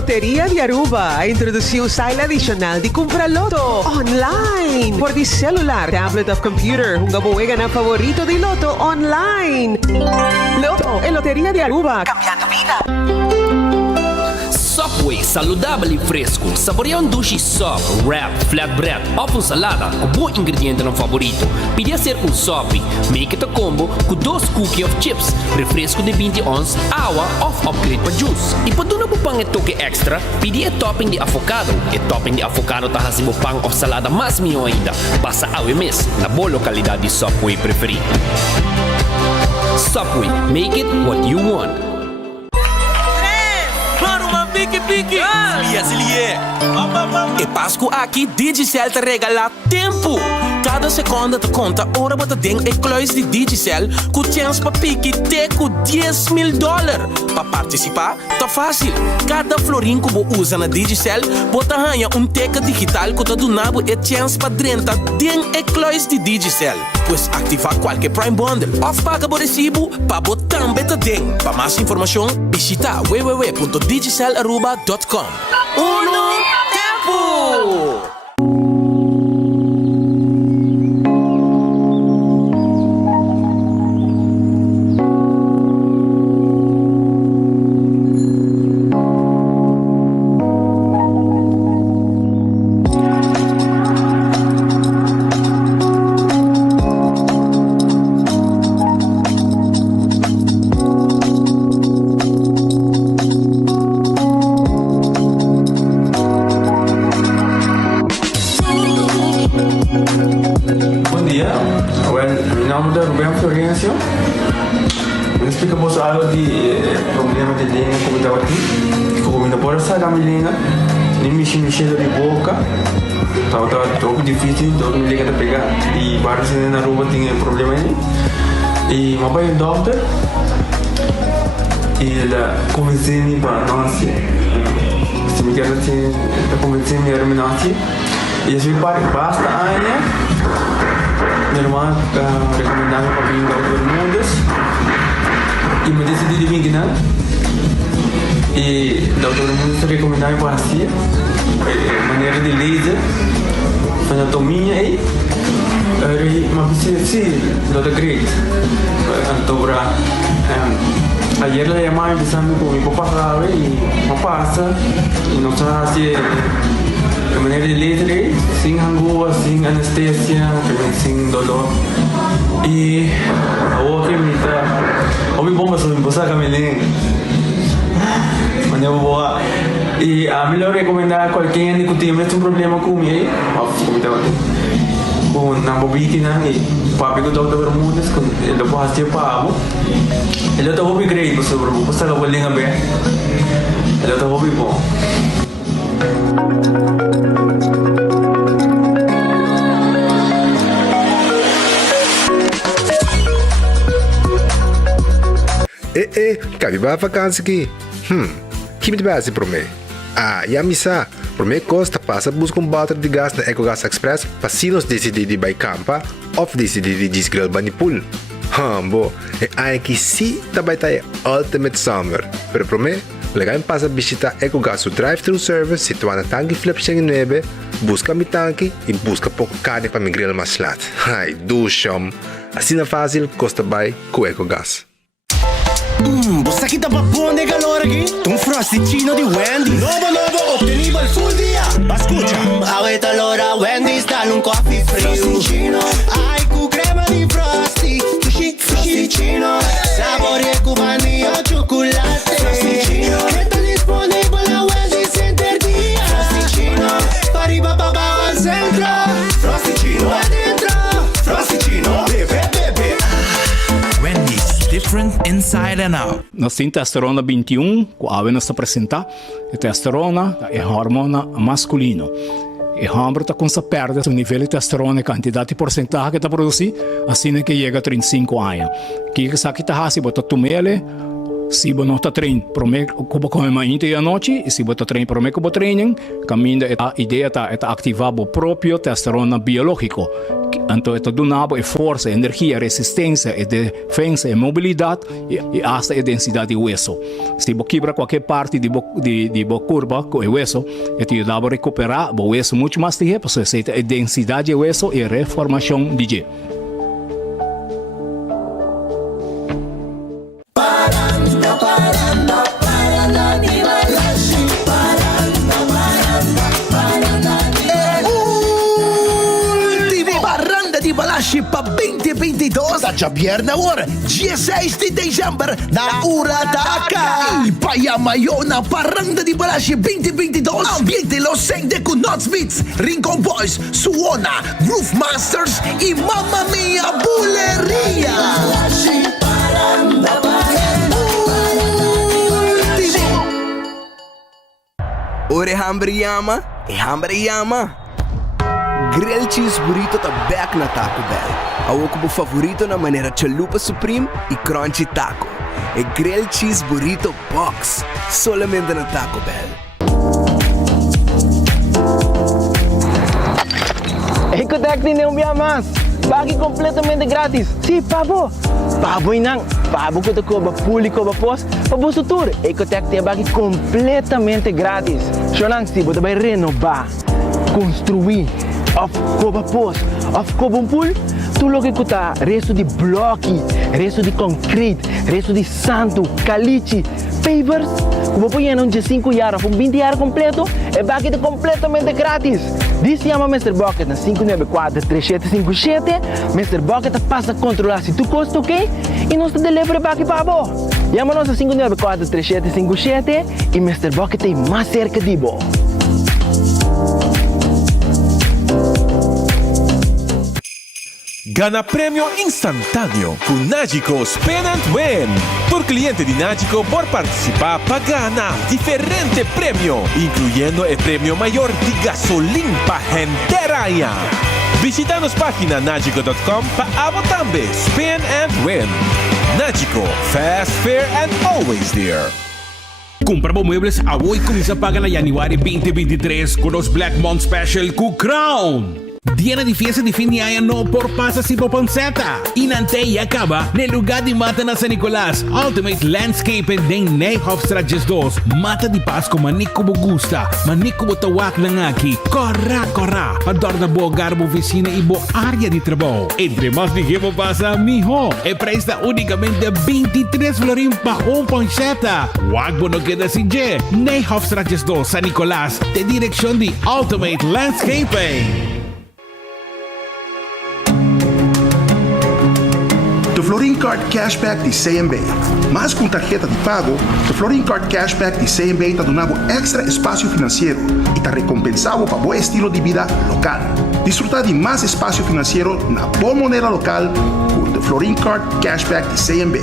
Loteria de Aruba introduziu o style adicional de comprar loto online. Por de celular, tablet of computer, un gabuega na favorito de loto online. Loto e Loteria de Aruba, cambiando vida. Subway, saudável e fresco. Saboreia um sushi soft, wrap, flatbread ou uma salada com bom ingrediente no favorito. Pide a ser um sopi. Make it a combo com 2 cookies of chips, refresco de 20 ons, água ou upgrade para juice. E para não pang e toque extra, pide a topping de avocado. E topping de avocado tá assim o pang of salada mais melhor ainda. Basta awe mes na boa localidade de Subway preferido. Subway, make it what you want. Pique! Se lié! E Páscoa aqui, Digicel te regala tempo! Cada segunda te conta, ora bota ding e kluis de Digicel com chance para pique teco $10,000. Para participar, tá fácil! Cada florim que você usa na Digicel, bota ganha teca digital que tá donado e chance para drenta ding e kluis de Digicel. Pois ativar qualquer Prime Bundle ou paga por recibo para botar também ding. Para mais informação, visita www.digicelaruba.com. Uno tempo! Cheiro de boca, estava pouco difícil, todo mundo liga a pegar e vários na rua tinham problema aí. E meu pai é doutor e ele convenceu-me para nós, se me quer assim, convenceu-me a terminar e eu fui para basta anos, minha irmã recomendava para vir para todo mundo e me decidi de vir aqui e o doutor mundo recomendava para assim. Maneira de laser, anatomia aí, mas sim, doutor Greg, doutora, ayer le llamaba empezando con mi papá grave y no pasa, y no sabe así, de manera de laser, sin angúa, sin anestesia, sin dolor, y ahora que me está, hoy bomba sobre mi esposa Camilén. E a mim eu recomendar qualquer que tenha um problema com ele, com na bobina e papi com doutor Bermudes, com ele pode ser pago. Ele tá hobby great sobre o posto da bolinha bem. Ele tá hobby bom. Cabe para vacância aqui. Que me deve para mim? Já me sabe. Para mim, custa passa buscar balde de gás na EcoGas Express para se nós decidir de ir campa ou decidir de desgrill banipul. Bom, é que sim, também está Ultimate Summer. Pero para mim, legal passa visitar EcoGas o drive-thru service situado na tanque Flip 9, busca mi tanque e busca pouco carne para me grill mais lat. Ai, ducham. Assim é fácil, custa bem com EcoGas. Você aqui tá pra pôr calor aqui? Um frosticino de Wendy. Novo, obtenibile full dia. Escuta, avete allora Wendy's, dale un coffee frosticino. Ai, cu crema di frosty, frosticino. Sapore cubani o cioccolate. Frosticino, che sta disponibile a Wendy's Center dia. Frosticino, pari papà al centro. Frosticino, va dentro. Frosticino, bebe. Wendy's, different inside and out. Nós temos testosterona 21, que a nós apresenta. A testosterona é hormona masculino. E o homem está com essa perda o nível de testosterona e quantidade de porcentagem que está produzindo, assim que chega a 35 anos. Que isso aqui está assim, bota tomele, Se você não está treinando, como come mais à noite, e se você está treinando como training, caminho a ideia é ativar o próprio testosterona biológico. Então, é donado força, energia, resistência, defesa, mobilidade e até a densidade de hueso. Se você quebra qualquer parte de curva com o hueso, te ajuda a recuperar o hueso muito mais rápido, porque a densidade de hueso e a reformação de gê. Para 2022 a Javier na hora, 16 de dezembro na Urataka. E para maior na Paranda de Balashi 2022, ambiente Los Sende com Nuts Beats, Rincon Boys, Suona, Groove Masters e Mamma Mia Buleria. Ore hambre yama, Grill Cheese Burrito tá back na Taco Bell. Ao como favorito na maneira chalupa supreme e crunchy taco. É Grill Cheese Burrito Box, solamente na Taco Bell. Ecotec tem um dia mais. Pague completamente grátis. Sim, pavo. Pavo e não. Pavo que te cobra puli, cobra pós. Pavo sutur. Ecotec tem pague completamente grátis. Xonang, se você vai renovar, construir, of cobra pós, of cobra pool, tu logo que tá resto de bloco, resto de concreto, resto de santo, caliche, pavers, como põe em de 5 anos, com 20 anos completo, é pague completamente grátis. Diz chama Mr. Bucket na 594-3757. Mr. Bucket passa a controlar se tu custa ok e nós te delivery back para você. Chama-nos a 594-3757 e Mr. Bucket é mais cerca de você. Gana premio instantâneo com Nagico Spin and Win. Por cliente de Nagico por participar para ganhar diferente premio, incluyendo el premio mayor de gasolina para Genteraia. Visita nuestra página nagico.com para también Spin and Win. Nagico, fast, fair and always there. Compra muebles a hoy comienza a pagar en January 2023 con los Black Month Special con Crown. Dia de fiesta de fin de año por pasa si por panceta. Inante y acaba en el lugar de mata na San Nicolás. Ultimate Landscaping de Neyhofstrates 2. Mata de Pasco manico bo gusta. Manico bo tawak lang aki. Corra. Ador na bo garbo oficina y bo área de trabajo. Entre más de que pasa, mijo. E presta únicamente 23 florin pa un panceta. Wag bo no queda sin je. Neyhofstrates 2 San Nicolás. De dirección de Ultimate Landscaping. The Florin Card Cashback de CMB. Mas com tarjeta de pago, The Florin Card Cashback de CMB está dando extra espaço financeiro e está recompensado para bom estilo de vida local. Disfrutar de mais espaço financeiro na boa moneda local com The Florin Card Cashback de CMB.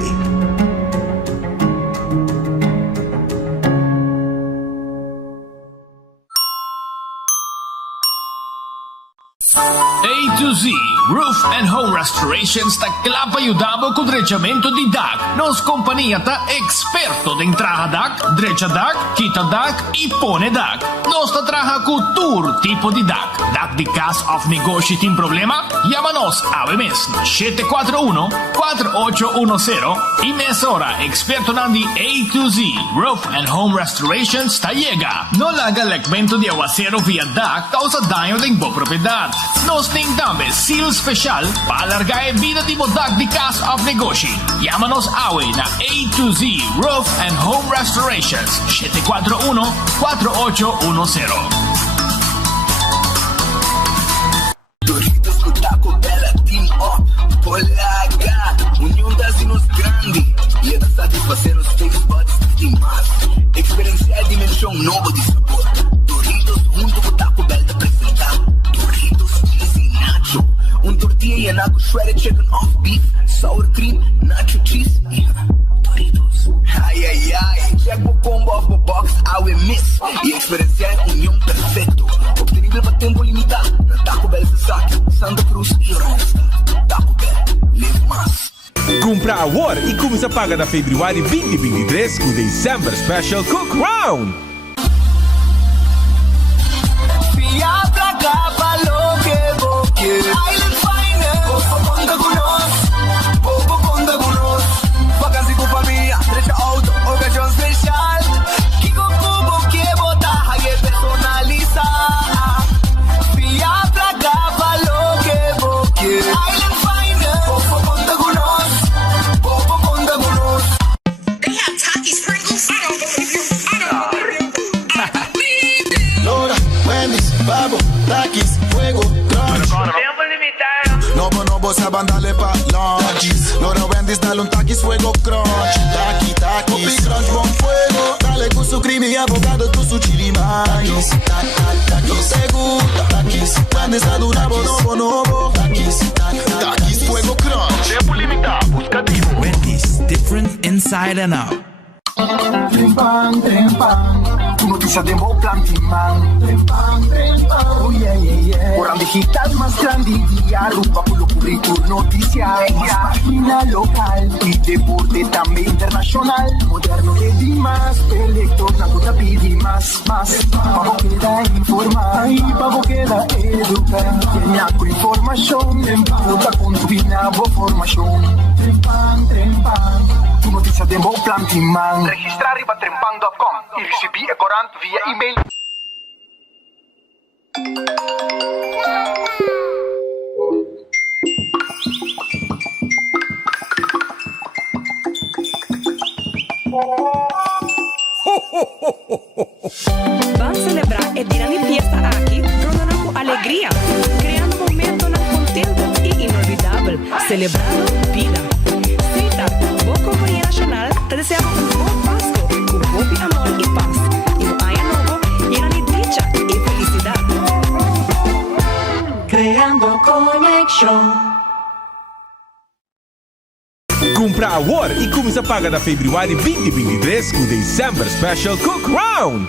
A2Z Roof and Home Restorations ta clapa ayudabo con drechamento di DAC. Nos companhia ta experto de entrada DAC, drecha DAC, quita DAC e pone DAC. Nos ta traja con tour tipo di DAC. DAC di cast of negócio tem problema? Llama-nos a mes 741-4810 e mesora experto nandi A2Z Roof and Home Restorations ta llega. No laga legmento de aguacero via DAC causa daño de bo propriedad. Nos tem também seal special para alargar a vida de DAC de cast of negócio. Llama-nos awe na A2Z Roof and Home Restorations 741-4810. Doritos no Taco Bell, Team Up, Polaga, União das Inos Grande. E é da satisfazer os taste buds de mais. Experienciar a dimensão nova de sabor. Doritos junto com Taco Bell te apresentar. Doritos Cheesy Nacho. Tortilla e naco shredded chicken off beef. Sour cream, nacho cheese. Doritos. Ai. Check o combo off the box, I will miss. E experienciar união perfeito. Obtenível para tempo limitado. Na Taco Bell Sasaki, Santa Cruz e Rockstar. Taco Bell, live mais. Compra Compra agora e começa a pagar da Februário 2023 com December Special com Crown. Island Finance, ponta conosco, vacanze com família, trecha auto, ocasião especial. Que como que botar, é personalizar. Via pra cá, falou que boque. Island Finance, ponta conosco. They have Takis, Pringles. I don't believe you. Lora, Wendy's, Babo, Takis, Fuego, Crunch. Tempo limitado. Nobo, saban darle pa' lunch. Lora, Wendy's, dale un Takis, Fuego, Crunch. Takis, Copi Crunch, bom fuego. Dale con su creamy avocado, tu su chili maíz. Takis, te gusta. Takis, Wendy's, da dura, nobo. Takis, Fuego, Crunch. Tempo limitado. Buscativo. Wendy's, different inside and out. Trempang, tu noticia de Mo Plantiman. Trempang, oh yeah. Orang digital más grande día, rupa por lo currículo, noticias, página local y deporte también internacional. Moderno de Dimas, electrónico te pide más. Pavo queda informar, pavo queda educar. Tiene con información, puta combina formación. Trempang. Tu noticia de Mo Plantiman. Registrar riba trempang.com e recebi e corant via e-mail. Vamos celebrar el día de fiesta aquí, rodando alegría, creando momentos contentos y inolvidables, celebrando vida. Cita, Boa Companhia Nacional te deseamos un buen Pasco, con mucho amor y paz. Y un año nuevo lleno de dicha y felicidad. Creando conexión. Compra agora e começa a pagar da Februário 2023 com December Special com Crown.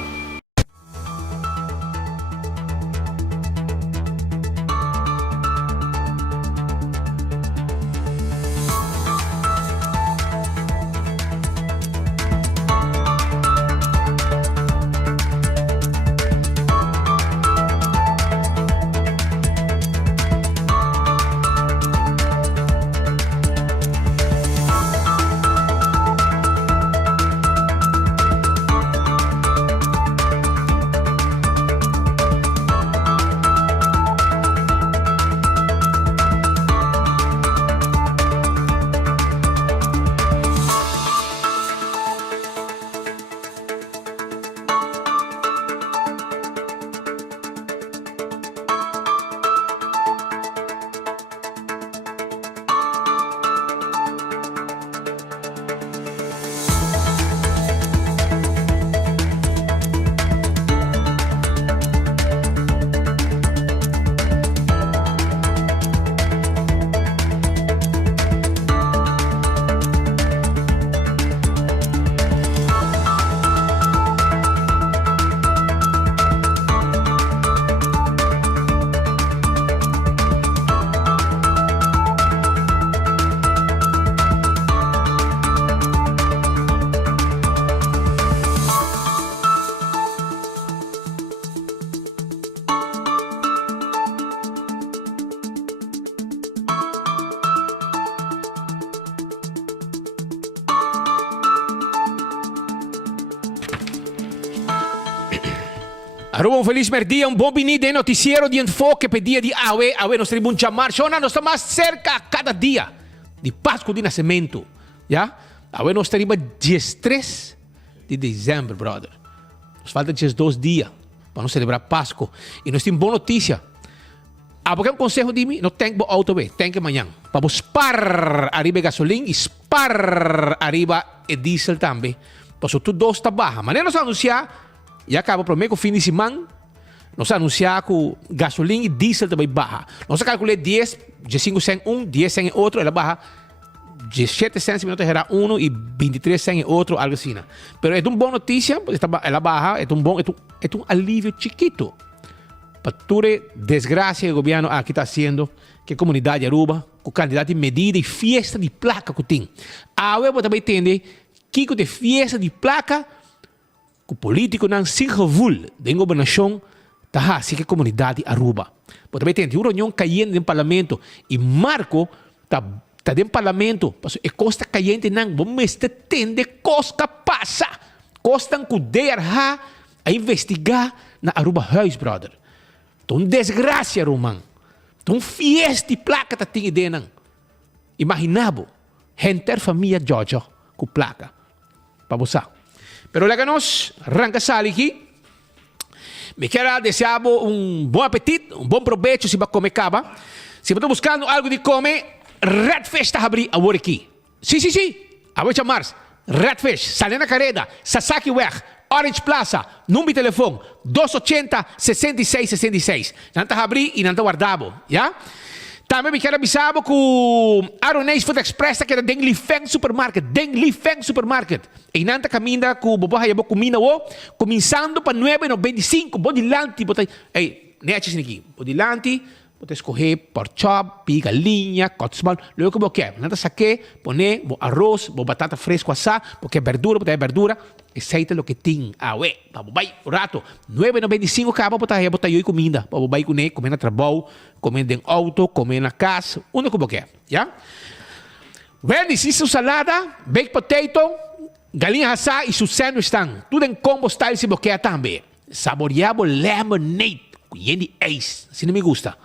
Arroba un feliz mercedía, un buen vinito de noticiero de enfoque pedía de Awe, nos tenemos un chamar, Shona, nos está más cerca cada día de Pascua de Nacimiento, ¿ya? Awe nos tenemos 13 de diciembre, brother. Nos faltan 2 días para nos celebrar Pascua. Y nos tenemos boa notícia. Porque um consejo de mim, não tem que auto ver, tem que amanhã. Para spar arriba gasolina e spar arriba e diesel também. Para tudo dois está baixo. Mas nós anunciar, já acaba para mim que o fim de semana, nós anunciar que gasolina e diesel também baixa. Nós calculamos 10, 5 cents um, 10 cents outro, ela baixa 17 cents minutos era um e 23 cents outro, algo assim. Mas é uma boa notícia, ela baixa, é um alívio chiquito. Para toda desgraça que o governo aqui está fazendo, que a comunidade de Aruba, com candidato de medida e fiesta de placa que tem. Awe você também entende que de fiesta de placa que o político não se gevoel da governação tá assim que a comunidade Aruba. Você também entende, uma reunião caindo no parlamento e Marco tá dentro do parlamento, porque é costa caiente não, vamos entender costa passa, costa que der a investigar na Aruba House, brother. Então, desgraça, Roman. Então, fiesta de placa tá tinha dentro. Imaginabo, gente família Jojo com placa. Para você. Pero leganos, arranca sali aqui. Me quero desejar bom apetite, bom proveito se vai comer caba. Se você está buscando algo de comer, Redfish está abrindo agora aqui. Sim. Agora chamar-se Redfish, Salena Careda, Sasaki Weg, Orange Plaza, número de telefone 280-6666. Não está abrindo e não está guardado. Já? Também me quero avisar que o Aronês Food Express está dentro do Lifeng Supermarket. E não está caminhando com o Bobo Hayabo comida, começando para 9,95. Bodilante, nete aqui. Bodilante, pode escolher por chop, galinha, cotsmal, lo que você quer. Não está saque, põe arroz, batata fresca assá, porque é verdura, aceita o que tem. Vai, rato. 9,95 acaba botar aí comida. Vai comer na trabalho, comer em auto, comer na casa, onde que você quer. Já? Wendy's, isso salada, baked potato, galinha assá e seu sandwich estão. Tudo em combo style se você quer também. Saboreado lemonade. Yendi Ace, assim não me gusta.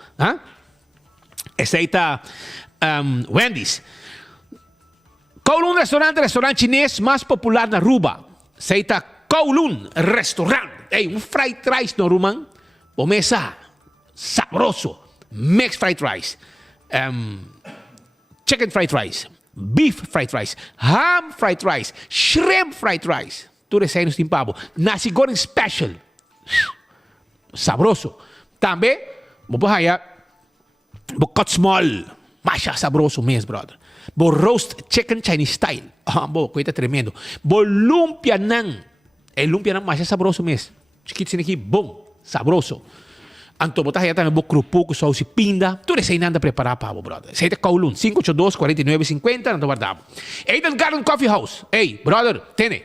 Esse aí tá Wendy's. Kowloon restaurante chinês mais popular na Aruba. Esse aí tá Kowloon restaurante. Um fried rice no Ruman. Pomesa, sabroso. Mixed fried rice. Chicken fried rice. Beef fried rice. Ham fried rice. Shrimp fried rice. Tudo isso aí no Timpabo. Nasi goreng special. Sabroso. Também, vou aí, vou cut small. Masha sabroso mesmo, brother. Vou roast chicken Chinese style. Vou, coisa tremendo. Vou lumpia nan. Lumpia nan, masha sabroso mesmo. Chiquito aqui, bom, sabroso. Então, botar aí também, vou crupu com sauce pinda. Tudo isso aí nada preparar para brother. Esse aí é Kowloon, 582-4950, não guardamos. Eden Garden Coffee House. Brother, tene.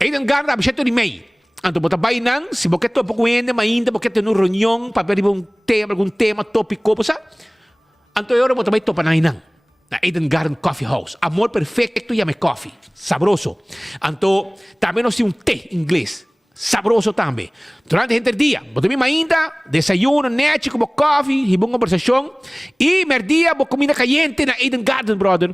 Eden Garden, abjeto de meio. Então, bota bainang, se você está pouco ainda, mas ainda você tem uma reunião para ver algum tema tópico, sabe? Então, eu vou também topar na Eden Garden Coffee House. Amor perfeito e ame coffee. Sabroso. Então, também nós temos té inglês. Sabroso também. Durante o dia, você me ainda, desayuno, net, como coffee, e boa conversação. E merdia, vou comida caliente na Eden Garden, brother.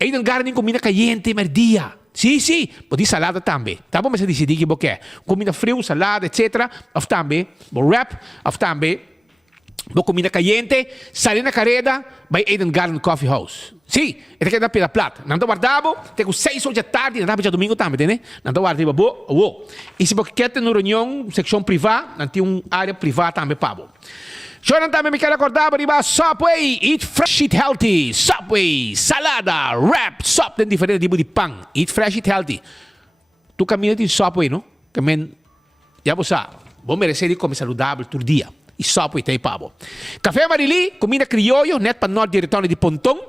Eden Garden, comida caliente, merdia. Sim, pode salada também. Tá bom, mas você decidir que você quer. Comida frio, salada, etc. Of também, vou wrap, of também. Vou comida caliente, Salena Careda, by Eden Garden Coffee House. Sim, esse aqui é da Pela Plata. Não estou guardado, tem 6 horas da tarde, não dá para domingo também, né? Não estou guardado, E se você quer ter uma reunião, seção privada, não tem uma área privada também, pabo. Jordan também me quer acordar para Subway, eat fresh, eat healthy. Subway, salada, wrap, sop, tem diferentes tipos de pão. Eat fresh, eat healthy. Tu caminha de Subway, não? Caminha, já você sabe, vou merecer de comer saudável todo dia. E Subway tem pavo. Café Marili, comida criollo, net para nós diretor de Pontão.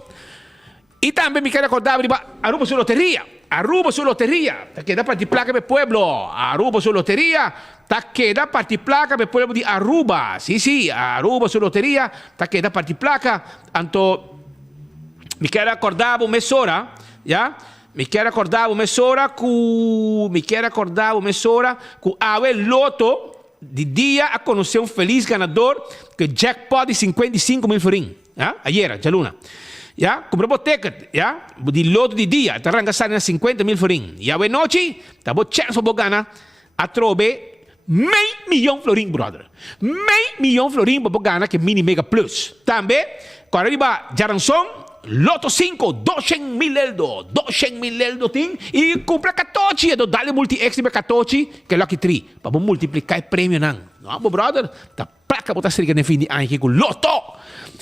E também me quer acordar para Aruba Sua Loteria. Aruba Sua Loteria. Tá queda para placa para pueblo. Aruba Sua Loteria. Tá queda para placa para pueblo de Aruba. Sí, Aruba Sua Loteria. Tá queda para placa. Então, me quer acordar uma mesora, já? Me quer acordar uma mesora com a Loto. De dia a conhecer um feliz ganador que jackpot de 55 mil florins. Ayer, já luna. Comprou ticket, de loto de dia, te arranca a 50 mil florins. E a noite, tá bom chance para ganhar a trobe $500,000 florins, brother. $500,000 florins para ganhar que mini mega plus. Também, quando arriba Jaranson, Loto 5, $200,000 tem e compra 14, então dá-lhe multi-extra 14, que é Lucky 3, para multiplicar o prêmio, não, brother, tá placa botar cerca de fim de ano aqui com Loto.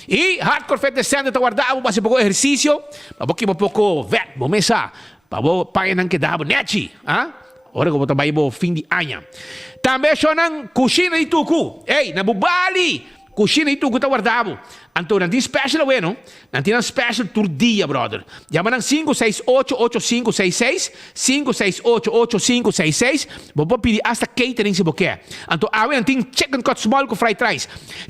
E Hardcore Fete de Santa, tá guardado, para fazer um pouco de exercício, para um pouco vet, vamos começar, para pagar não que dá, neti, Ora que eu fim de ano. Também chonan cozinha de tucu, na Bubali, Coxina e tu que tá guardado. Então, não tem special, bueno. Não tem special por dia, brother. Chama nang 568-8566. 568-8566. Vou pedir hasta catering se você quer. Então, não tem chicken cut small com fried rice.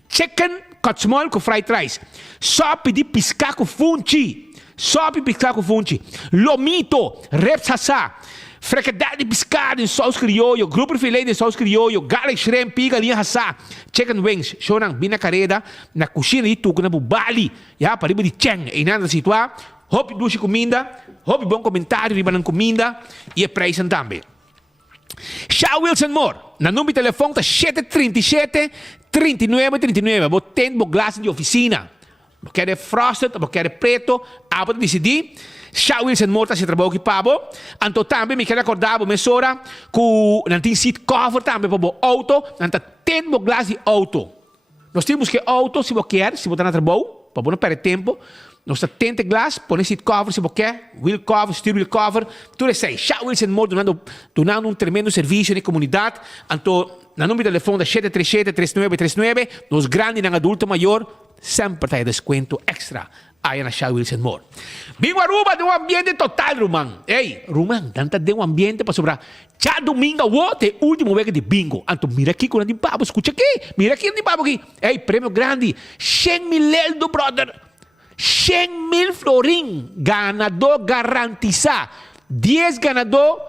Chicken cut small com fried rice. Só pedir piscar com funchi. Só pedir piscar com funchi. Lomito, reps assá. Frequedade de pescado em sauce criollo, grupo filé de sauce criollo, garlic shrimp, galinha assá, chicken wings, shonang binacareda, na cozinha de tuco na bubali, ya, para riba de cheng, e nada situar, hop duche comida, hop bom comentário riba ng comida, e preço também. Shaw Wilson Moore, na número de telefone tá 737-3939, botem bo glass de oficina, bo quer frosted, bo quer preto, abo decidir. Shaw Wilson Moore se trabalha aqui pabo. Anto também me quero acordar bo mesora que não tem seat cover também para o auto, não tem bo glass de auto. Nós temos que auto se você quer, se você está na trabalho, para não perder tempo. Nós temos glass, põe seat cover se você quer, wheel cover, steering wheel cover, tudo isso aí. Shaw Wilson Moore donando tremendo serviço na comunidade. Anto na número de telefone da 737-3939, nos grandes e adulto maior, sempre tem desconto extra. Aí na Shaw Wilson Moore. Bingo Aruba de ambiente total, Rumang. Ei, Rumang, tanta de ambiente para sobrar. Já domingo, tem último vez de bingo. Então, mira aqui com o pabo, escuta aqui. Mira aqui o pabo aqui. Ei, prêmio grande. 100 mil euros, brother. 100 mil florim. Ganador garantizado. 10 ganador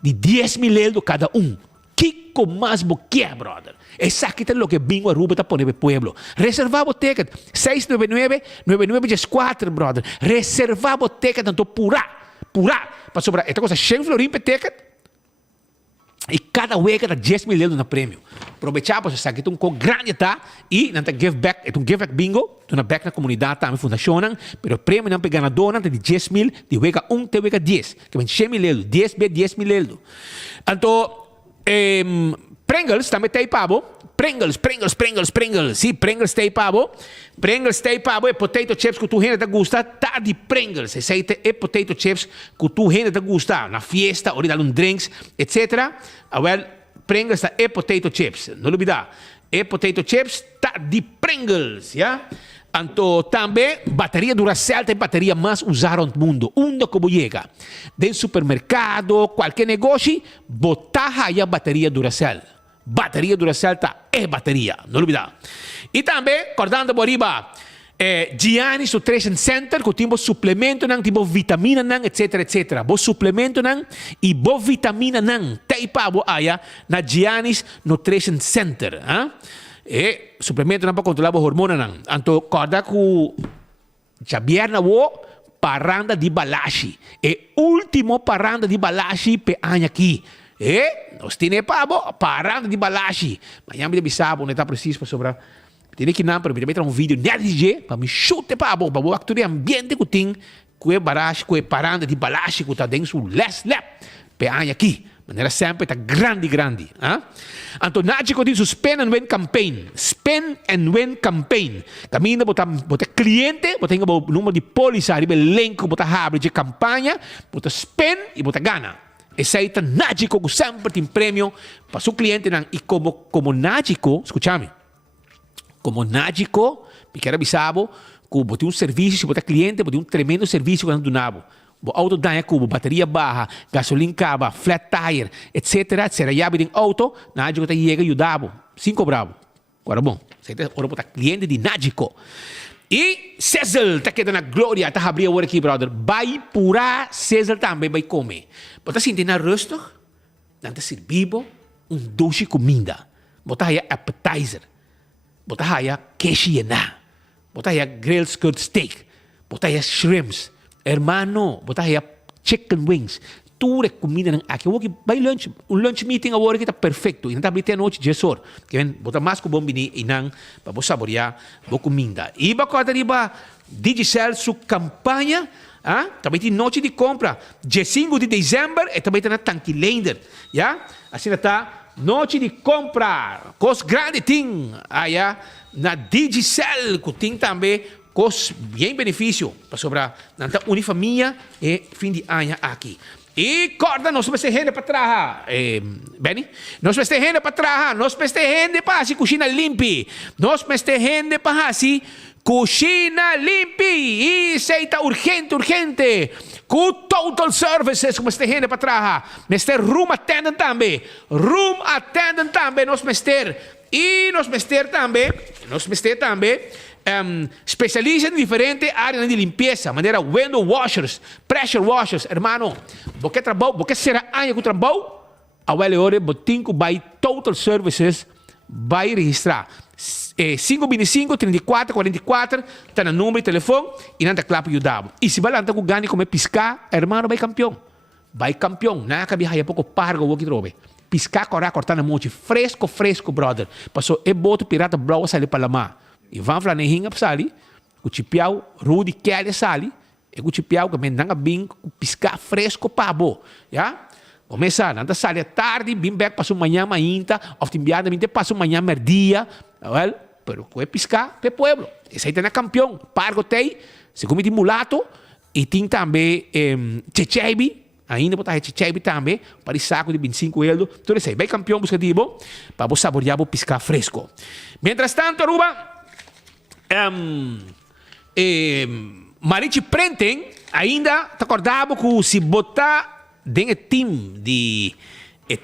de 10 mil euros cada um. Kiko mais boquia, brother. Exacto lo que Bingo Aruba está poniendo el pueblo. Reservamos ticket 699-9914, brother. Reservamos ticket tanto pura. Para sobrar esta cosa 100 florín per ticket. E cada vez dá 10 mil euros no prêmio. Aprovechamos essa aqui com grande tá e não give back, é give back bingo, tu na back na comunidade também fundacionam, pero o prêmio não pega ganador não de 10 mil, de vega 1 te vega 10, que vem 100 mil euros, 10 vezes 10 mil euros. Então, Pringles também tem pavo. Pringles. Sim, Pringles tem pavo. Pringles tem pavo e potato chips que tu ainda te gusta. Tá de Pringles. Esse é potato chips que tu ainda te gusta. Na fiesta, ou dar drinks, etc. Well, Pringles tá e potato chips. Não olvidar. E potato chips tá de Pringles, ya? Então, também, bateria Duracell tem bateria mais usada no mundo. Onde como chega? Del supermercado, qualquer negócio, botar aí a bateria Duracell. Bateria Duracell tá é bateria, não olvidar. E também, acordando por arriba, Giannis Nutrition Center, que tem suplemento, tem vitamina, etc. Bo suplemento e bo vitamina, tem para aí na Giannis Nutrition Center. E suplemento para controlar o hormona. Então, acorda que Javier na paranda de Balashi. E último paranda de Balashi pe ano aqui. Nós temos paranda de Balashi. Amanhã me avisava, não está preciso para sobrar. Tem que não, para me meter vídeo na DJ, para me chute para o actor de ambiente que tem, que é Balashi, que é paranda de Balashi, que está dentro do last lap. Pe ano aqui. Maneira sempre está grande. Então, Nático diz o Spend and Win Campaign. Spend and Win Campaign. Caminho, botar cliente, botar o número de polícia, o link, botar abre de campanha, botar spend e botar gana. Esse aí está Nático, que sempre tem prêmio para seu cliente. E como Nático, escute-me, como Nático, me quero avisar, que botar serviço, se botar cliente, botar tremendo serviço que não donava. Auto dá cubo, bateria barra, gasolina caba, flat tire, etc. Já tem auto, Nádico chega e ajudava. 5 bravo. Agora bom, agora botar cliente de Nádico. E César, está quedando na glória, está abrindo agora aqui, brother. Vai pura, César também vai comer. Botar sentindo na rosto, não está servindo doce comida. Botar aí appetizer. Botar aí queshiena. Botar aí grilled skirt steak. Botar aí shrimps. Hermano, botar aí chicken wings. Tudo é comida aqui. Eu vou vai lunch. Lunch meeting agora que está perfeito. E não está abrindo a noite de sor. Que vem botar mais com bom bini e não para você saborear a comida. E para quando arriba Digicel sua campanha, também tem noite de compra. Dia 5 de dezembro e também está na Tanquilender. Assim está noite de compra. Cos grande tem aí na Digicel que tem também com bem benefício para sobrar na Unifamília e fim de ano aqui. E corda, nós vamos ter gente para trás. Benny? Nós vamos ter gente para trás. Nós vamos ter gente para se cozinha limpa. Nós vamos ter gente para se cozinha limpa. E seita urgente. Com total services, como ter gente para trás. Vamos ter room attendant também. Nós vamos ter. E nós vamos ter também. Especialista em diferentes áreas de limpeza, maneira window washers, pressure washers, hermano. Porque será ano que trabalho, a hora botinco by total services vai registrar 525-34-44, está no número de telefone e não está claro ajudado. E se vai lá com ganho como piscar, hermano, vai campeão. Não é que havia pouco pargo o que trobe. Piscar, cortar na monte, fresco, brother. Passou e boto pirata blow sali para lá. E vão falar nem hinga sali, o chipiao Rudy Kelly sali, e o chipiao que mendanga bem piscar fresco pabo, já? Começa, nada sali tarde, bem back passou manhã ainda, ou timbiadamente passou manhã merdia, well, pero que piscar pe pueblo. Esse aí tem campeão, pargo tei, se come de mulato e tem também chechebi. Ainda botar chechebi também, para saco de 25 euros. Tudo isso aí, bem campeão buscativo, para você saborear o piscar fresco. Mientras tanto, Aruba, Marichi Prenten ainda está acordado que se botar dentro do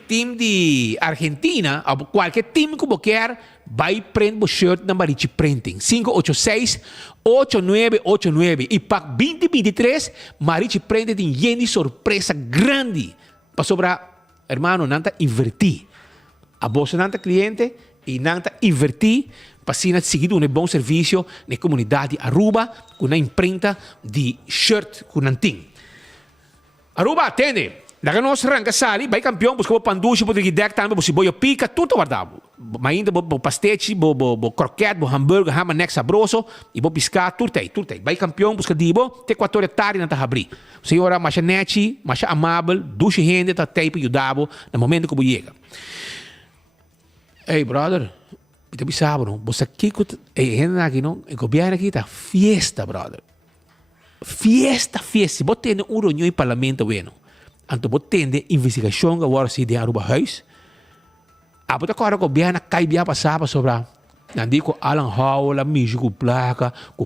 time de Argentina, ou qualquer time que você quer, vai prender o shirt da Marichi Prenten. 586-8989. E para 2023, Marichi Prenten tem uma surpresa grande para sobrar, hermano, não está invertir. A bolsa não está cliente e não está invertir para seguir um bom serviço na comunidade Aruba com uma imprenta de shirt com nanting. Aruba atende. Daga nós arranca sali, vai campeão, busca o panduche, o deck também, o boia pica, tudo guardado. Mas ainda o pastete, o croquete, o hambúrguer, o neck sabroso, e o piscar, tudo aí. Vai campeão, busca dibo, tem 4 horas tarde não tá abrir. O senhor mais nete, mais amável, duche gente, tá tempo ajudado no momento que você chega. Hey, brother, você sabe, não? Você aqui, aqui, não? O governo aqui tá fiesta, brother. Fiesta. Se você tem um reunião em parlamento, bueno. Anto você tem investigação agora se de Aruba Huis. A você agora o governo cai bem passava sobre não digo Alan Howell, a mídia com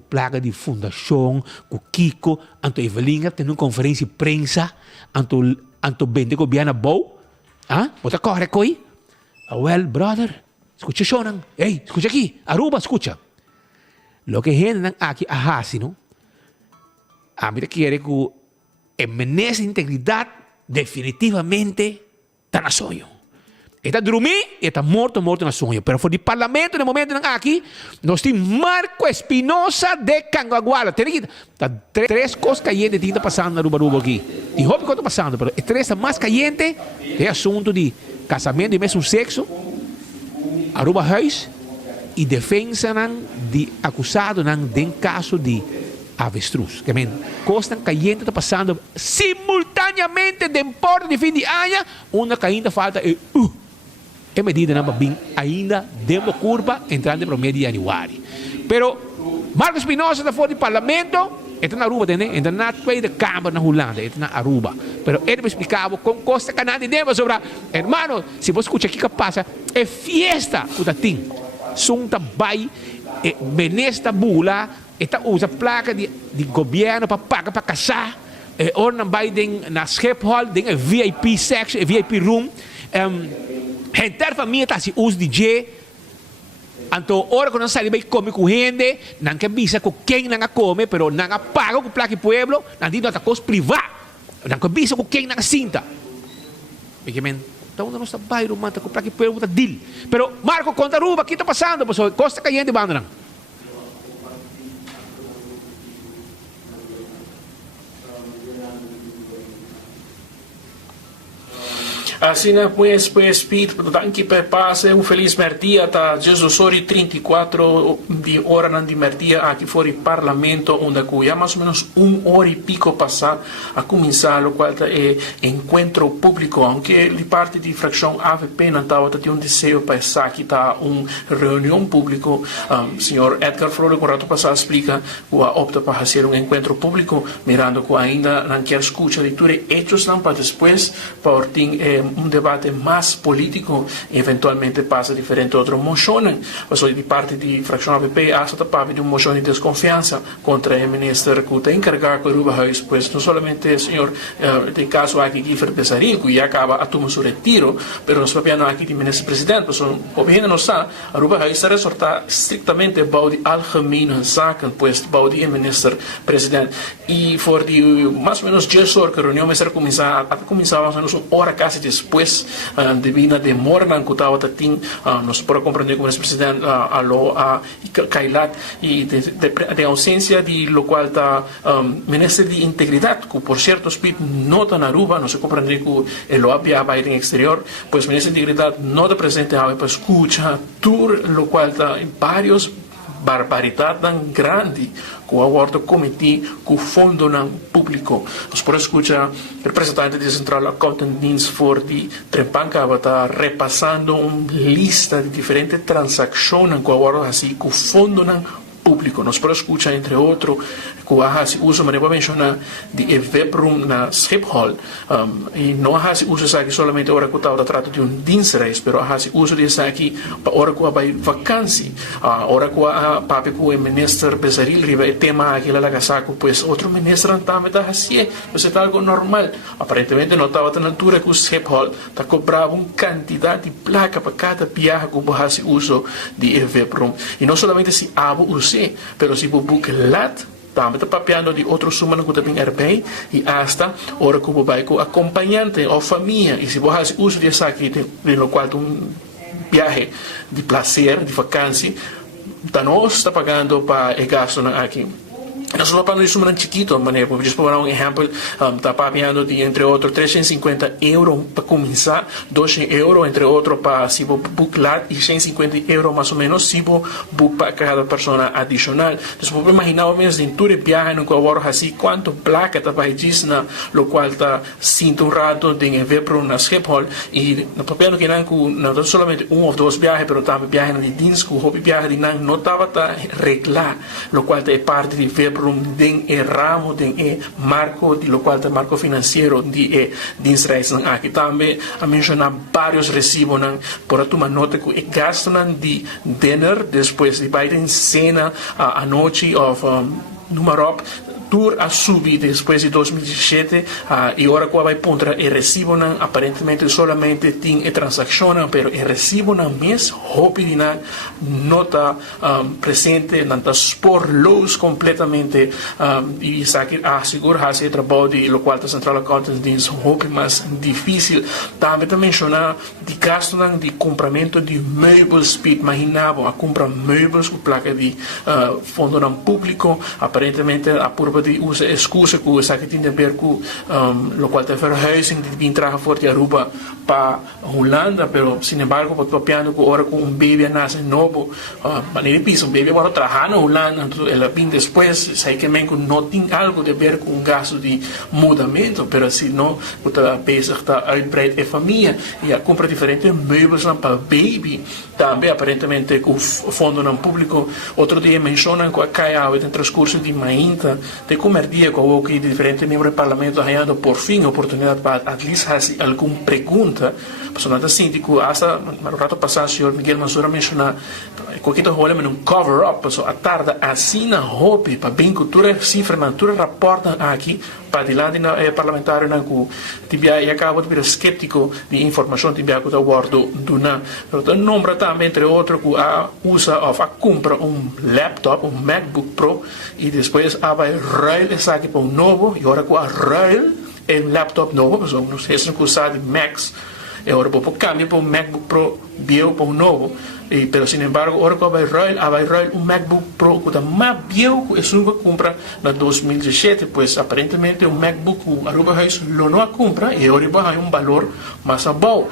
placa de fundação, com Kiko, anto Evelinha tem uma conferência de prensa, anto bem de governo bom. Ah, você corre coi? Well, brother, escucha Shonan. Hey, escucha aqui, Aruba, escucha. Lo que gente aqui a hasi, no? A mí te quiere que essa integridade definitivamente está na sonho. Está dormir e está morto na sonho. Pero for de parlamento, no momento aqui, nós temos Marco Espinosa de Canguaguala. Tem aqui, tá 3 coisas calientes que está passando na Aruba aqui. E roupa que está passando, pero 3 mais calientes é assunto de casamento de mesmo sexo, Aruba Huis e defesa de acusado de caso de avestruz. Que coisas calientes está passando simultaneamente de porta de fim de ano, uma que ainda falta é medida ainda dentro da curva entrando para o mês de janeiro. Pero Marcos Espinosa está fora do parlamento, está na Aruba, está na Tweede Câmara na Holanda, está na Aruba. Pero ele me explicava com costa canal de dentro sobre, hermano, se você escuta aqui que passa, é fiesta o datim. Sunta vai, benesta bula, está usa placa de governo para pagar para casar, orna vai na Schiphol, tem VIP section, VIP room, gente família está se usa DJ. Então, hora que não sai bem comer com gente, não quer visa com quem não come, pero não paga com placa do pueblo, não diz nada coisa privada, não quer visa com quem não sinta. Então, nós estamos bairro, manta com placa do pueblo, tá deal. Pero Marco conta Aruba, o que está passando? Pessoal, costa caliente banda não. Assim, pues, Pete, danke per passe, un feliz merdia, ta Jesus sori 34 di ora nan di merdia aqui fuori Parlamento, onde já mais ou menos hora e pico passar a começar o qual é encontro público, aunque de parte de fração AVP não estava tinha desejo para estar aqui tá reunião público, senhor Edgar Flores com rato passado explica que opta para fazer encontro público, mirando que ainda não quer escutar de tudo hechos não para depois para ter debate mais político, eventualmente passa diferente outra moção, mas de parte de fração AVP há esta parte de uma moção de desconfiança contra o ministro que está encarregado com o Rubahuis, pois não somente o senhor tem caso aqui Guilherme Becerril, que acaba a tomar seu retiro, mas nós sabemos aqui de ministro-presidente, pois o governo não está, a Rubahuis está resortar estritamente para de algemene zaken, pois para de ministro-presidente, e for de mais ou menos 10 horas que a reunião vai começar mais ou menos uma hora quase depois, devido à demora que estava tendo, nós podemos compreender que o ministro-presidente a Kailat e de ausência de lo qual está ministro de integridade, que por certo não está na Aruba, não se compreende que ele havia ir em exterior, pois o ministro de integridade não está presente para escutar tudo lo qual está em vários barbaridade tão grande que o aborto comitê que o fundo não público. Nós por escutar representante da Central Accountants for de Trempanca está repassando uma lista de diferentes transações que o aborto assim que o fundo não público. Nós por escutar entre outros que se usa, mas vou mencionar de Eveprum na Schiphol, e não se usa isso aqui solamente hora que está trato de dienstreis, mas se usa isso aqui para hora que vai vacância, hora que a papi que o ministro Becerril riba tema aqui lá na saco, pois outro ministro também está assim, isso é algo normal. Aparentemente não estava na altura que o Schiphol está cobrando uma quantidade de placa para cada viagem que se usa de Eveprum, e não somente se abo use, mas se book lat também está papeando de outros humanos que também bem e hasta hora que vai com acompanhante ou família, e se você usa desse aqui de no qual viagem de prazer, de vacância, então nós está pagando para o gasto aqui. Nós estamos falando de suma chiquito, maneira, por dar um exemplo, está pagando de entre outros 350 euros para começar, 12 euros entre outros para se book lá e 150 euros mais ou menos se book para cada pessoa adicional. Então, você imaginar o menos em todo o viagem no qual agora assim quanto placa está vai dizer na lo qual está sinto rato de ver para uma Schiphol e no papel que não somente um ou dois viagens, mas também viagens de dienst, o hobby viagem de não estava a reglar, lo qual é parte de ver den ramo den marco de lo qual marco financeiro de dienstreisen aqui também a mencionar vários recibos por uma nota que gastam de dinner depois de Biden cena a noite of número tour a subir depois de 2017 e agora qual vai contra o recibo aparentemente solamente tem transação, pero o recibo mês hobby de não está presente, não está por luz completamente e isso aqui assegura esse trabalho de lo qual a Central Accountants diz hobby mais difícil. Também mencionar de gasto de compramento de móveis, imaginava a compra móveis com placa de fundo público, aparentemente a por de usa excusa que isso aqui tem a ver com lo qual é verhuizing de vir traga forte Aruba para Holanda, pero sin embargo por papiando que agora com bebê nasce novo, maneira piso bebê agora trabalha na Holanda, ela vem depois, sei que não tem algo a ver com gasto de mudamento, pero se não está bezig está uitbreid a família e a compra diferentes móveis para baby, também aparentemente com o fundo público. Outro dia mencionam que a CAIA tem transcurso de mainta de comer dia com o que diferentes membros do parlamento ganhando por fim a oportunidade para at least fazer alguma pergunta. Personal da síndico, hasta no rato passado o senhor Miguel Mansura mencionar qualquer coisa mas um cover-up, a tarde assim na hobby para bem cultura cifra natura raporta aqui para de lá de parlamentar na que tibia e acaba de vir escéptico de informação tibia que está bordo do na então nombra também entre outros que usa ou compra laptop MacBook Pro e depois vai rail essa aqui para novo e agora com a rail laptop novo, não sei se usar de Macs e ahora por cambio por un MacBook Pro viejo por un nuevo. Pero sin embargo, ahora que vai Royal un MacBook Pro que está más viejo que eso que compra en 2017, pues aparentemente un MacBook que Aruba Huis lo no compra y ahora hay un valor más bajo.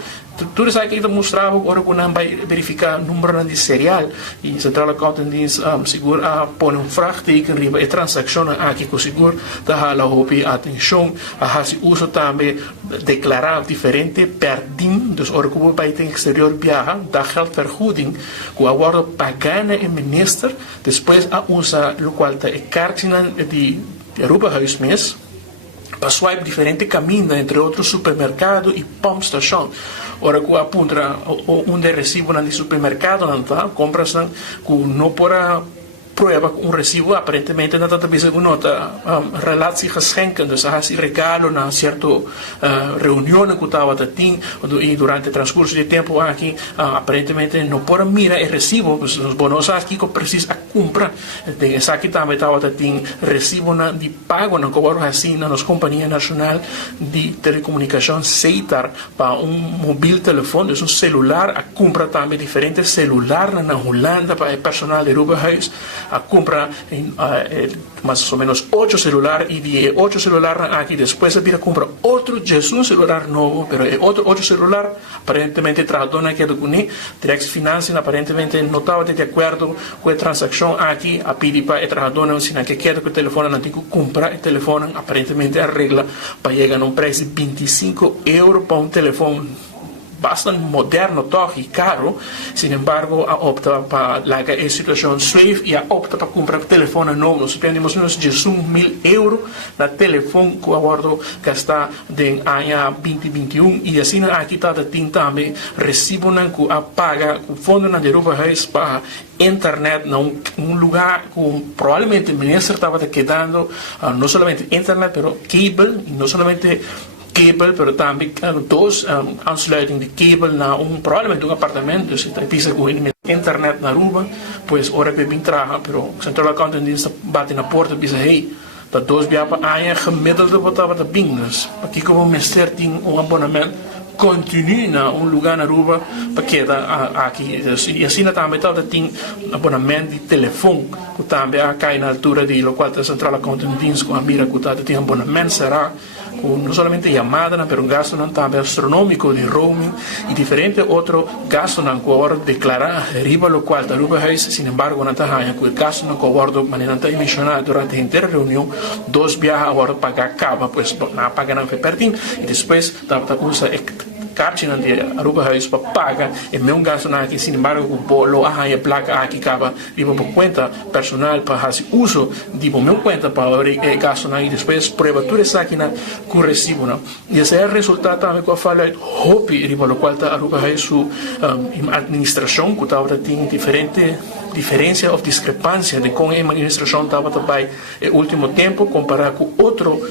Tú sabes que ele mostrava agora que não vai verificar o número de serial e Central Accounting Dienst seguro põe vraagteken riba e transação aqui com seguro dá a hopi atenção a se usa também declarar diferente perdim dus ora que o país tem exterior viaja dá geldvergoeding que agora pagana e minister depois a usa o qual é cartina de Aruba Huis mês para swipe diferente caminho entre outros supermercado e pump station. Ora que apunta onde recibo no supermercado, compras que não para prueba un recibo aparentemente não está bisa nota relatie geschenken dus als regalo na certo reunião que estava tem e durante o transcurso de tempo aqui aparentemente não pode mirar o recibo os bonos aqui que precisa comprar de essa aqui também estava tem recibo na de pago na cobro assim na nossa companhia nacional de telecomunicação CETAR para móvel telefone um celular a compra também diferentes celular na Holanda para o personal de Aruba Huis a compra mais ou menos 8 celulares e de 8 celulares aqui depois a compra outro um celular novo pero outro 8 celular aparentemente tratando aqui do Cuni Direx Financial aparentemente não estava de acordo com a transação aqui a pedir para o trabalhador se não quer que o telefone antigo compra o telefone aparentemente arregla para chegar a preço de €25 para telefone bastante moderno e caro, sin embargo, opta para a situação slave e opta para comprar telefone novo. Nós temos uns €11.000 na telefone que agora gasta em ano 2021 e assim aqui está também recibo que paga o fundo na Aruba Huis para internet num lugar que provavelmente o ministro estava quedando não somente internet, pero cable e não somente cable, pero também dois aansluiting de cable na provavelmente apartamento, se precisa com internet na Aruba, pois ora bem traga, pero Central Accounting Dienst bate na porta e diz, hey, dat dois via para a gemiddelde botava de bingers, aqui como minister tem abonamento continue na lugar na Aruba para quedar aqui e assim também tem abonamento de telefone que também cai na altura de lo qual a Central Accounting Dienst com a mira que tem abonamento será não somente chamada, mas um gasto também astronômico de roaming e diferente outro gasto que agora declarar riba lo qual da Aruba Huis, sin embargo não está ganhando que o gasto que agora maneira está mencionado durante a inteira reunião dois viagens agora pagar acaba pois não paga não foi pertinho e depois está usa cartina de Aruba Huis para pagar e mesmo gasto aqui, sin embargo o bolo a placa aqui acaba riba por conta personal para fazer uso de mesmo conta para abrir gasto e depois prova tudo isso aqui na com recibo e esse é o resultado também que eu falei hopi riba lo qual está Aruba Huis sua administração que estava tem diferença ou discrepância de como a administração estava também no último tempo comparado com outro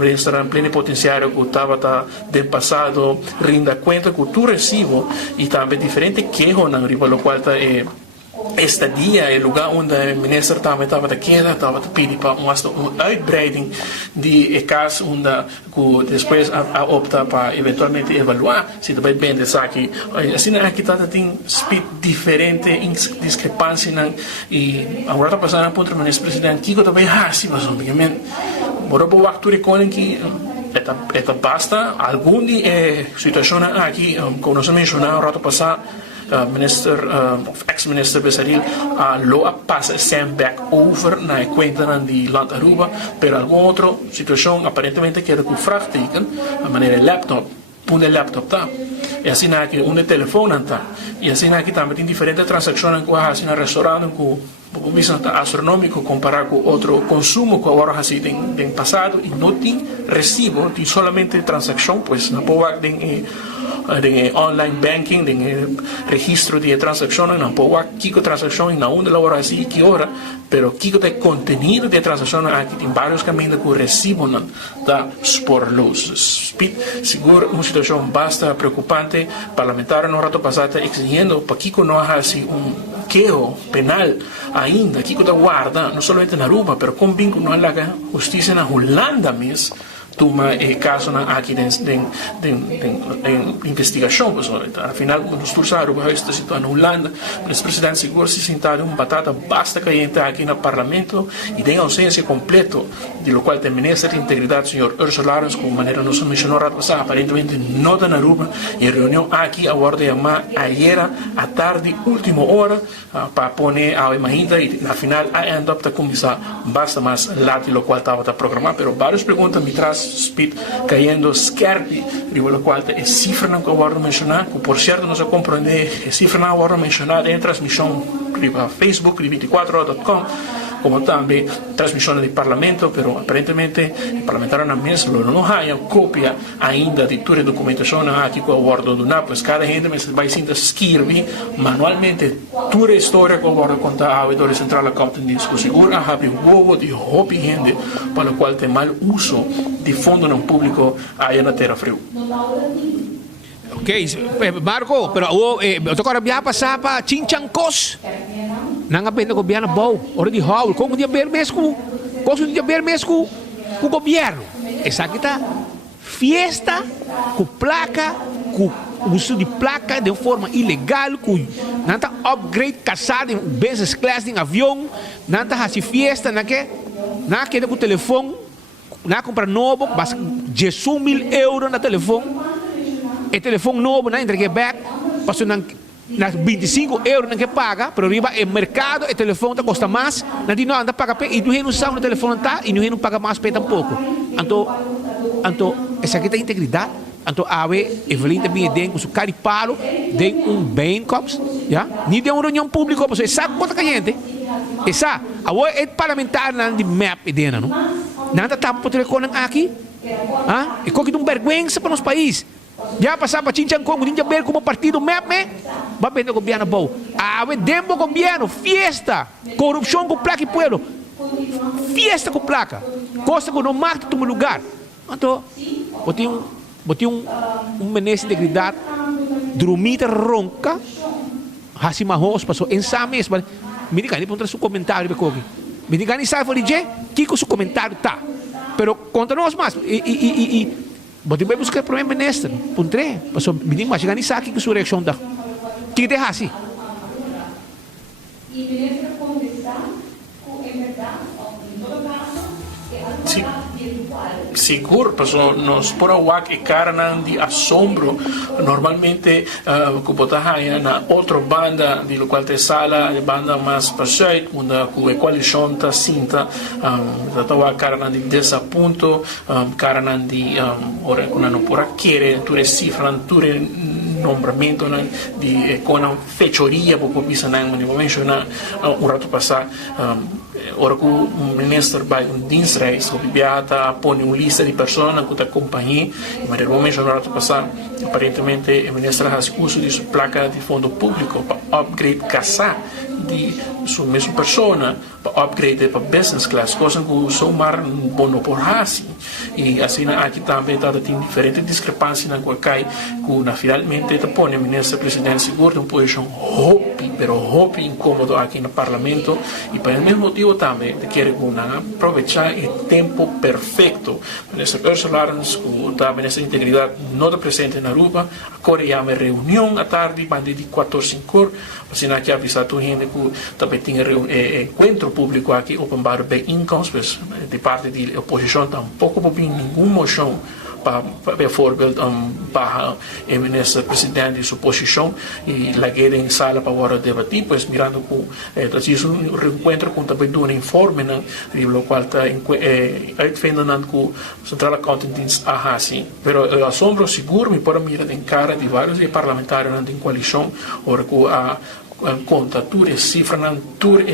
restaurante plenipotenciário que estava do passado rinda conta que tu recibo e também diferente queijo na riba lo qual está estadia é lugar onde o ministro também estava estava pedindo para uma uitbreiding de casos onde depois opta para eventualmente evaluar se também bem dessa aqui assim aqui tem speed diferente discrepância e agora está passando por o ministro presidente Kiko também sim mas obviamente bora para o actor que basta algum de situação aqui como nós mencionamos rato passado ex-minister Besaril lo passa sempre back over na conta de land Aruba per alguma outra situação aparentemente que era com vraagteken a maneira laptop punto laptop tá e assim aqui telefone tá e assim aqui também tem diferentes transações com assim na restaurante com visão astronômico comparado com outro consumo que agora assim tem passado e não tem recibo tem somente transação pois não pode tem online banking, registro de transacciones, não pode kiko transações na onde labora assim que hora, pero kiko de contenido de transações aqui tem vários caminhos que recibo da por luz. Seguro uma situação bastante preocupante. Parlamentar no rato passado exigindo para kiko não haja assim queijo penal ainda kiko da guarda não somente na Aruba, pero com vinco não há justiça na Holanda mesmo. toma caso aqui de investigação, afinal nos tursaram para esta situação na Holanda, mas o presidente seguro se sentado batata basta caliente aqui no Parlamento e tem ausência completa, de lo qual tem ministro de integridade, senhor Ursula Laurens, como maneira nos mencionou a passar, aparentemente não está na rua, em reunião aqui a hora de chamar ayer à tarde, última hora, para pôr a imagina e afinal a end up começar basta mais lá de lo qual estava programado, pero várias perguntas me traz speed caindo scherpi di quello qual è cifra non che voglio menzionare, che por certo non si comprende che cifra non voglio menzionare in trasmissione a Facebook di 24ore.com come anche trasmissione di Parlamento, però apparentemente il parlamentare non ha messo, non ha copia ainda di tutte le documentazioni che ho guardato di una, pues cada gente mi vai sinta scrivi manualmente tutte le storie che ho guardato contare a centrale account in disco sicuro ha un uovo di hobby gente per la quale è mal uso di fondo non pubblico a terra frio. Ok, Marco, pero agora viaja passar para Chinchancos. Não apenas o governo bom, hora de Raul, como dia ver mesmo, como dia ver mesmo o governo. Essa aqui tá fiesta com placa, com uso de placa de forma ilegal, com nada upgrade casado em business class em avião, nada assim fiesta, na que com telefone, na comprar novo, basta 10.000 euros na telefone. E telefone novo, na entrega back, passou na 25 euros que paga, pero arriba el mercado, el teléfono te custa más, nadie no anda paga e não sabe no telefone tá e não paga mais pe tampoco. Anto essa aqui tem integridade. Anto ave Evelyn também tem com seu caripalo, tem bem cops, já? Nem tem reunião pública, porque sabe quanta gente. Essa, agora é parlamentar na de map dena, não? Nada tá por telefone aqui. Ah? E coque de vergonha para nos país. Já passar para Chinchancong, ninja ver como partido MEP, vai vender o governo bom. Ave dembo governo, fiesta, corrupção com placa e pueblo. Fiesta com placa. Costa que não mata todo lugar. Então, botei um ministro de integridade, dormita ronca, assim mais passou em Sames, mas me diga, nem seu comentário, me diga, nem sabe, que o seu comentário tá. Pero contra nós mais, botei bem buscar o primeiro-ministro, puntre, passou, me diga, mas nem sabe que sua reação dá. Que deixa assim? Sim. Seguro, pessoal, nós por awak e cara de assombro normalmente como na outra banda de qual te sala a banda mais passei onde com a coalição tá cinta da cara de desaponto cara de ora quando não por querer tu cifra tu nombramento de com a fechoria porque bisa não me menciona rato passar ora que o ministro vai dinsreis o bibiata põe uma lista de pessoas que acompanham mas no momento no rato passar aparentemente o ministro faz uso de sua placa de fundo público para upgrade casa de sua mesma pessoa para upgrade para business class coisa que o seu mar bono por assim e assim aqui também tem diferentes discrepâncias na qual cai que finalmente põe o ministro presidente seguro em posição hobby incômodo aqui no parlamento e por esse motivo também quer aproveitar o tempo perfeito o ministro Ursula Laurens que está ministro de integridade não está presente na rua agora há uma reunião à tarde bande de 4-5 assim aqui avisar a gente que também tem encontro público aqui open bar bem incomes pues de parte da oposição tampouco por nenhuma moção para para o ministro presidente sua posição e lá em sala para agora debater pues mirando com um reencontro com também um informe de lo qual está defendendo que o Central Accounting assim pero o assombro seguro me pode mirar em cara de vários parlamentares em coalição ora que a contatura cifra natura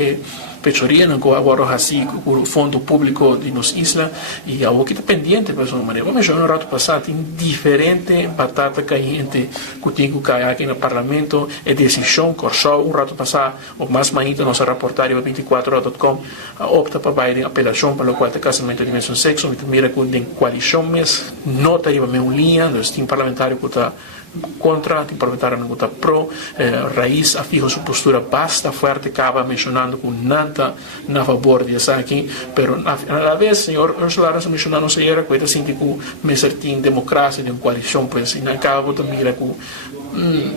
pechoria não agora assim o fundo público de nos isla e algo que está pendente pessoal maneira vamos já no rato passado tem diferente batata caliente que tem que cair aqui no parlamento é decisão corsou rato passado o mais ainda nossa reportário 24ore.com opta para vai a apelação para o qual o casamento de mesmo sexo me mira com tem coalição mas nota aí uma linha dos tim parlamentário que está contra, tem parlamentar não está pro, raiz afirma sua postura basta forte, acaba mencionando com nada na favor de essa aqui, pero a vez senhor Ursula Ramos mencionando se era coisa assim que me certinho democracia de uma coalição, pois e acaba também mira com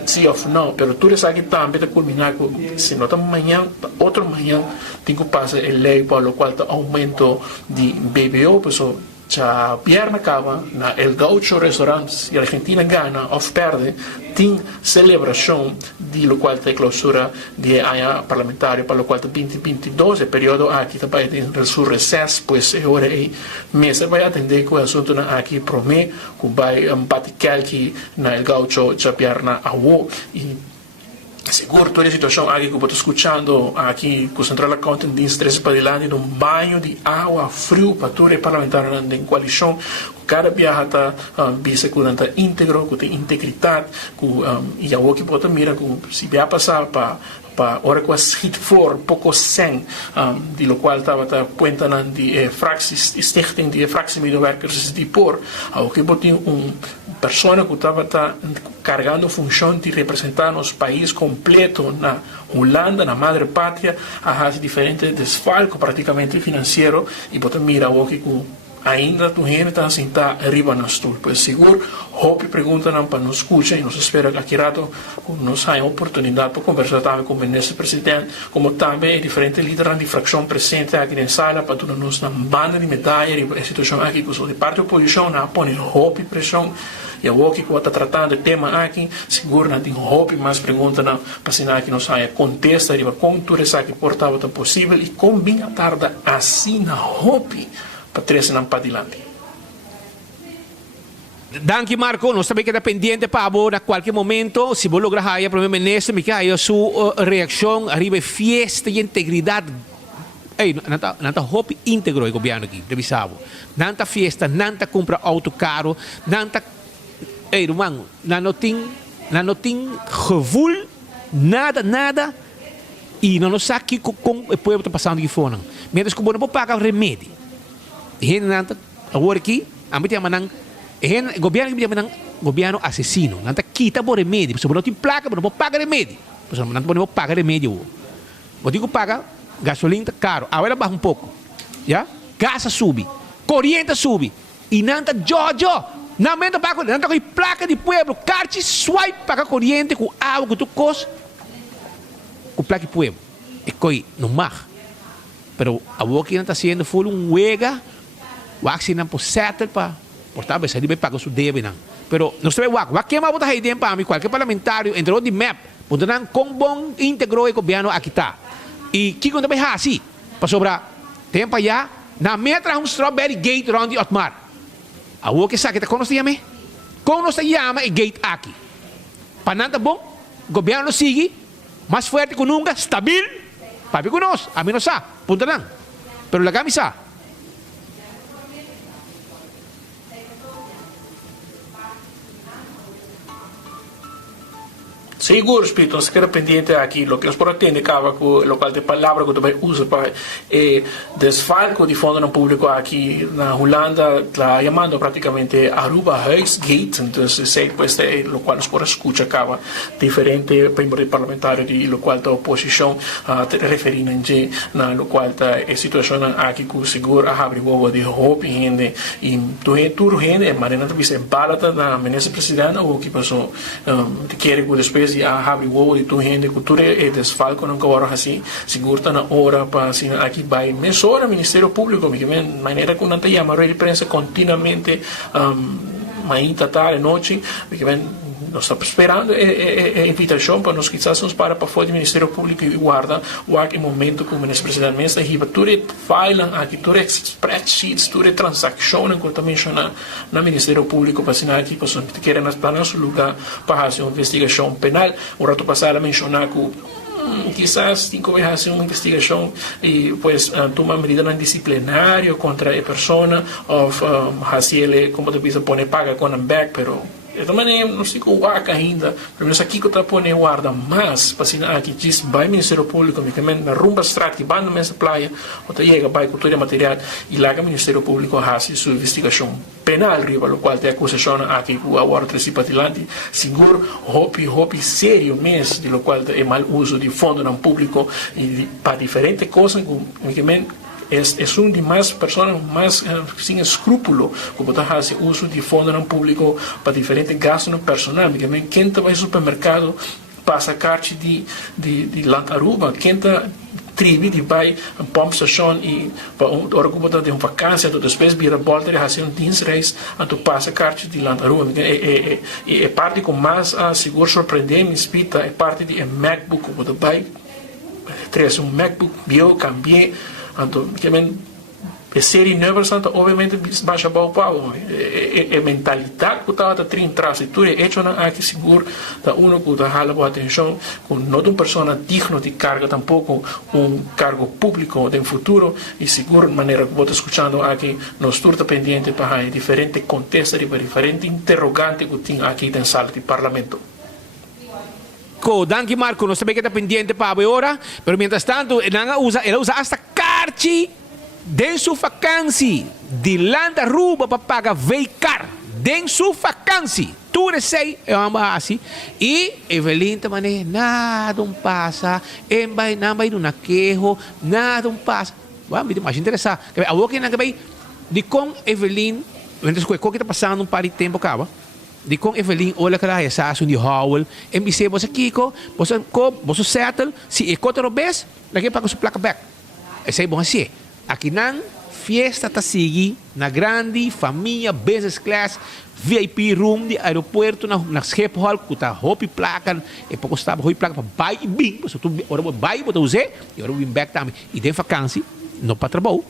sim ou não, pero tudo isso aqui também está culminar com se nota amanhã, outro manhã tem que passar a lei para o qual aumento de BBO, pessoal. Já pierna acaba na El Gaucho Restaurants e a Argentina gana ou perde, tem celebração de lo qual tem clausura de área parlamentar para o qual 2022 é período aqui também tem seu recesso, pois é hora aí mesa vai atender com o assunto aqui promete que vai bater que na El Gaucho já pierna awo e seguro toda a situação aqui que eu estou escutando aqui com o Central Accounting de Estresse para adelante num banho de água frio para toda a parlamentar em coalição cada viaja está bisa com íntegro, com integridade e a que pode mirar se vai passar para hora que as hit for pouco sem de lo qual estava conta de fracties stichting de fractie medewerkers de por ao que botem pessoa que estava carregando a função de representar nosso país completo na Holanda, na madre pátria, a diferente desfalco praticamente financeiro e botar mira o que ainda tu gente está sentada arriba na stol. Pois seguro, hope pergunta não para nos escutar e nos espera que aqui rato nos há oportunidade para conversar também com o ministro-presidente, como também diferentes líderes de fração presente aqui na sala para nos dar banda de medalha e a situação aqui que de parte da oposição não põe hope pressão e a que está tratando o tema aqui, seguro não tem hope mais pergunta não para assinar que nos há contesta arriba com tudo isso que portava possível e com bem a tarde assim na hope Patrícia não para adiante. Danke Marco, nós também queda pendiente para a qualquer momento, se vou lograr aí, primeiro-ministro, me quer a sua reação, arriba fiesta e integridade. Ei, não hope íntegro o governo aqui, revisado. Não fiesta, não compra auto caro, não ei, irmão, não tem gevoel, nada, e não sabe que com o povo está passando aqui fora. Mientras que o não paga o remédio. Hen nanta agora aqui a mim tem manang governo que manang governo assassino nanta quita por remédio porque não tem placa não pode pagar remédio porque não pode pagar remédio vou digo paga gasolina tá caro agora baixa pouco já gás sube corrente sube e nanta jojo não menta paga nanta com placa de pueblo carte swipe paga corrente com água que tu cos com placa de pueblo e coi não mar pero a boca não está sendo full huega o axi não pode settle para portar bem vai pagar sua dívida pero não se vai que mais botar aí dentro para mim qualquer parlamentário entrou de map botar com bom íntegro o governo aqui tá e que quando vai assim para sobrar tempo já na metra strawberry gate round de Otmar a o que sabe que tá conosco chama conosco chama e gate aqui para nada bom governo sigue mais forte que nunca stabil para conosco a mim não sabe punta lang pero la camisa Seguro, Espírito, nós queremos pendiente aqui, o que nós podemos entender acaba com o local de palavra que também usa para desfalco de fundo no público aqui na Holanda, está chamando praticamente Aruba Huisgate, então sei pues o qual nós podemos escutar acaba diferente membro parlamentar de lo qual da oposição referindo na lo qual da a situação aqui com seguro a abrir o de hope gente e tudo gente maneira de se balata na ministra presidente o que passou de querer com depois a abrir o de tu gente cultura e desfalco não agora assim seguro tá na hora para assim aqui vai mesora Ministério Público que maneira que não tem a maioria de prensa continuamente manhã tarde noite que nós estamos esperando a invitação para nós quizás nos para fora do Ministério Público e guarda o aquele momento que o ministro-presidente mesmo riba tudo file aqui tudo spreadsheets tudo transação enquanto menciona no Ministério Público para assinar aqui para que querem nas planos lugar para fazer uma investigação penal o rato passado a mencionar que quizás tem que fazer uma investigação e pues tomar medida disciplinária contra a pessoa ou fazer ele como tu bisa pone paga com um back pero também não sei o que ainda, mas aqui que eu estou pondo guarda mais para assinar aqui diz vai Ministério Público, que na rumba estrada que vai nessa praia, ou chega vai cultura material e lá que o Ministério Público faz sua investigação penal riba, o qual tem acusação aqui que o agora participantilante seguro hopi sério mesmo, de lo qual é mal uso de fundo no público e para diferentes coisas que es un de más personas más sin escrúpulo como está haciendo uso de fondos en público para diferentes gastos no personal. Quem está vai ao supermercado passa carte de Lantaruba, quem está tribi de vai a pump station e para hora que você tem uma vacância, então depois vira volta e fazer dienstreis, então passa carte de Lantaruba. É parte com mais seguro surpreendente, espita é parte de MacBook, como você vai traz MacBook, bio, cambiei. Então, a série nova, obviamente, baixa para o pau. A mentalidade que estava a infraestrutura é hecha aqui seguro, da uno que está a atenção, com não uma pessoa digna de carga, tampouco cargo público no futuro, e seguro, de maneira que você escutando aqui, nós estamos pendentes para diferentes contextos, para diferentes interrogantes que tem aqui na sala de parlamento. Danke Marco, nós também que está pendente para agora, mas mientras tanto, ela usa hasta carte de sua vacância de Lantaruba para pagar veicar de sua vacância. Tu sei, assim, e Evelyn também nada passa, não vai numa queijo, nada passa. Me mais interessante, a outra que vai de com Evelyn, mientras que está passando par de tempo acaba. De com Evelyn, olha que lá é sácio de Howell, MBC, você Kiko, você settle, se é contra o best, daqui para que você placa back. Esse é bom assim. Aqui não, fiesta está seguindo na grande família, business class, VIP room de aeroporto, na skip hall, que está hopi placa, e pouco estava hopi placa para vai e bem, você tu ora vai, você usar, e ora vem back também. E tem vacância, não para trabalho,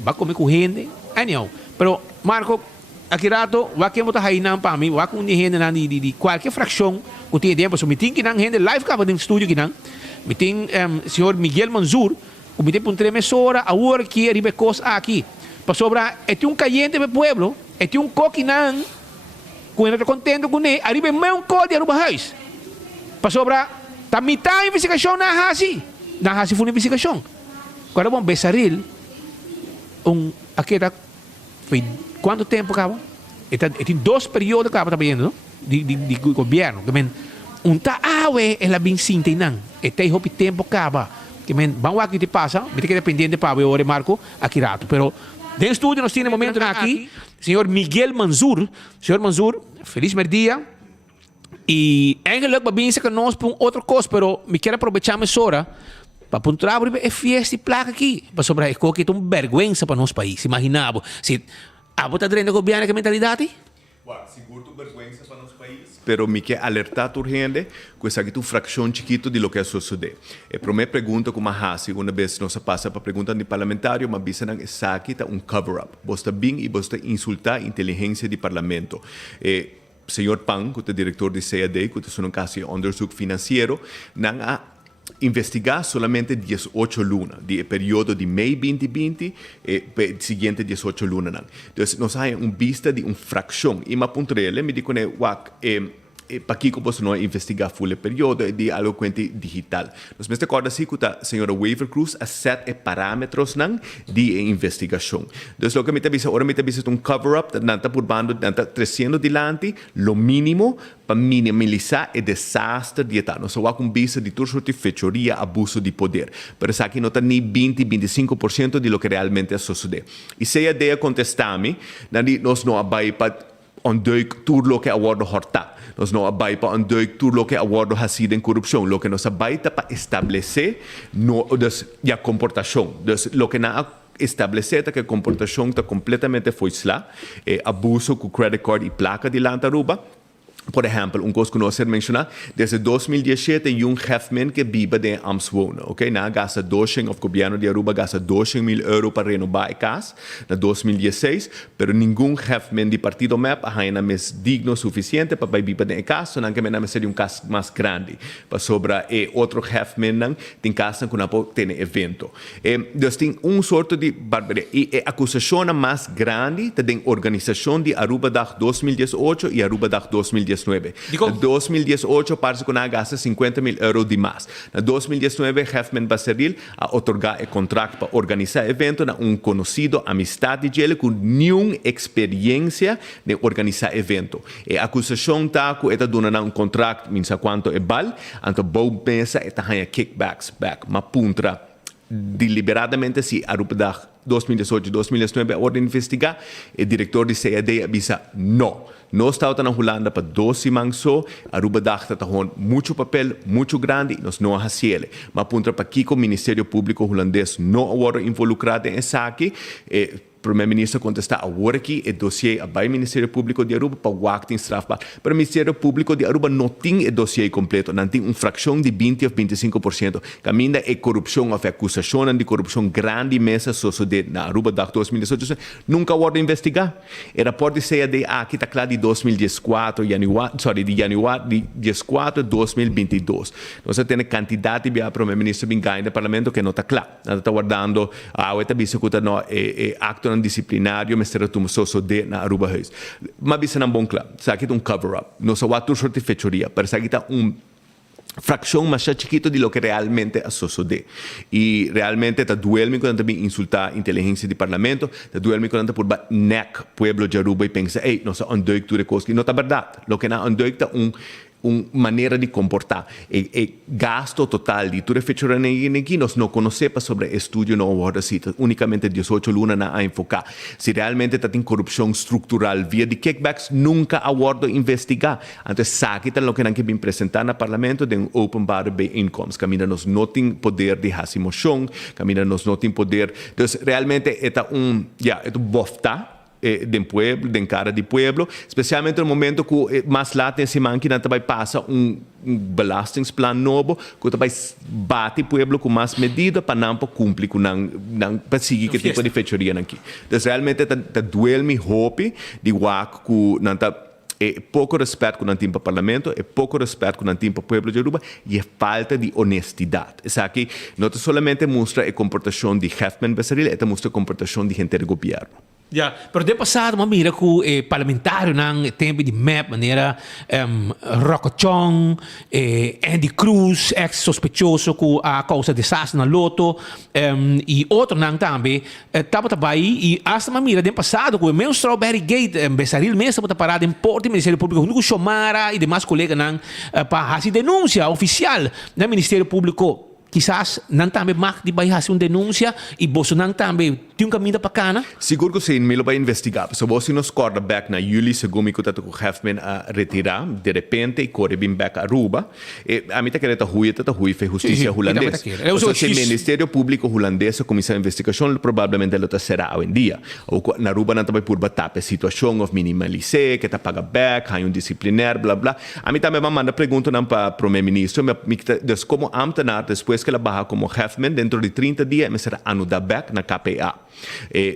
vai comer com gente, anyhow. Pero, Marco, aqui rato, vai que botar aí não para mim, vai com gente de qualquer fração, que tem tempo, so me tem que não gente live acaba no estúdio que não, me tem senhor Miguel Manzur, que me tem por 3 meses a hora que arriba coisa aqui, para sobrar, é caliente do pueblo, é coque não, quando eu estou contente com ele, arriba meu código no house, para sobrar, tá mitad a investigação na hasi foi uma investigação, agora bom besaril, aqui tá foi quanto tempo acaba? Tem 2 períodos que acaba vendo, de governo. Tá é la vincinta e não. Tem hopi tempo acaba. Vamos aqui te passa, me tem que dependente para ver Marco aqui rato. Pero dentro do estúdio nós temos momento aqui, senhor Miguel Manzur. Senhor Manzur, feliz dia. E eigenlijk para vir que nós para outra coisa, pero me quero aproveitar essa hora para pontuar é fiesta e placa aqui. Para sobrar, é que é uma vergonha para nosso país. Imaginava. Se você está governo que mentalidade? Seguro vergonha para nosso país. Pero me quer alertar urgente com essa aqui fração chiquito de lo que sucede. E para minha pergunta como a uma vez nós passa para pergunta de parlamentário, mas bisa nang essa aqui tá cover-up. Você bem e você insultar a inteligência do parlamento. Senhor Pang, que é diretor de CAD, que é um caso de undersuk financeiro, não investigar solamente 18 lunas, de período de May 2020 e seguinte 18 lunas. Então, nós temos vista de uma fração. E uma pontrele, me digo, para que você não investigar full período de algo digital. Nós me recorda assim que a senhora Waver Cruz a 7 parâmetros de investigação. Então, o que me está dizendo, agora me está dizendo cover-up, nanta por bando, nanta 300 dilante, lo mínimo para minimizar o desastre de etapa. Nós vamos com vista de toda sorte de fechoria, abuso de poder. Mas aqui não está nem 20-25% de lo que realmente sucede. E se a ideia contestar-me, nós não vamos para onduik tudo que awardo horta. Nós não abai para onduik tudo que awardo hasida em corrupção. Lo que nós abai para estabelecer a comportação. Lo que não estabelecer que a comportação está completamente foi lá, abuso com credit card e placa de Lantaruba. por ejemplo, un cosa que no se menciona, desde 2017 hay un jefe que vive de Amswonen, ok? Na gasta 200, o gobierno de Aruba gasta 200.000 € para renovar la casa, en 2016, pero ningún jefe de partido MEP ha mes digno suficiente para vivir de casa, no que me sería un caso más grande, para sobre otro jefe de casa que no tiene evento. Entonces, tem sorto de barbaridade. E a acusação mais grande da organização de Aruba DAC 2018 e Aruba DAC 2019. Em 2018, parece que não gasta 50.000 € de mais. Em 2019, Hefman Basaril a otorgar o contrato para organizar evento na conhecido amistade dele com nenhuma experiência de organizar evento. E a acusação está que ele dona contrato, não sei quanto é bal, então boa pensa e está kickbacks back, mas puntra deliberadamente se Aruba DAC 2018 e 2019 a ordem de investigar, o diretor de CAD avisa não está na Holanda para 12 só, Aruba DAC está com muito papel, muito grande, nós não hacemos. Mas punta para que o Ministério Público holandês não agora involucrado em essa aqui, o primeiro-ministro contesta agora que o dossiê ao Ministério Público de Aruba para o acto strafbaar. Para o Ministério Público de Aruba não tem o dossiê completo, não tem uma fração de 20 ou 25%. Caminha é corrupção, ou acusação de corrupção grande mesa sucedeu na Aruba DAC 2018. Nunca houve investigar. O rapporto de CAD aqui está claro de 2014, de januário de 2014 2022. Nós temos quantidade de primeiro-ministro vingar no parlamento que não está claro. Nós está guardando a outra visa que não é acto disciplinário, mas será tudo só de na Aruba House. Mas bisa não bom claro, sabe que é cover-up. Nós só ato sorte fechoria, para sabe que fração mais chiquito de lo que realmente sucede. E realmente está duelme quando também insultar a inteligência do parlamento, está duelme quando por neck pueblo de Aruba e pensa, nós andamos tudo coisa. Não está verdade. Lo que não andamos está uma maneira de comportar. E gasto total de tudo feito aqui, nós não conhecemos sobre estudo não agora, unicamente 18 lunas a enfocar. Se realmente está em corrupção estrutural via de kickbacks, nunca agora investigar. Então, sabe que o que não quer apresentar no parlamento de open bar de incomes. Caminha nós não tem poder de fazer moção, caminha nós não tem poder. Então, realmente é bofta de pueblo, de cara de pueblo, especialmente no momento que mais lá tem se máquina também passa belastingsplan novo, que também bate o pueblo com mais medida para não cumprir com não para seguir que tipo de fechoria aqui. Então realmente está duelme hope de wack que não está pouco respeito com o tempo parlamento, pouco respeito com o tempo pueblo de Aruba e falta de honestidade. Isso aqui não somente mostra a comportação de Hefman Basaril, é mostra a comportação de gente do governo. Pero de passado, uma mira que o parlamentário ng tempo de MEP, maneira Rocco Chong, Andy Cruz, ex-sospechoso com a causa de desastre na Loto, e outro nang também, estava também, e hasta uma mira de passado, com o meu Strawberry Gate, Basaril mesmo, estava parado em Porto, Ministério Público, com o Xomara e demais colegas nang, para fazer denúncia oficial no Ministério Público. Quizás não também mais de vai fazer uma denúncia e você não também tem caminho para cá, né? Seguro que sim, me lo vai investigar. Se você nos corda back na Juli, segundo que o Hefman a retirar, de repente, e corre bem back a Aruba, a mim está querendo fez justiça holandesa. Ou se o Ministério Público holandês começar a investigação, provavelmente ele será hoje em dia. Ou na Aruba não também por bater a situação, ou minimalizar, que está paga back, há disciplinar, blá blá. A mim também manda pergunta para o primeiro-ministro, mas como amtenar depois que ela barra como Hefman, dentro de 30 dias, me será anudar back na KPA.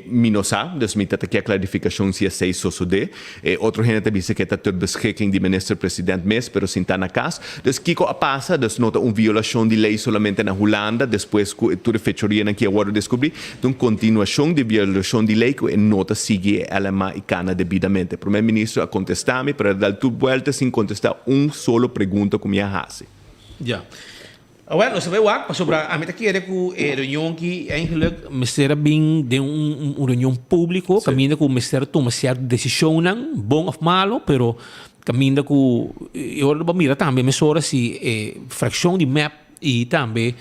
Minosa, dus me aqui a clarificação se é 6 suceder. Outro gente disse que está ter beschikking de minister-president mesmo, pero sem estar na casa. Dus Kiko passa, dus nota violação de lei somente na Holanda, depois que tudo fechoria aqui agora descobri, então continuação de violação de lei que nota sigue ela e cana devidamente. O primeiro-ministro a contestar-me, para dar tudo volta sem contestar solo pergunta que me hace. Well, nós sabemos sobre a meta que era que a reunião que eigenlijk ministério bem de reunião público, caminha que o ministério toma certa decisão, bom ou malo, pero caminha que eu mira também mesora se fração de MEP e também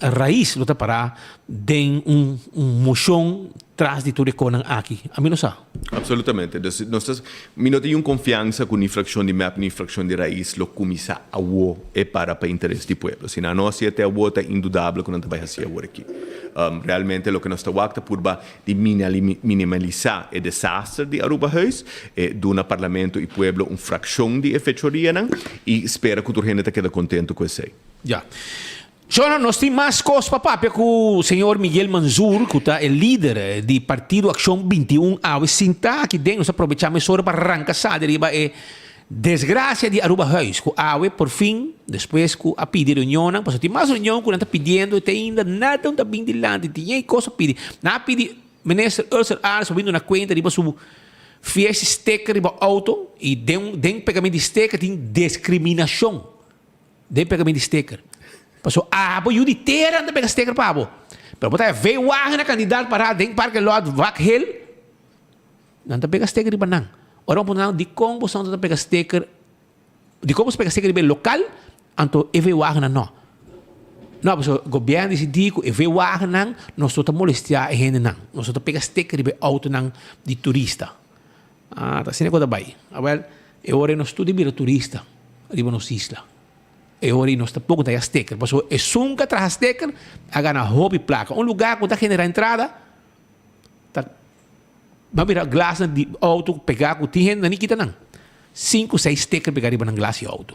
raiz luta para den moção traz de tudo que aqui. A mim não sabe. Absolutamente. Nós temos confiança com a infração de map, a infração de raiz, lo comissa a o é para interesse do povo. Se não nós até a o é indudável quando vai fazer agora aqui. Realmente o que nós estamos aqui por de minimalizar o desastre de Aruba Huis, do na parlamento e povo uma fração de efeitoria e espera que o gente quede contente com isso. Já. Então, nós temos mais coisas para papel com o senhor Miguel Manzur, que é o líder do Partido Ação 21. A sinta aqui dentro, nós aproveitamos para arrancar a deriva é desgraça de Aruba Huis. Que a por fim, depois que a pedir reunião, porque tem mais reunião que não está pedindo, tem ainda nada está bem dilante, tem coisa para pedir. Na pedir, ministro Ursul Ares, subindo na conta, riba sub fez sticker riba auto e den pagamento de sticker tem discriminação. Den pagamento de sticker. Passou, eu de ter anda pegar sticker para abo. Pero botar veio na candidato para den parque lot Vakhel. Não tá pegar sticker riba nang. Ora po nang di como são tá pegar sticker. De como se pegar sticker riba local, anto veio na no. Não, porque o governo decidiu que veio nang, nós tá molestar a gente nang. Nós tá pegar sticker riba auto nang de turista. Tá sendo coisa bem. Well, eu ora nós tudo de turista riba nos isla. E ora nós pouco da sticker, porque é sunca traz sticker, aga na hobby placa. Lugar que está generando entrada, tá vai virar glass de auto, pegar com tinha nem kita não. 5, 6 sticker pegar riba ng glass de auto.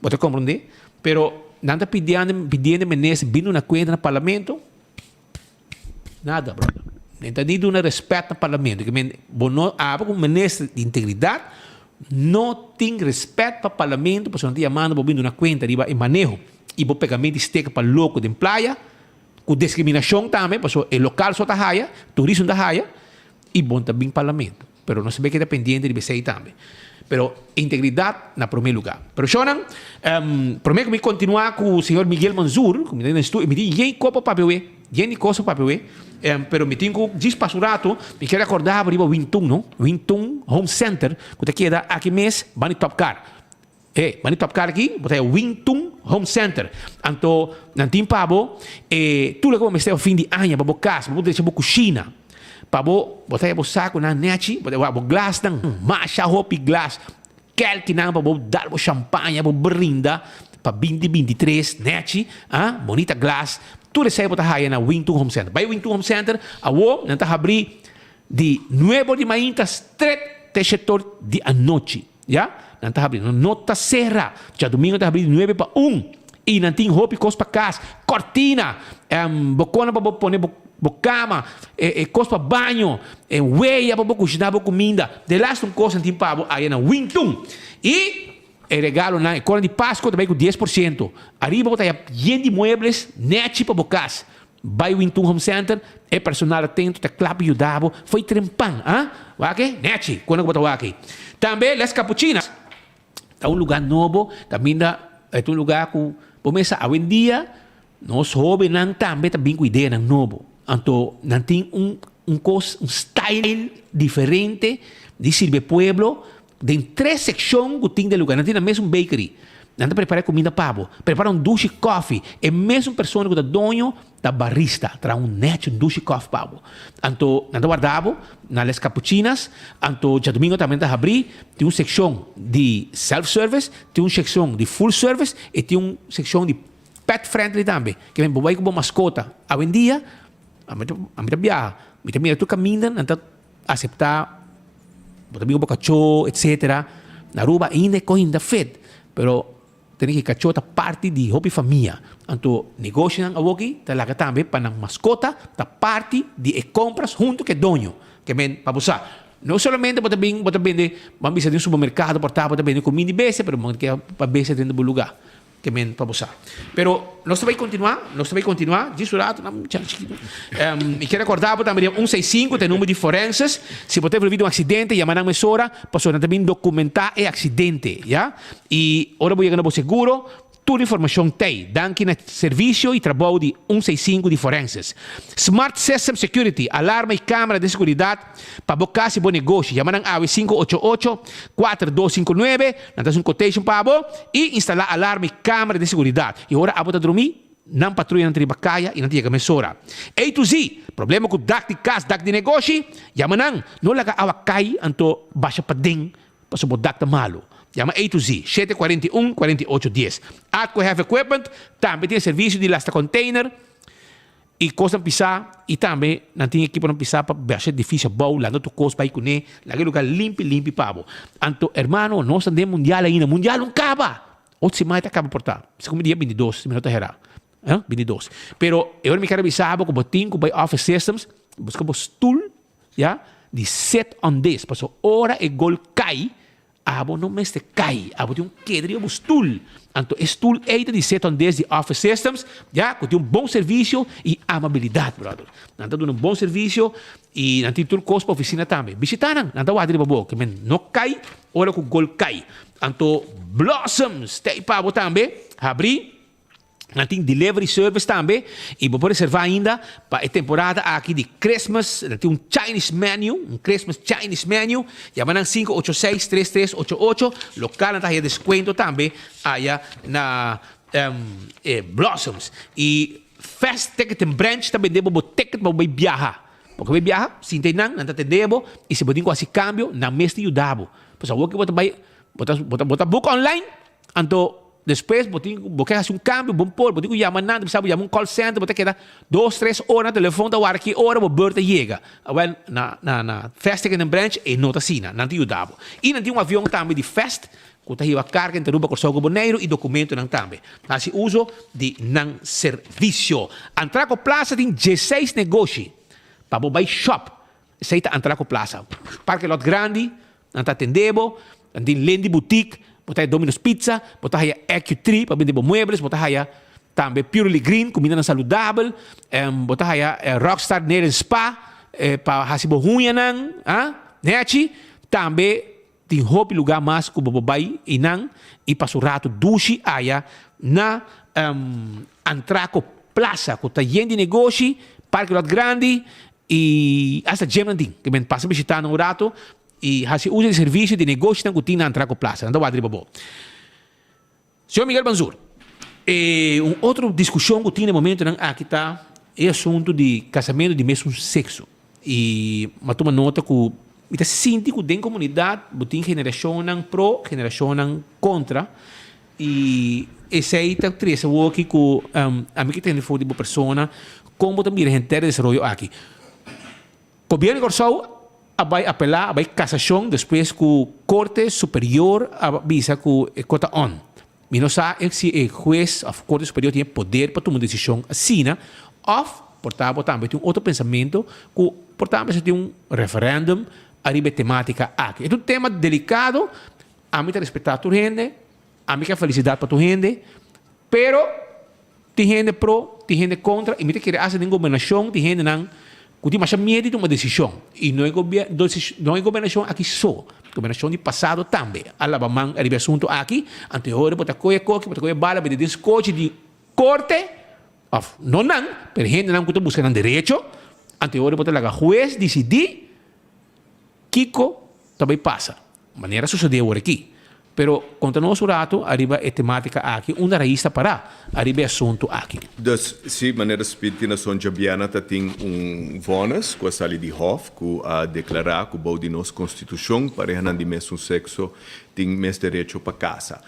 Você compreende? Pero nada pedindo menes vindo na conta no parlamento. Nada, brother. Entendido um respeito no parlamento, que bono aba com menes de integridade. Não tem respeito para o parlamento, porque não tem chamando para vir na conta e manejo. E para pagamento de sticker para louco de praia, com discriminação também, porque o local só está raia, turismo está raia, e bom também parlamento. Mas não se vê que é dependente de você também. Mas integridade na primeiro lugar. Mas, Shonan, prometo que me continuar com o senhor Miguel Manzur, que me tem estudo, me diz, quem copa para ver, quem coisa para ver, pero me tenho despassurato, me quero acordar para ir ao Wintung, não? Wintung Home Center, que aqui é aqui mês, vai top car. Vai top car aqui, botar o Wintung Home Center. Então, não tem pabo, tudo que vamos ter ao fim de ano, para casa, para deixar para cozinha, para botar o saco na net, botar o glass, macha roupa glass, que não para dar o champanhe, para brinda, para 2023 net, bonita glass. Tudo isso aí para a na Wintung Home Center. Vai Wintung Home Center, a o não está abrir de 9 de manhã até setor de a noite, já? Não está abrindo, não está cerrado. Já domingo está abrindo de 9 para 1 e não tem roupa e coisa para casa, cortina, bocona para pôr cama, coisa para banho, weia para cozinhar para comida. De lá são coisas que tem para aí na Wintung e regalo na escola de Páscoa também com 10%. Arriba botar cheio de muebles, net para casa. Vai o Wintung Home Center, é personal atento, tá claro ajudado, foi trempão, ok? Net, quando eu botar aqui. Também as capuchinas. É lugar novo, também é lugar que começa a hoje em dia, nós jovens não também também com ideia novo. Então, não tem um style diferente de servir pueblo. Tem 3 secções que tem de lugar. Não tem a mesma bakery. Não prepara comida pavo. Prepara douche coffee. É mesmo pessoa que é dono da barista. Traz net douche coffee pavo. Então, não guardavo nas cappuccinas. Então, já domingo também está abrir. Tem uma secção de self-service. Tem uma secção de full service. E tem uma secção de pet friendly também. Que vem para com mascota. Hoje em dia, a mim viaja. A mim tu caminha, não aceitar botambigo para cachorro, etc. Na Aruba ainda é coisa ainda feita, pero tem que cachorro tá parte de hobby família. Então, negócio não aqui, tá lá também para a mascota, tá parte de compras junto com o dono, que vem para você. Não somente para vender, vamos de um supermercado, para vender comida e beijo, mas para beijo dentro do lugar. Que vem para você. Pero nós vai continuar, disso lado, e quero recordar também 165, tem número de forenses. Se você teve um acidente, chamar uma emissora, para também documentar o acidente, já? E agora vou chegar no seguro, toda informação tem. Danke na serviço e trabalho de 165 de forenses. Smart System Security, alarma e câmera de seguridade para bocar se bom negócio. Chama ng AWE 588-4259, nantas um quotation para abo e instalar alarma e câmera de seguridade. E agora abo tá dormir, não patrulha na tribacaya e não tinha mesura. A to Z, problema com dak de casa, dak de negócio, chama ng não laga awakay anto baixa pa ding para subod dak ta malo. Chama A to Z, 741-4810. Atco Heavy Equipment, também tem serviço de lasta container e coisa pisar e também não tem equipo não pisar para baixar difícil bom lá no tu costa vai com né lá que lugar limpo pabo. Anto hermano, nós andamos mundial ainda, mundial não acaba. Outro semana acaba portar. Segundo dia 22, minutos herá. 22. Pero eu me quero avisar com botinho com Office Systems, busca bo stool, ja, de set on this, paso hora e gol cai. Abo não me este cai, abo tem quedrio bo stool. Anto stool eita de set on this de Office Systems, ja, com tem bom serviço e amabilidade, brother. Nanta dando bom serviço e nanti tur cost pa oficina também. Bisitanan, nanta wadri babo, que men no cai, ora com gol cai. Anto Blossoms, tem pabo também, abri. Nós temos delivery service também e vou reservar ainda para a temporada aqui de Christmas. Nós temos Chinese menu, Christmas Chinese menu. Chama 586-3388. Local nós temos desconto também aí na Blossoms. E Fast Ticket and Branch também debo ticket para viajar. Porque vai viajar, se tem nada, não debo e se botem quase câmbio, na mês de ajudabo. Pois o que bota book online, então depois, você faz câmbio, bom pôr, você chama nada, você chama call center, você queda 2-3 horas no telefone da hora que hora você chega. Na Fast Ticket and Branch e nota sina, não te ajudava. E não tem avião também de Fast, que está a carga, interrompa com o boneiro e documento não também. Assim, uso de não serviço. Antraco Plaza tem 16 negócios para você shop. Aceita Antraco Plaza. Parque lot grande, não está atendendo, não tem Lendi Boutique, botar Domino's Pizza, botar aí EQ3 para vender muebles, botar aí também Purely Green, comida saudável, botar aí Rockstar Nail Spa, para fazer unha nang, neachi, também tem hobby lugar mais que o babai e nang e para o rato duche aí na Antraco Plaza, que está de negócio, parque lot grande e hasta Gemlanding, que me passa visitar no rato. E se usa o serviço de negócio na Coutinho na Antraco Plaza. Não vai babo. Senhor Miguel Banzur, uma outra discussão que tem no momento aqui está é assunto de casamento de mesmo sexo. E uma toma nota que está síndico de comunidade, tem geração pro, geração contra. E esse aí está três aqui que a mim que tem de fora de pessoa, como também a gente tem desenvolvimento aqui. Governo Corsau vai apelar, vai casação depois que o Corte Superior avisa que é cota on. E não sabe se o juiz, a Corte Superior tem poder para tomar uma decisão assim, ou, portanto, também tem outro pensamento que, portanto, se tem referendum, arriba temática aqui. É um tema delicado, a mim está respeitar a tua gente, a mim quer felicidade para a tua gente, pero tem gente pro, tem gente contra, e me tem que fazer uma governação, tem gente não, que tem mais medo de uma decisão. E não é governação aqui só. Governação de passado também. Alabamang, arriba assunto aqui, anterior, bota coisa, bala, bota discote de corte, não, pero gente não que está buscando direito, anterior, bota lá, juiz decidir, Kiko também passa. Maneira sucedeu agora aqui. Pero contra nosso rato, arriba a temática aqui, uma raiz para arriba assunto aqui. Dus, sim, maneira speed na São Jabiana tem vonas com a sala de Hof, que a declarar que o de nossa Constituição, para a de mesmo sexo, tem mais direito para casa.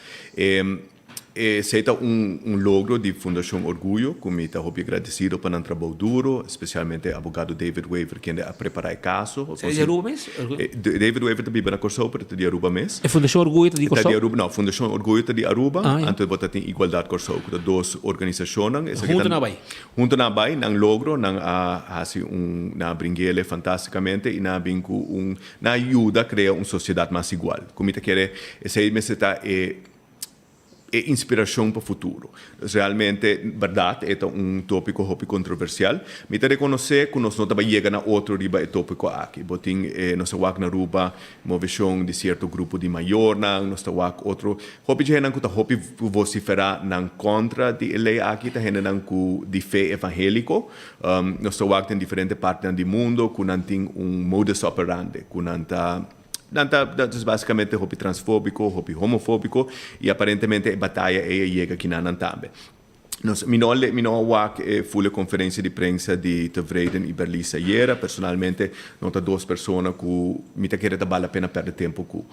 Seita logro de Fundação Orgulho, que me está agradecido para um trabalho duro, especialmente o advogado David Weaver, que ainda a preparar o caso. Você é de Aruba mesmo? David Weaver também na Corsau, para de Aruba mesmo. É Fundação Orgulho de Corsau? Não, Fundação Orgulho de Aruba, antes de ter igualdade Corsau, que duas organizações. Junto na Bahia? Junto na Bahia, não logro, não na brinquele fantasticamente, e na brinco, na ajuda a criar uma sociedade mais igual. Como te quer, esse aí me está e inspiração para o futuro. Realmente, verdade, é um tópico muito controversial. Me te reconhecer que nós não estamos chegando a outro riba tópico aqui. Botim, nós estamos na ruba, uma visão de certo grupo de maior, nós estamos outro. Hopi de renan que está hopi vociferar na contra de lei aqui, está renan que de fé evangélico. Nós estamos em diferentes partes do mundo, que não tem modus operandi, que não está basicamente hopi transfóbico, hopi homofóbico e aparentemente a batalha chega aqui na também. Minowak fulle conferenza di prensa di Tevreden e Berlisa ieri, personalmente nota due persone che mi chiede che vale la pena perdere tempo con.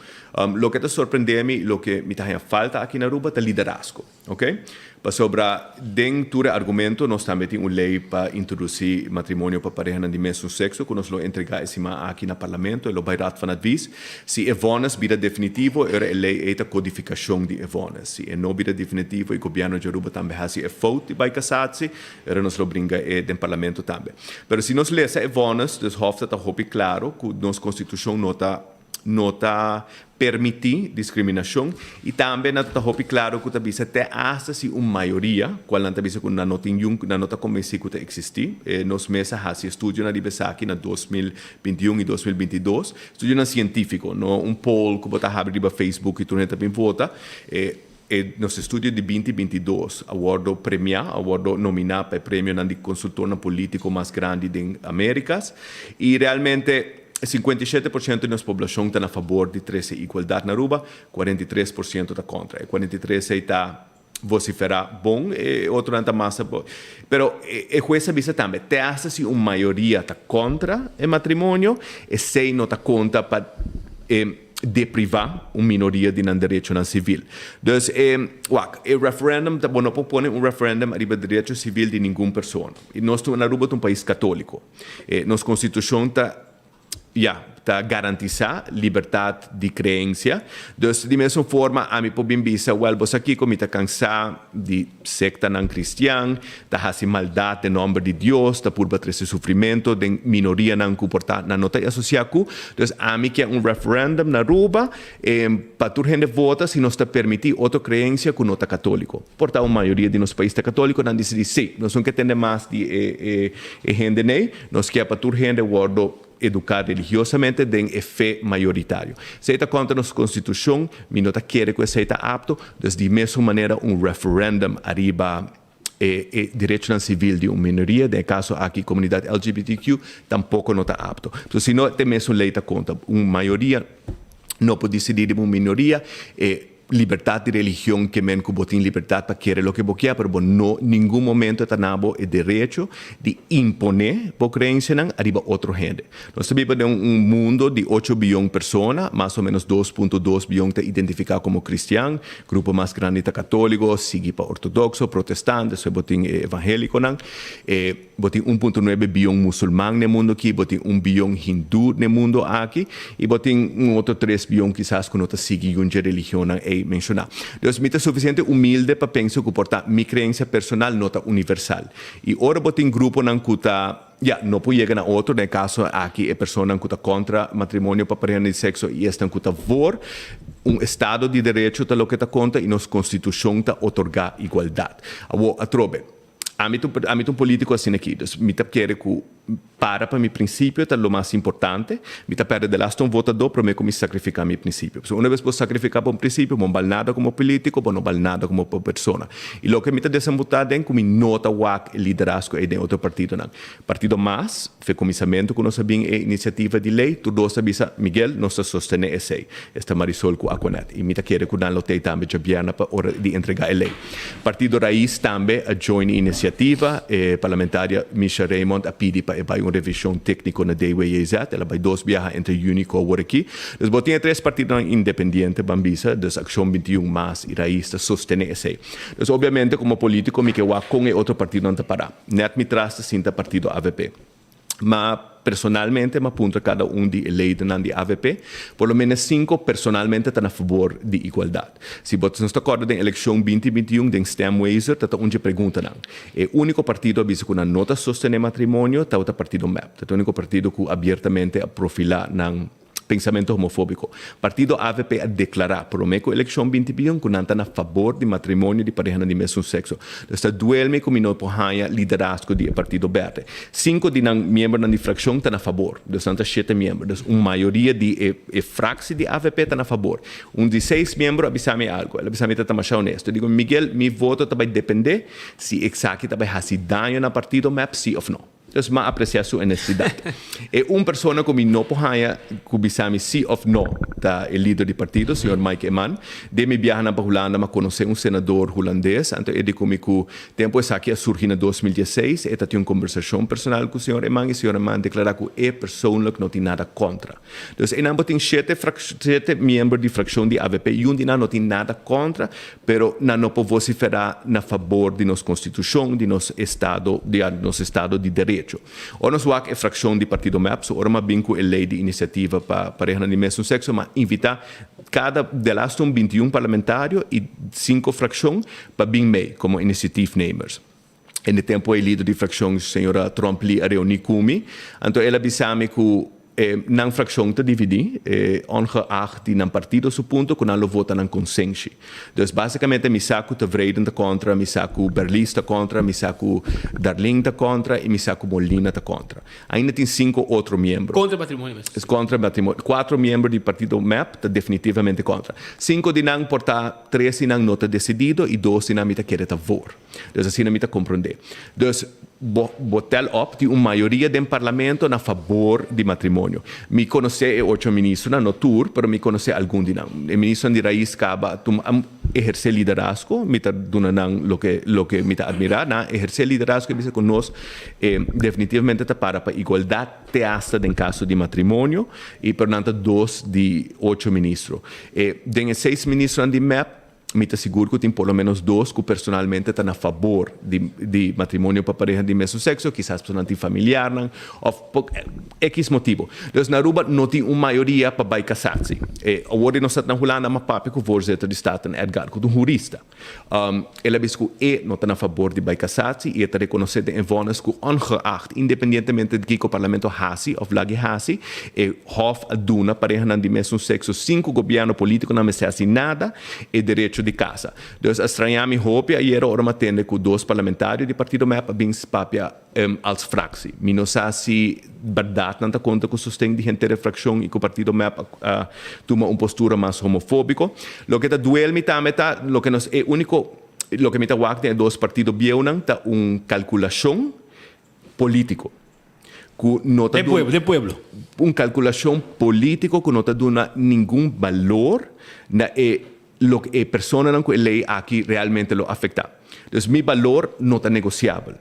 Lo che ti sorprendemi, lo che mi ha falta qui in Aruba è liderazgo, ok? Pa sobra dentro argumento nós também tem lei para introduzir matrimônio para pareja de mesmo sexo que nós lo entregar cima aqui no parlamento e lo bairat van advis se evonas bira definitivo era lei é a codificação de evonas se não bira definitivo e o governo de Aruba também há se vote vai casar-se era nós lo brinca do parlamento também pero se nós lesa evonas dus hoofd dat hopi claro que nossa constituição nota permitir discriminação e também não está hopi claro que está até hasta se uma maioria qual não está bisa que na nota convencido que existe nos meses há se estudo na Ribesaki na 2021 e 2022 estudo científico não poll que botar abre riba Facebook e tu não também vota nosso estudo de 2022 awardo premiar awardo nominar para prêmio de consultor político mais grande das Américas e realmente 57% da nossa população está a favor de 13 igualdade na Aruba, 43% está contra. E 43% está vociferar bom e outro não está massa bom. Pero essa visa também, te acha se uma maioria está contra o matrimônio e se não está contra para deprivar uma minoria de direito na civil. Então, o referendum, não propõe referendum arriba direito civil de nenhuma pessoa. E nós estamos na Aruba um país católico. Nossa Constituição está para garantizar liberdade de crença. Então, de mesma forma, a mim podem dizer, você aqui como está cansado de secta não cristã, está fazendo maldade em nome de Deus, está por bater esse sofrimento de minoria não comportar na nota associada. Então, a mim que é referendum na Aruba, para toda gente vota se nós está permitir outra crença que nota católico. Portanto, a maioria de nosso país é católico, não diz sim, nós não queremos mais de gente nem, nós queremos para toda gente guardo educar religiosamente tem fé maioritário. Se está contra nossa Constituição, me não quer que seja apto, então, de mesma maneira, referendum arriba direito civil de uma minoria, no caso aqui, comunidade LGBTQ, tampouco não está apto. Então, se não tem mesmo lei está contra, uma maioria não pode decidir de uma minoria, liberdade de religião que men que botin liberdade para querer o que boquia, pero no nenhum momento está nabo o direito de imponer por crença não arriba outro gente. Nós sabemos de mundo de 8 bilhões de pessoas, mais ou menos 2.2 bilhões está identificado como cristão, grupo mais grande está católico, sigue para ortodoxo, protestante, so botin evangélico não, botin 1.9 bilhões muçulmano no mundo aqui, botin 1 bilhão hindu no mundo aqui, e botin outro 3 bilhões quizás que não está seguindo uma religião mencionar. Então, me é suficiente humilde para pensar que porta minha crença personal não está universal. E ora botem grupo não que está não pode chegar a outro, no caso aqui é pessoa que está contra matrimônio para pareja de sexo e está que está por estado de direito está o que está contra e nossa Constituição está otorgar igualdade. A trobe. A mim político assim aqui, me quer que para meu princípio é o mais importante, me perde de last votador para me sacrificar meu princípio. Uma vez vou sacrificar um princípio, não vale nada como político, não vale nada como pessoa. E o que me desembotar é que me nota o liderazgo é de outro partido não. Partido mais, foi comissamento que nós sabemos é iniciativa de lei, tu dois sabes, Miguel, nós sostener esta Marisol com a Aquanet. E me quer que não lotei também já para hora de entregar a lei. Partido Raiz também a join iniciativa parlamentária Misha Raymond a pedir para uma revisão técnica na DWEZ, ela vai 2 viajar entre Unico e aqui. Então, botem 3 partidos independentes, Bambisa, das Ação 21 mais e Raiz, de sostener esse. Então, obviamente, como político, me quedo com outro partido não está parar. Net me traz cinta partido AVP. Mas, personalmente, me apunta cada de eleitos na AVP, por lo menos 5 personalmente estão a favor de igualdade. Se você não está acordado da eleição 2021, de Stem Weiser, está onde pergunta não. O único partido que não nota sostener matrimônio, está o partido MEP. É o único partido que abertamente a profilar não pensamento homofóbico. Partido AVP a declarar, promeco eleição 2021, que não está a favor de matrimônio de pareja de mesmo sexo. Está duelme com não porranha liderazgo do Partido Verde. 5 de membros da fração estão a favor. Então, 7 membros. Uma maioria de fração de AVP está a favor. 16 membros avisam algo. Ela avisam que está mais honesto. Eu digo, Miguel, meu voto vai depender se exato vai fazer dano no Partido MAP, sim ou não. Então, mas apreciar sua honestidade. E uma pessoa que não pode que sim ou não, tá, o líder do partido, o senhor Mike Eman, de me viajar para Holanda, mas conhecer um senador holandês, então ele comigo, tempo essa aqui surgiu em 2016, e tinha uma conversação personal com o senhor Eman, e o senhor Eman declarou que é pessoa que não tem nada contra. Então, em ambos tem 7 membros de fração de AVP, e não tem nada contra, mas não pode vociferar a favor de nossa Constituição, de nosso Estado de Direito. O nosso é fração do Partido MAP, so ora uma binco é lei de iniciativa para pareja de mesmo sexo, mas invitar cada delas 21 parlamentários e 5 frações para bem meio como initiative namers. E no tempo é líder de fração a senhora Trump li a reunir comigo, então ela avisou-me que na fração te dividi, ongeacht die na partido su punto con allo vota na consenso. Dus basicamente mi saco tevreden te contra, mi saco Berlis te contra, mi saco Darling te contra e mi saco Molina te contra. Ainda tem 5 outros membros. Contra o matrimônio mesmo. Contra o matrimônio. 4 membros do partido MAP te definitivamente contra. 5 de não portar, 3 de não te decidido e 2 de não me te querer te vor. Dus assim não me te compreender. Dus botel op de uma maioria do parlamento na favor de matrimônio. Me conhece 8 ministros na tour, mas me conhece algum de não. O ministro de Raiz acaba exercer liderazgo, me está dando lo que me está admirar, na exercer liderazgo que com nós definitivamente está para igualdade teasta em caso de matrimônio e portanto 2 de 8 ministros. Den 6 ministros de MEP me asseguro que tem pelo menos 2 que personalmente estão a favor de matrimônio para pareja de mesmo sexo, quizás por não familiar, ou por X motivo. Então, na Aruba não tem uma maioria para vai casar-se. Agora nós estamos na Holanda, mas papi que o voorzitter de Staten, Edgar, que é um jurista. Ele diz que não está a favor de vai casar-se e está reconhecendo em vonas que ongeacht, independentemente de que o parlamento hasi ou lagi hasi, hof a duna pareja de mesmo sexo, 5 governo político não me se assim nada, e direito de casa. Então, estranhar-me roupa e era hora matende com 2 parlamentários do partido MEP bem papia als fractie. Me não sei se verdade não está conta com o sustento de gente da fração e que o partido MEP toma uma postura mais homofóbica. Lo que está duele-me também está, lo que nos é único, lo que me está guardando é 2 partidos bieunang, está calculação político. De pueblo. Uma calculação política que não está dando nenhum valor na lo que persona que lei aqui realmente lo afecta. Então, meu valor não está negociável.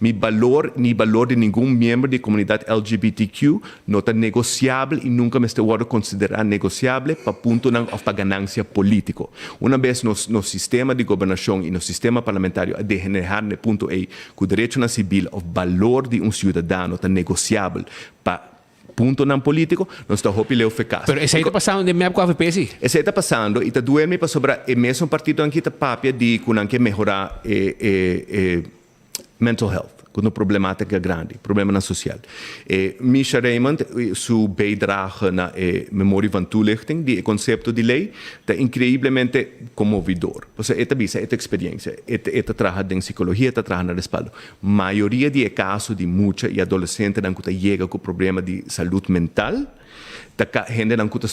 Meu valor, nem valor de nenhum membro da comunidade LGBTQ não está negociável e nunca me estou considerar negociável para ponto para ganância política. Uma vez no sistema de governação e no sistema parlamentar a degenerar no ponto que o direito na civil, o valor de cidadão está negociável para ponto não político, nós estamos opileu eficaz. Pero esse aí está passando de MEP com a AVP, sim? Esse aí está passando e está doendo para sobre o mesmo partido aqui está papia de que melhorar mental health, com uma problemática grande, problema social. Misha Raymond, sua bijdrage na memória van toelichting, die conceito de lei, está incrivelmente comovidor. Você esta visa, esta experiência, esta trabalha em psicologia, esta trabalha no respaldo. Maioria de casos de muita e adolescente que chega com problema de saúde mental, está gente que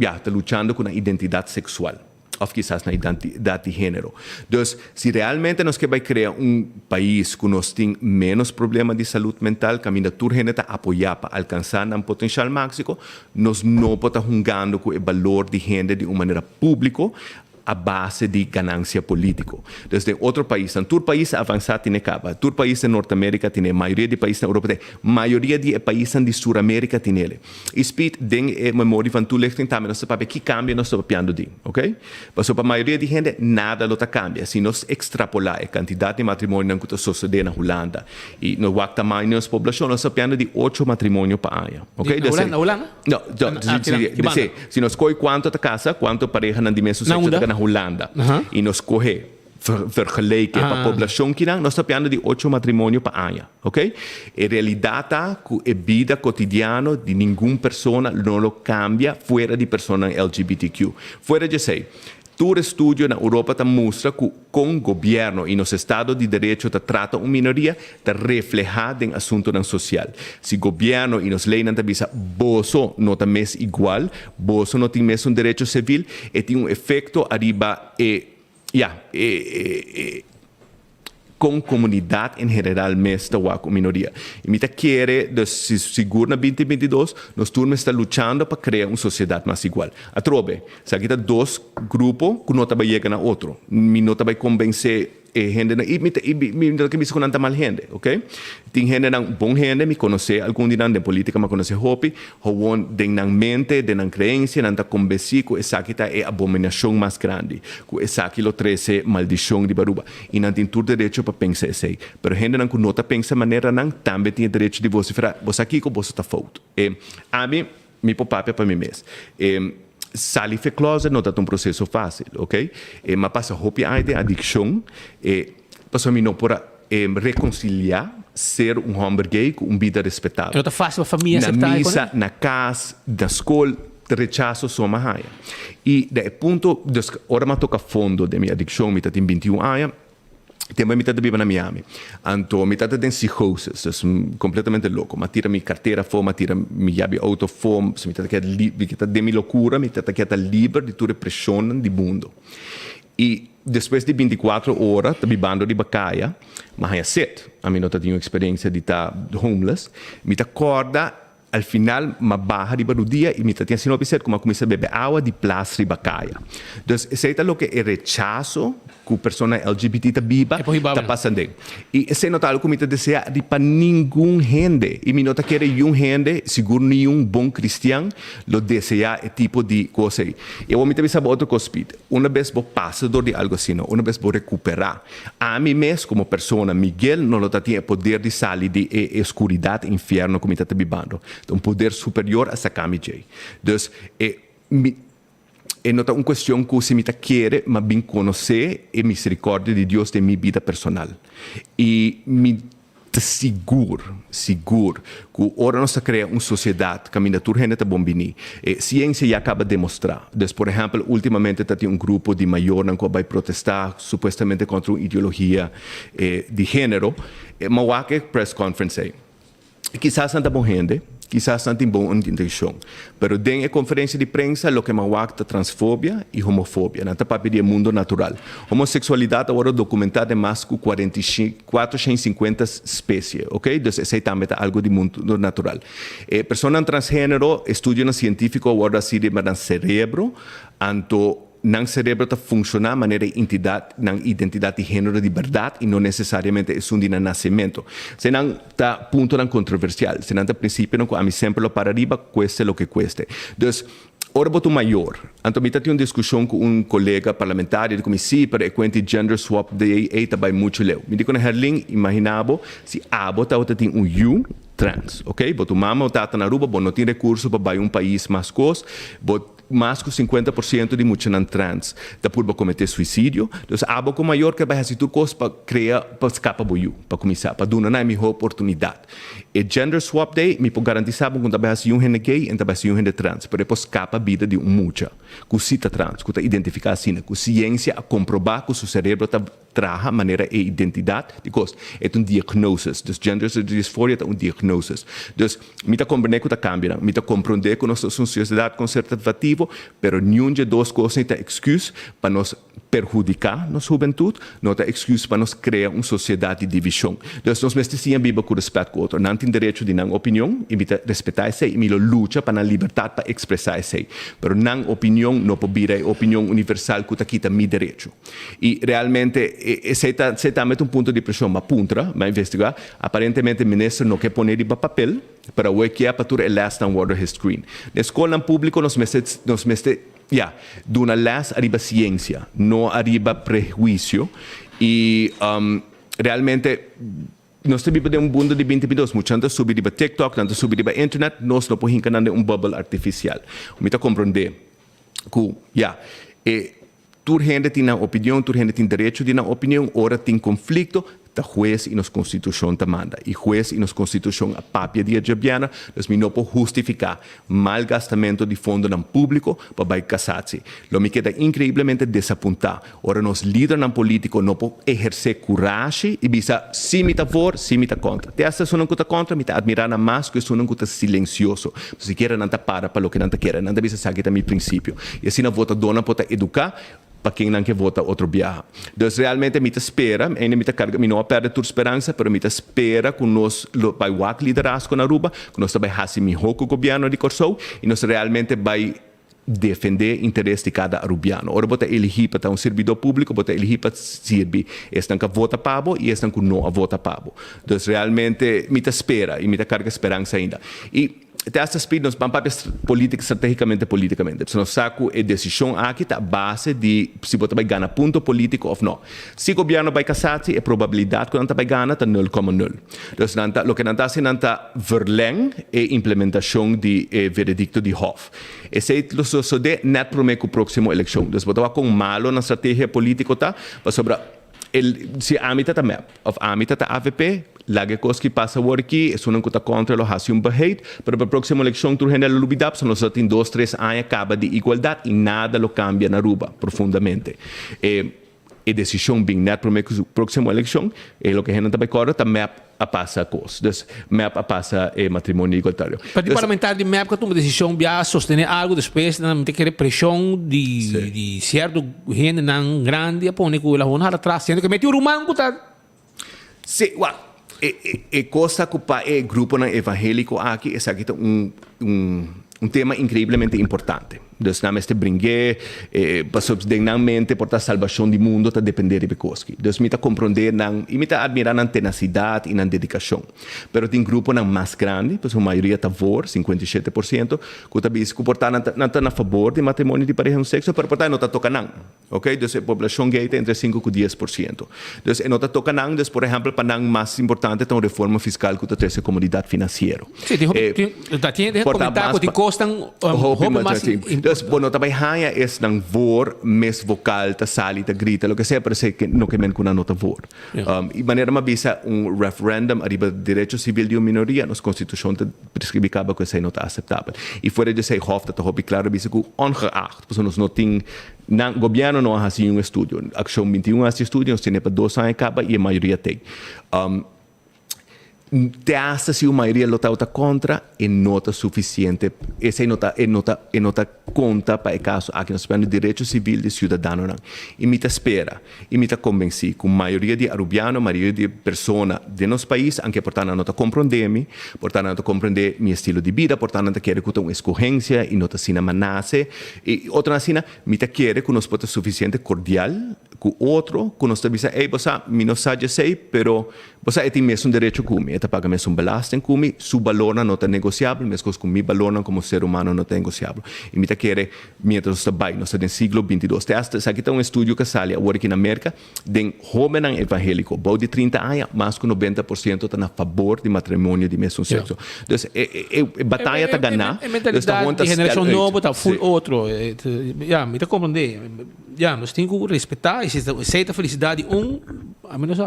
está lutando com a identidade sexual. Ou quizás na identidade de gênero. Então, se realmente nós queremos criar um país que nós tem menos problema de saúde mental, que a minha turma está apoiar para alcançar um potencial máximo, nós não podemos jugando com o valor de gente de uma maneira pública a base de ganância política. Desde outro país, em todo país avançado tem caba, todo país da Norte-América tem, maioria de países da Europa tem, maioria de países da Sul-América tem ele. E speed den memória van toelichting também nós sabemos que cambia nós estamos piando de, ok? Mas para a maioria de gente nada lo cambia. Se nós extrapolar a quantidade de matrimônio que sucede na Holanda e no tamanho da população nós estamos piando de 8 matrimônios por ano, ok? Na Holanda? Não, se nós coi quanto da casa, quanto pareja na dimensão sexual na Holanda e nos corre vergelijken. Ah. Pa população que nós estamos falando de 8 matrimônios por ano, ok? E realidade tá que a vida cotidiana de nenhuma pessoa não lo cambia fora de pessoa LGBTQ. Fora de sei. Todo estudio na Europa mostra que com o governo e nos estados de direito trata uma minoria reflejada em assunto social. Se o governo e nos leis não avisa, você não está mais igual, você não tem mais direito civil, e tem efeito arriba com comunidade em geral mais da minoria. E me quer, seguro na 2022, nós estamos lutando para criar uma sociedade mais igual. A trobe, se aqui está 2 grupos que não vai chegar na outro, me não vai convencer gente, e me não que me conanta mal gente, ok? Tem gente não bom gente, me conhece algum dia de política, me conhece hopi, ou de na mente, de na crença, não está convencido que essa aqui é a abominação mais grande, que essa aqui lo trece maldição de baruba, e não tem todo direito para pensar assim. Pero gente não nota pensa maneira não também tem direito de você falar, você aqui que você está falto. A mim, me papapia para mim mesmo. Salir de closet não é um processo fácil, ok? Mas passa a de adicção, passa a mim não pode reconciliar ser um homem gay com uma vida respeitável. Não é fácil a família aceitar. Na missa, na casa, na escola, rechaço só uma raia. E, de ponto, agora eu toco a fundo da minha adicção, eu tenho 21 anos, também me vive na Miami. Então, me tem psicosis, é completamente louco. Me tira minha carteira fora, me tira minha auto fora, me está de minha loucura, me está livre de toda a pressão do mundo. E depois de 24 horas, estou vivendo de bacaia, mas é cedo. A mim não tenho experiência de estar homeless. Me acorda, al final, me barra de o dia e me tinha sido observado como começa a beber água de plástico e bacaia. Então, isso é o que é rechaço que a pessoa LGBT viva está passando. E se nota algo que me deseja de para nenhum gente. E me nota que é um gente, seguro nenhum bom cristiano, lo deseja esse tipo de coisa. E eu vou me dizer outra coisa. Uma vez vou passar de algo assim, uma vez vou recuperar. A mim mesmo, como pessoa, Miguel não tem o poder de sair de escuridade, inferno, como está vivendo. Um poder superior a sacar-me. Então, é não uma questão que se me quer, mas bem conhecer a misericórdia de Deus de minha vida personal. E me seguro que ora nós criamos uma sociedade que a minha turma está bombini. Ciência já acaba de mostrar. Por exemplo, ultimamente tem um grupo de maior que vai protestar supostamente contra uma ideologia de gênero. Mas há que press conference aí. Quizás não está bom gente, quizás não tem boa intenção, mas dentro da conferência de prensa, o que é transfobia e homofobia, não está para pedir mundo natural. Homossexualidade agora documentada em mais de 450 espécies, ok? Então, isso também é algo de mundo natural. Pessoas transgênero, estudo científico agora se no cérebro, então, não cérebro está funcionar de maneira identidade de gênero de verdade e não necessariamente é de nascimento. Se não está ponto controversial, se não está princípio, a mim sempre para arriba, cueste o que cueste. Então, ora boto maior. Então, me tive uma discussão com um colega parlamentar, como sim, para equente gender swap day, vai muito leu. Me digo na Herling, imaginava se a bota tem um you trans, ok? Boto mama ou tata na ruba, não tem recurso para um país mais coisa, mais que 50% de muitos trans da por cometer suicídio. Então, há pouco maior que vai fazer tudo coisa para criar, para escapar do para começar, para dar uma melhor oportunidade. E Gender Swap Day me pode garantizar que vai fazer um gente gay e vai fazer um gente trans, para depois escapar a vida de mucha. Que se está trans, que está identificar assim, que ciência a comprovar que o seu cérebro está trabalha maneira e identidade de coisa. É um diagnóstico. Então, gender dysphoria é um diagnóstico. Então, me está compreender que está cambiando, me está compreender que nós somos uma sociedade conservativa, mas nenhum de duas coisas é excuse para nos perjudicar nossa juventude, não é excuse para nos criar uma sociedade de divisão. Então, nós precisamos viver com respeito com o outro. Não tem direito de não opinião, e me respeitar isso, e me luta para a liberdade para expressar isso. Mas não opinião, não pode vir a opinião universal que está aqui meu direito. E realmente, esse é também um ponto de pressão, mas puntra, mas investigar, aparentemente o ministro não quer pôr ele para papel, para o que é para tudo last and water his screen. Na escola pública, nós de uma luz arriba ciência, não arriba prejuízo, e realmente nós vivemos em mundo de 2022, muitos antes subir para TikTok, antes subir para internet, nós não podemos bubble artificial. Me está compreender que, tu gente tem uma opinião, tu gente tem direito de uma opinião, ora tem conflito, da juez e nos constituição te manda. E juez e nos constituição a papia de Jabiana, dus mi não pode justificar malgastamento de fundo no público para vai casar-se. Lo me queda incrivelmente desapontar. Ora, nos líderes no político não pode exercer coragem e bisa se me tá for, se me tá contra. Te essa sono que tá contra, me tá admirar na mais que sono que tá silencioso. Se quer não tá para o que não tá quer, não tá bisa sabe que tá mi princípio. E assim na vota dona pode educar para quem não quer votar outro viaja. Então, realmente, me espera, ainda me carga, me não perde tua esperança, mas me espera que nós vai o liderazgo na Aruba, que nós vai fazer melhor com o governo de Corsou, e nós realmente vai defender o interesse de cada arubiano. Ora, você elegir para um servidor público, você elegir para servir. Estão que vota pabo e estão que não vota pabo. Então, realmente, me espera e me carga esperança ainda. E essa speed nos papéis política estrategicamente. Se nós saco a decisão aqui está a base de se você vai ganhar ponto político ou não. Se o governo vai casar-se, a probabilidade que não vai ganhar está 0,0. Então, o que não está sendo está verleng a implementação do veredicto de Hof. Esse é o sucede net para a próxima eleição. Então, você vai com malo na estratégia política, tá? Sobre se a mitad da MEP, of a mitad da AVP, lage coisa que passa aqui, é uma coisa contra o racismo barreiro, para a próxima eleição, tu rende a lubidab, são nós tem 2-3 anos, acaba de igualdade e nada lo cambia na Aruba, profundamente. A decisão bem net para a próxima eleição, é o que a gente vai correr, a MEP a passa a coisa. Então, MEP a passa matrimônio igualitário. Para o parlamentar de MEP, que uma decisão para sostener algo depois, não tem que pressão de certo gente não grande, a pôr com ela honra atrás, sendo que mete o rumano que está. Sim, coisa que o grupo evangélico aqui é um tema incrivelmente importante. Então, não este brinque, para mente por a salvação do mundo, está depender de coisas. Então, me está compreender e me está admirar na tenacidade e na dedicação. Mas tem grupo mais grande, a maioria está a favor, 57%, que está que portar não está a favor de matrimônio de pareja no sexo, mas portar não está tocando. Ok? Então, a população gay está entre 5 e 10%. Então, não está tocando, por exemplo, para não mais importante, está uma reforma fiscal que está a comunidade financeira. Sim, tem comentário que custam mais. Então, não também hanya é não vor mes vocal ta sali ta grita lo que sea parece que no que men kuna nota vor. E maneira uma bisa referendum arriba direito civil de uma minoria nos constituição te prescribicaba que essa não está aceitável. E fora de ser hof ta hobi claro bisa que ongeacht, pues nos não tem o governo não ha assim estudo. Action 21 esse estudo nos tem para 2 anos acaba e a maioria tem. Te hasta se a maioria lotava contra e nota suficiente essa nota conta para o caso aqui nós temos direito civil de cidadão e me espera e me convenci que a maioria de arubiano, a maioria de pessoas de nosso país anche portanto nota compreender-me portanto nota compreender meu estilo de vida portanto nota quer que uma escorrência e nota sina manase e outra sina me quer que nós pode suficiente cordial com outro que nós avisa ei você me não sabe sei pero você tem mesmo direito comigo eta paga mesmo belasten comigo su valor não é negociável mesmo com mi valor como ser humano não é negociável e me quer mientras está bem nós no século 22 esta aqui tem estudo que sale agora aqui na América de jovem evangélico bom de 30 anos mais que 90% está a favor de matrimônio de mesmo sexo então batalha está ganhar mentalidade de geração nova está full outro me está compreender nós temos que respeitar e aceita a felicidade a menos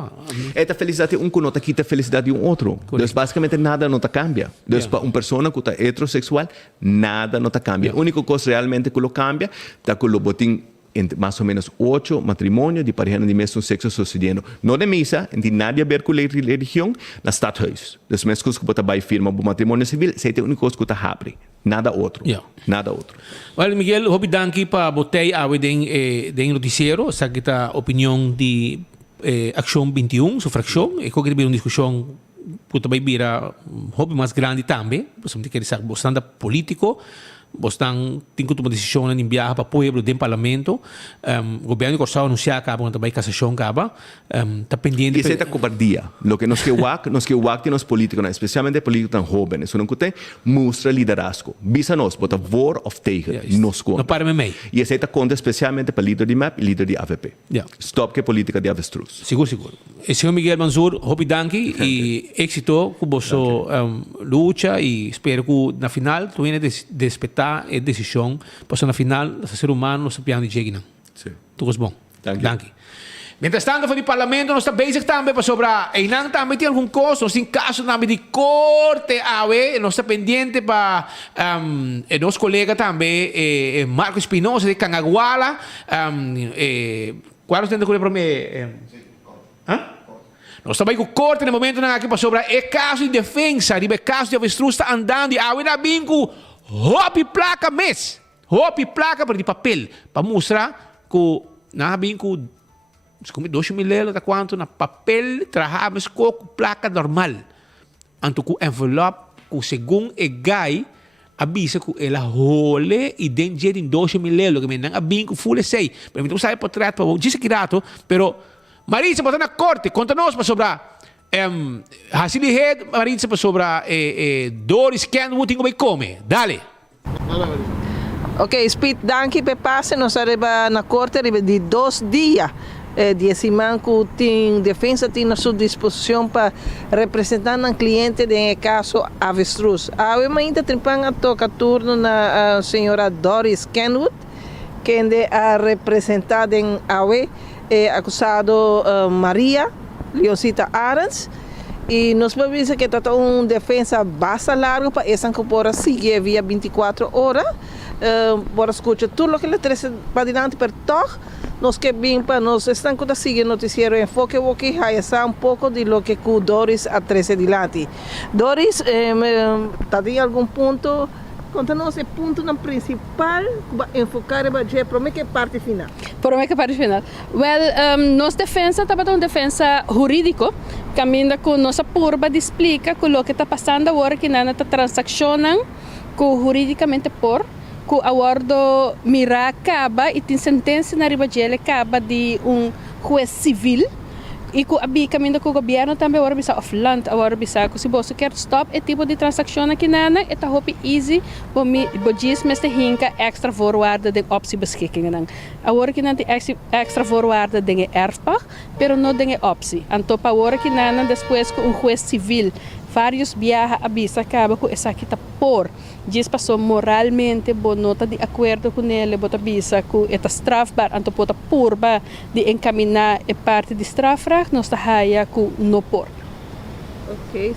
esta felicidade que não quita a felicidade de outro então basicamente nada não cambia então para uma pessoa que está heterossexual nada não cambia a única coisa realmente que lo cambia está que lo botin entre mais ou menos 8 matrimônios de pareja de mesmo sexo sucedendo. Não de missa, não tem nada a ver com a religião, na stadhuis. Das mesmas coisas que você vai firmar para o matrimônio civil, você tem a única coisa que você abre. Nada outro. Nada outro. Well, Miguel, hobi danki para botei a den noticiero, sa kita opinião de Action 21, sufração, e que uma discussão puta vai vira hobby mais grande também, você tem que ser bastante político. Bostan tem que tomar decisão em viajar para o povo do parlamento. O governo de Corsau anunciar que a também cassação acaba. Está pendente. Isso é a cobardia. O que nós que nós políticos, especialmente políticos tão jovens, isso não tem mostra liderazgo. Bisa nós, bota war of tegen, nós conta. Não para me. E isso é a conta especialmente para líder de MAP e líder de AVP. Stop que política de avestruz. Seguro. E senhor Miguel Manzur, hopi danki e êxito com você luta e espero que na final tu venha respeitar a decisão, para na final, o ser humano não se piano de chegar. Sim. Tudo bom. Dank je. Mientras tanto, van die parlamento nós está bezig também para sobrar. E não também tem algum custo, nós tem caso também de corte awe, nós está pendente para nosso colega também, Marco Espinosa de Cangaguala, qual é o tempo que ele promete? Nós estamos com corte no momento aqui para sobrar. É caso de defesa, de caso de avestruz está andando, e awe na bingo, hop placa mês, hop placa para de papel, para mostrar que na bingo como 2.000 euros da quanto na papel trabajamos com placa normal. Anto com envelope com segundo e gai avisa que ela role e dentro de 2.000 euros que me dão a bingo full sei. Pero me sabe por trás para dizer que rato, pero Marisa botar na corte, conta-nos para sobrar Hasili Head, Marisa para sobrar Doris Kenwood tinha que comer. Dale. Ok, Speed, danke per passe, nós arriba na corte arriba de 2 dias. De esse manco tem defesa tem na sua disposição para representar o cliente de caso avestruz. A ainda trimpanga toca turno na senhora Doris Kenwood, que é representada em AUE, acusado Maria Leoncita Arens. E nós podemos dizer que está uma defesa bastante larga para essa que pode seguir via 24 horas. Para escutar tudo o que ele traz para diante per toque. Nós que bem para nós estamos conseguindo noticiero enfoque aqui já um pouco de lo que com Doris a 13 de lati. Doris, está em algum ponto, conta-nos o ponto principal enfocar para que parte final. Para que parte final. Well, nossa defesa está uma defesa jurídica, caminha com nossa curva de explica com o que está passando agora que nada está transacionando com juridicamente por que acordo mira acaba e tem sentença na Ribagele acaba de juiz civil e que abi caminho com o governo também agora bisa offland agora bisa que se você quer stop e tipo de transação aqui nana é tá hope easy bo diz mas te hinka extra voorwaarde de optie beschikking dan agora que não tem extra voorwaarde de erfpach pero não de optie anto pa agora que nana depois com juiz civil vários viaja avisa acaba com essa aqui tá por diz passou moralmente bo nota de acordo com ele bota avisa que eta strafbar anto pota purba de encaminhar e parte de strafrag nos tá haia com no por. Ok,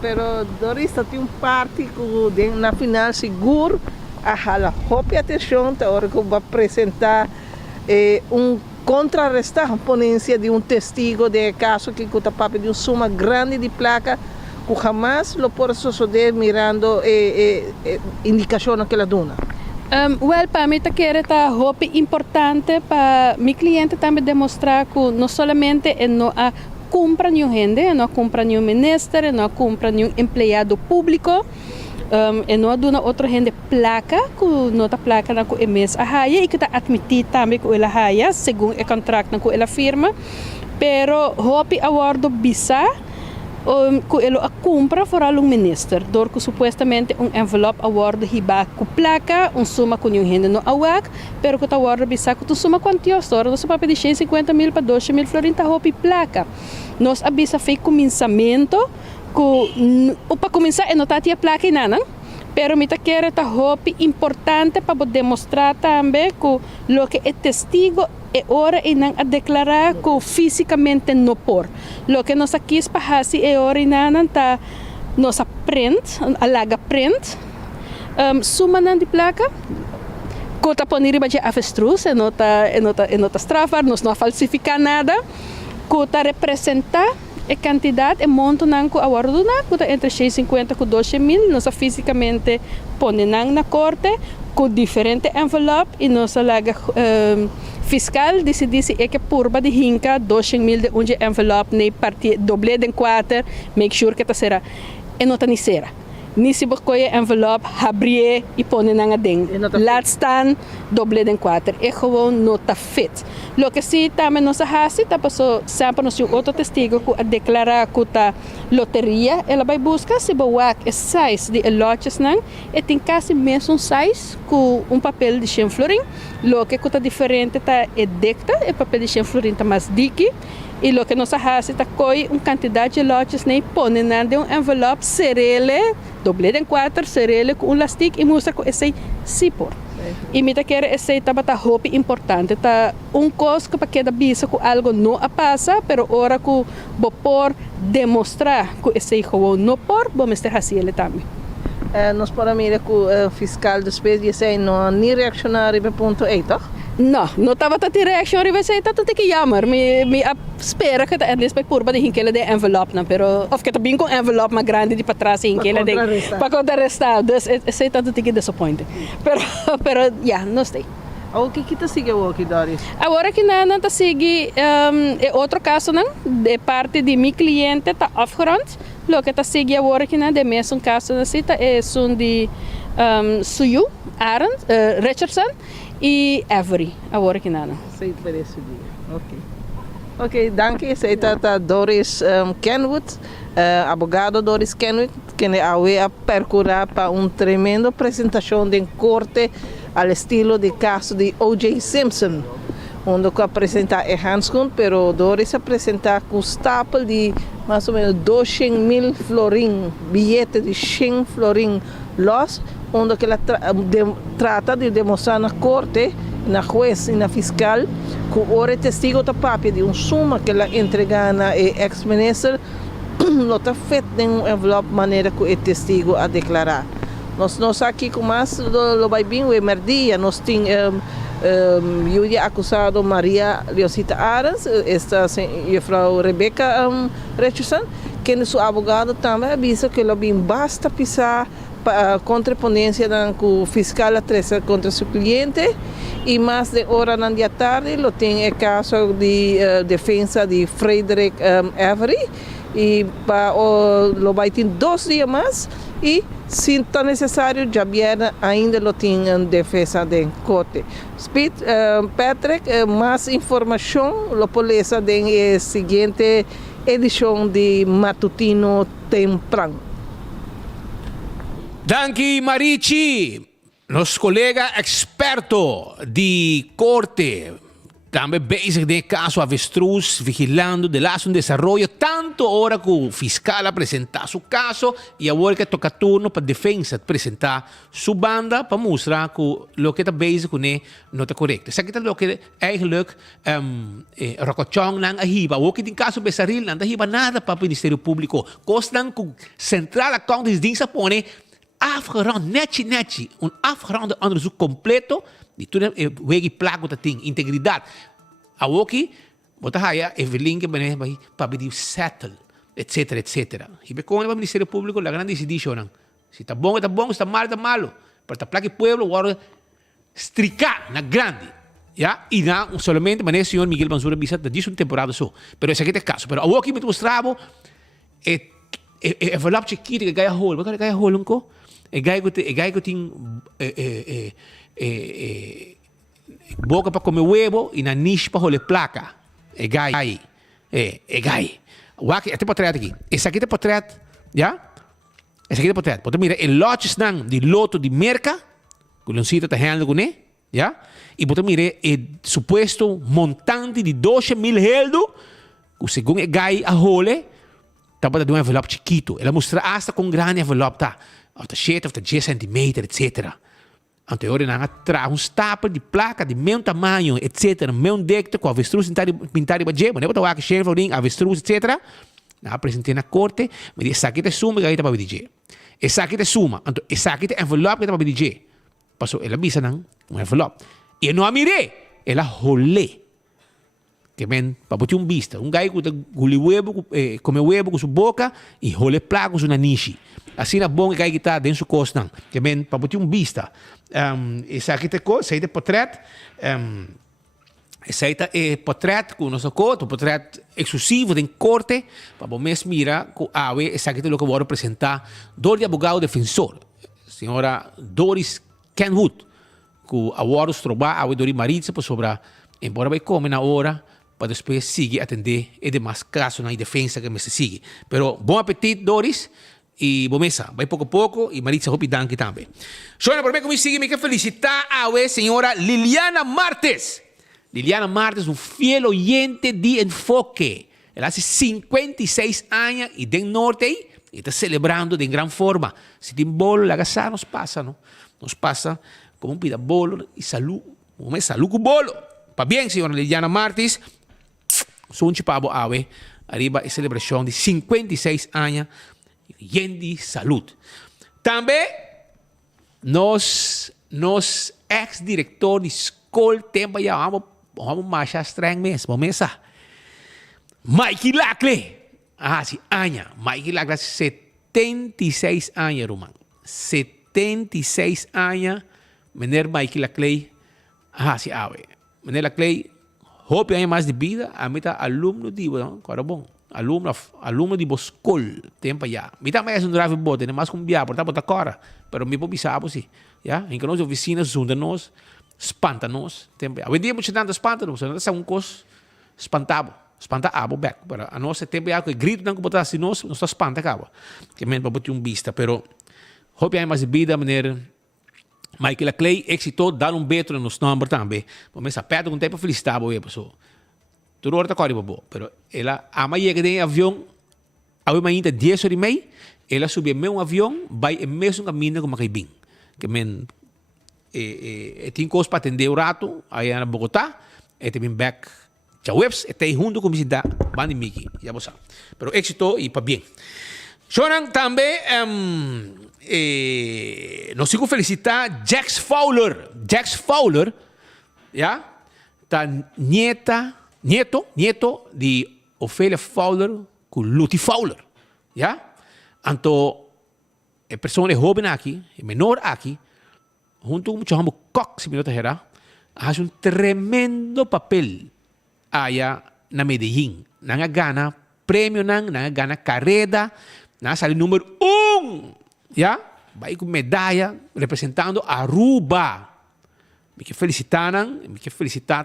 pero Doris tem parte que na final seguro a hala hope atenção tá hora que vai apresentar contrarrestar a ponência de testigo de caso que está papel de suma grande de placa que jamás lo pode suceder mirando indicações que ela dona. Well, para mim é hope importante para meu cliente também demonstrar que não somente não a compra nenhum gente, não a compra nenhum ministro, não a compra nenhum empregado público, e não a dona outra gente placa, que não a placa na que mês a haia e que está admitir também que ela haia, segundo o contrato na que ela firma, pero hope awardo bisa que ele compra para um ministro, dor que supostamente envelope award hiba com placa, suma com nenhum gente no awak, pero que award bisa que tu suma quantios, dor nós papo de 150.000 para 12.000 florinta hopi placa. Nós avisa fei começamento que para começar é notar a placa e nada. Pero me quer tá hopi importante para demonstrar também que lo que é testigo é hora e não a declarar que fisicamente não por. Lo que nós aqui espahasi é hora e não tá nossa print, alaga print, suma não de placa, que tá ponir baixo avestruz, é nota strafar, nós não falsificar nada, que tá representar a quantidade, monto não que awardo na, que entre 650 e 12.000, nós fisicamente põe na corte, com diferente envelope e nós alaga fiscal disse é que purba de hinka 12.000 de onde envelope nem parte doble de 4, make sure que tá será e nota ni será. Ni se bocoia envelope abrir e põe na ding. Laat staan doble de 4. É gewoon nota fit. Lo que sim também nossa hasi tá passou sempre no seu outro testigo que a declarar que tá loteria ela vai buscar se boak é size de lotes não e tem quase mesmo size com papel de 100 florin. Lo que tá diferente tá é decta é papel de 100 florin tá mais diki. E lo que nós hasi tá coi quantidade de lotes nem põe na de envelope serele doble de 4 serele com lastic e mostra que esse sipor. E me quer esse tá hope importante, tá coisa que para cada bisa que algo não passa, pero ora que vou por demonstrar que esse como não por, vamos ter assim ele também. Nós podemos ir com o fiscal depois de dizer não nem reaccionar e ponto aí, tá? Não estava a ter reação, e você está que jammer. Me espera que at least por de hinkele de envelope na, pero of que também com envelope mais grande de para trás hinkele de para contrarrestar. Dus esse está que disappointed. Pero yeah, não sei. O que está seguindo aqui, Doris? Agora que não está seguindo outro caso não, de parte de meu cliente está afgerond. Lo que está seguindo agora que não de mesmo caso na cita é um de Suyu, Aaron, Richardson e Avery, agora que não. Sei para esse dia. Ok, danke. Sei tá Doris Kenwood, abogado Doris Kenwood, que a percorrer para tremenda apresentação de corte ao estilo de caso de O.J. Simpson, onde que apresenta é Hanskun, pero Doris apresenta com stapel de mais ou menos 200,000 florin, bilhete de 100 florin los, onde que ela trata de demonstrar na corte, na juez e na fiscal, que o testigo da papel de suma que ela entrega na ex-ministro, não está feito em envelope maneira que o testigo a declarar. Nós aqui com mais do Baibim, o Merdia, nós tínhamos Julia acusado Maria Leosita Arens, esta Frau Rebecca Richardson, que seu advogado também avisa que ela basta pisar a contrapondência com o fiscal atrasa contra seu cliente e mais de hora na dia tarde lo tem o caso de defesa de Frederick Avery e lo vai ter 2 dias mais e se está necessário já vier ainda lo tem defesa de corte. Speed Patrick, mais informação lo polícia tem a seguinte edição de Matutino Temprano. Danke Marici, nosso colega experto de corte, também bezig de caso avestruz, vigilando de lá um desenvolvimento, tanto hora que o fiscal apresentar seu caso e agora que toca turno para a defesa apresentar sua banda para mostrar que o que está bezig não está correto. Isso aqui é o que eigenlijk Rocochong lang ahiba, o que tem caso Besaril não ahiba nada para o Ministério Público, costan que Central Accountingsdienst põe afgerond, netje, afgerond onderzoek completo, die toen wegi plago dat ding, integridade. Awoki, bota haya, Evelyn que bene vai para pedir settle, etc. E be com o Ministério Público la grande decidição, se tá bom, se tá malo, para tá plaque pueblo, agora stricar na grande. Ja, e não somente mané senhor Miguel Manzura bisa da disso temporada só. Pero esse aqui é caso, pero awoki me mostrava envelope chiquito que ganha rolo, porque ganha rolo nco. E gai que tem boca para comer huevo e na niche para rolar placa. E gai. Até portrait aqui. Esse aqui é portrait, já? Esse aqui é portrait. Pode mirar, el lotes não de loto de merca, que o cita está handando com ele, já? E pode mirar o suposto montante de 12,000 heldo, que segundo é gai a role, tá para dar um envelope chiquito. Ela mostra hasta com grande envelope, tá? Of de 7 of de 10 centimeter, etc. Anterior na traz stapel de placa de meu tamanho, etc. Meu decto com avestruz pintado para jeito, mas botar aqui cheio florim, avestruz, etc. Na apresentei na corte, me disse aqui te suma que para pedir. Essa aqui te suma, então essa aqui te envelope que para pedir. Passou, ela visa não envelope. E não a mirei, ela rolê. Que men para botar vista, gai que guli huevo, come huevo com sua boca e role placa com sua niche. Assim é bom que gai que está dentro do costo, que men para botar vista. Esse aqui é portrait, esse é portrait com nosso corte, portrait exclusivo de corte, para bom mesmo mirar que esse aqui é o que vou apresentar do advogado defensor, senhora Doris Kenwood, que agora os trabalha a Doris Maritza sobre embora vai comer na hora para depois seguir atender e demais casos na defesa que me se sigue. Pero bom apetite, Doris, e bom mesa. Vai pouco a pouco e Maritza Hopi Danke também. Joana, por mim, como sigue, me quero felicitar a senhora Liliana Martes. Liliana Martes, fiel oyente de Enfoque. Ela hace 56 anos e de norte e está celebrando de gran forma. Se tem bolo, la casa nos passa, não? Nos passa como pida bolo e salu, como salu com bolo. Pa bem, senhora Liliana Martins, sunchi pabo awe, arriba a celebração de 56 anos de saúde. Também, nos ex-diretor de escola, tempo já vamos marchar estranho mesmo, Mikey Lackley. Sim, Mikey Lackley, 76 anos, Roman. 76 anos, menino Mikey Lackley. Sim, menino Lackley, hope anos mais de vida, a mim tá aluno de, cara bom. Aluno de escola, tempo já. Me também é drive bote, não mais com biar, portanto botar cora. Pero me pobisabo sim, já. Em que nós oficinas juntam nós, espanta nós, tempo já. Hoje dia muito tanto espanta nós, não é um cos espantabo, espanta abo back. Pero a nós tempo já que grito não que botar assim nós está espanta cabo. Que men para botar vista, pero hope aí mais vida maneira. Michael Lackley exitou dar beto nos números também. Mas a perto com tempo felicitado aí pessoal. Tudo hora tá corre bobo, pero ela amanhã que tem avião, a ainda 10 horas e meia, ela subiu meu avião, vai em mesmo caminho como que bem, que men tem coisa para atender o rato aí na Bogotá, e também back já webs, e tem junto com a cidade, bani Miki, já você. Pero éxito e para bem. Choram também, nós sigo felicitar Jax Fowler, já, tá Nieto de Ofélia Fowler com Luty Fowler. Já? Então, a pessoa jovem aqui, menor aqui, junto com o chamado Cox, se me nota, faz tremendo papel allá na Medellín. Nanga gana prêmio, nanga gana carreira, nanga sale número 1. Já? Vai com medalha representando Aruba. Me que felicitar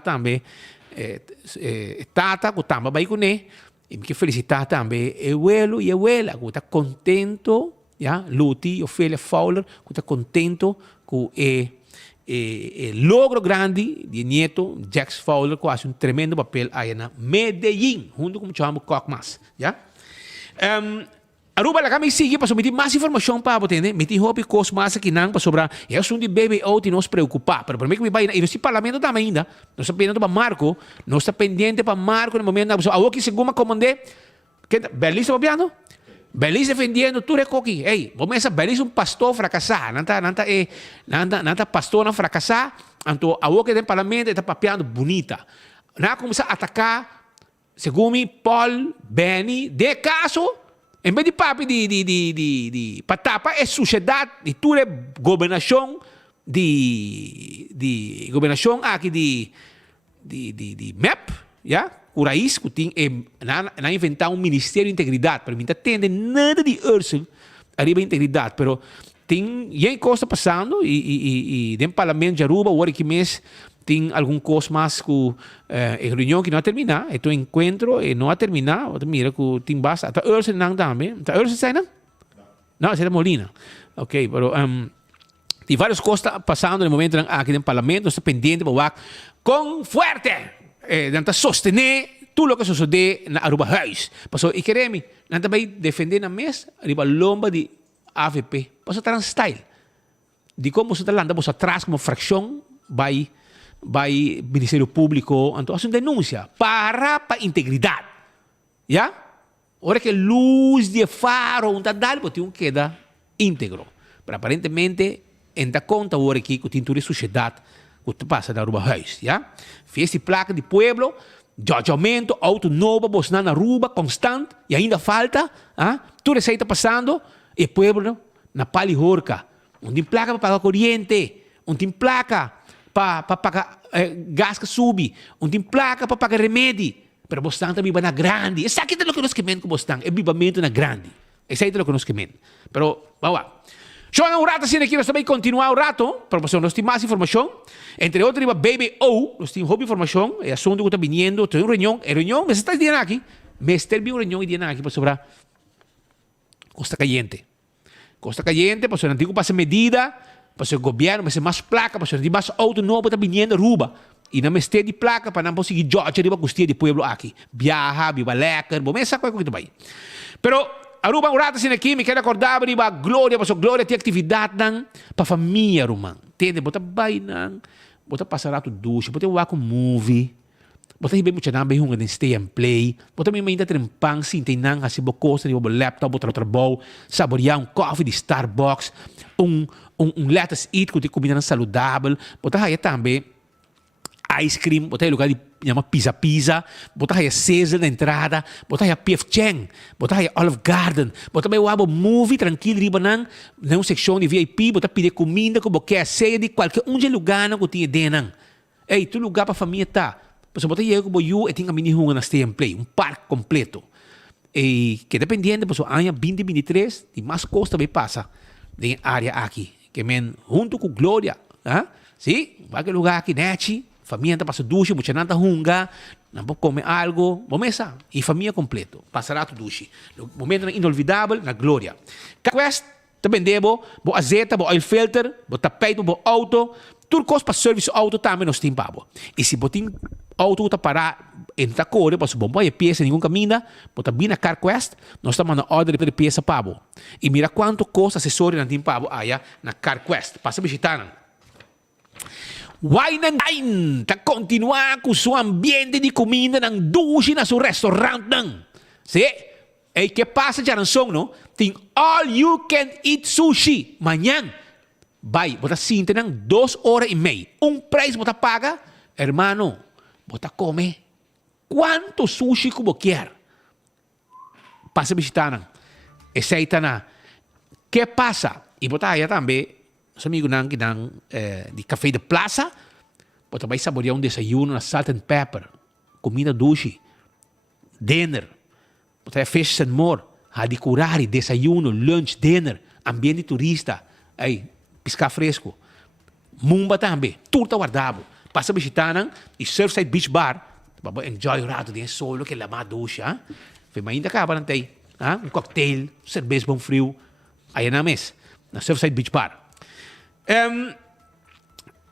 também. Tata, que estava bem com ele, e me felicitar também o abuelo e a abuela, que está contento, já, Luty, Ofélia Fowler, que está contento com o logro grande de Nieto, Jax Fowler, que faz tremendo papel aí na Medellín, junto com o chamado Cockmas, já. Aruba lá kami sige para submeter mais informação para você, né? Meter hopi coisa mais aqui não para sobrar. É assunto de BBO que nos preocupar. Pero para mim que me vai e nesse parlamento também ainda. Nós estamos pendente para Marco, nós estamos pendente para Marco no momento da pessoa. Aqui segunda comandante, que Belize papiando? Belize defendendo tudo é coqui. Ei, vamos essa Belize pastor fracassar, nanta pastor não fracassar. Então, a que tem parlamento está papiando bonita. Na começar a atacar, segundo Paul, Benny, de caso. Em vez de papi de patapa, é sociedade de toda governação de governação aqui de MEP, já? O raiz que tem na inventar ministério de integridade, para mim não tem nada de urso arriba integridade, pero tem coisa passando e dentro do parlamento de Aruba, o que mês tem algum coisa mais que reunião que não a terminar, então encontro e não a terminar, mira que tem bastante, até urso não também, até urso sai não? Não, é Molina, ok, pero tem várias coisas passando no momento aqui no parlamento, está pendente para com forte, tenta sostener tudo o que sucede na Aruba House, passou e queremos, não também defender na mesa, arriba lomba de AVP, passou estar style, de como você está lá, você atrás como fração, vai Ministério Público, então faz uma denúncia para integridade, já? Ora que luz de faro não está dando, porque tem queda íntegro, pero aparentemente ainda conta ora que tem toda a sociedade que passa na Aruba House, já? Fez placa de pueblo, judgmento, auto novo, você na Aruba, constante, e ainda falta, tudo isso aí está passando, e o pueblo na Palihorca, não tem placa para pagar corrente, não tem placa para pagar gás que sube, não tem placa para pagar remédio, pero Boston também vai na grande. Isso aqui é o que nós queremos com Boston, é vivamento na grande. Isso aí é o que nós queremos. Pero, vamos lá. Chama um rato assim aqui, nós também continuar o rato, para você nós temos mais informação. Entre outros, BBO, nós temos informação, é assunto que está vindo, tem uma reunião, mas está dizendo aqui, mas tem uma reunião e dizendo aqui para sobre Costa Caliente. Costa Caliente, para o antigo passa medida, para o governo, mas é mais placa, para o mais auto novo está vindo Aruba. E não me de placa para não conseguir Georgia de custia de pueblo aqui. Viaja, viva lecker, bom, essa coisa que vai. Pero Aruba um rato assim aqui, me quero acordar, riba glória, para glória tem atividade para família, Aruba. Tende, bota bay nang, bota pasarato duche, bota wako movie, bota hibe mo tiyan nambay hunga din stay and play, bota may mainda pang sintay nang kasi bukos na bo laptop, bota trabaho, saborear coffee de Starbucks, let's eat, kung combina ng saludable, bota haya tambe, ice cream, bota lugar de chama pizza, bota haya Cesar na entrada, bota haya P.F. Cheng, bota haya Olive Garden, bota may wabo movie tranquilo riba nang seksyon de VIP, bota pide comida ko boquer ceia de qualquer lugar na ko tinha denang. Ei, tu lugar para família tá. Você bota aí ko you e tinha mini hunga na stay and play, parque completo. E que dependiendo, pues año 2023, e mais costa vai passa em área aqui, que men junto com Glória, ah? Sí, vai que lugar aqui neti, família passa duche, mucha nada hunga, não pode comer algo, bomesa, e família completo, passará tu duche. Momento inolvidável na Glória. Quest, também debo, bo azeta, bo oil filter, bo tapete, bo auto, turcos para serviço auto também nós temos. E se botin auto tá parar em Tacore, para bom boy peça nenhum caminho, bota bem na CarQuest, nós estamos na order de peça pabo. E mira quanto custa acessório na pabo aí na CarQuest. Passa visitando. Wine and Dine tá continuar com seu ambiente de comida nang duche na seu restaurante nang. Se e que passa já não no? Tem all you can eat sushi manhã. Vai, bota cinta nang 2 horas e meia. Preço bota paga, hermano. Bota come. Quanto sushi que você quer? Passa visitando. Aceita na. Que passa? E botar aí também, os amigos nang de café de plaza, bota vai saborear desayuno na salt and pepper, comida duche, dinner, bota aí fish and more, de curari, desayuno, lunch, dinner, ambiente turista, aí piscar fresco, mumba também, tudo tá guardado. Passa visitando e Surfside Beach Bar, para enjoy o rato de solo que la duche, ah? Foi ainda acaba não tem, ah? Cocktail, cerveja bom frio, aí na mesa, na Surfside Beach Bar.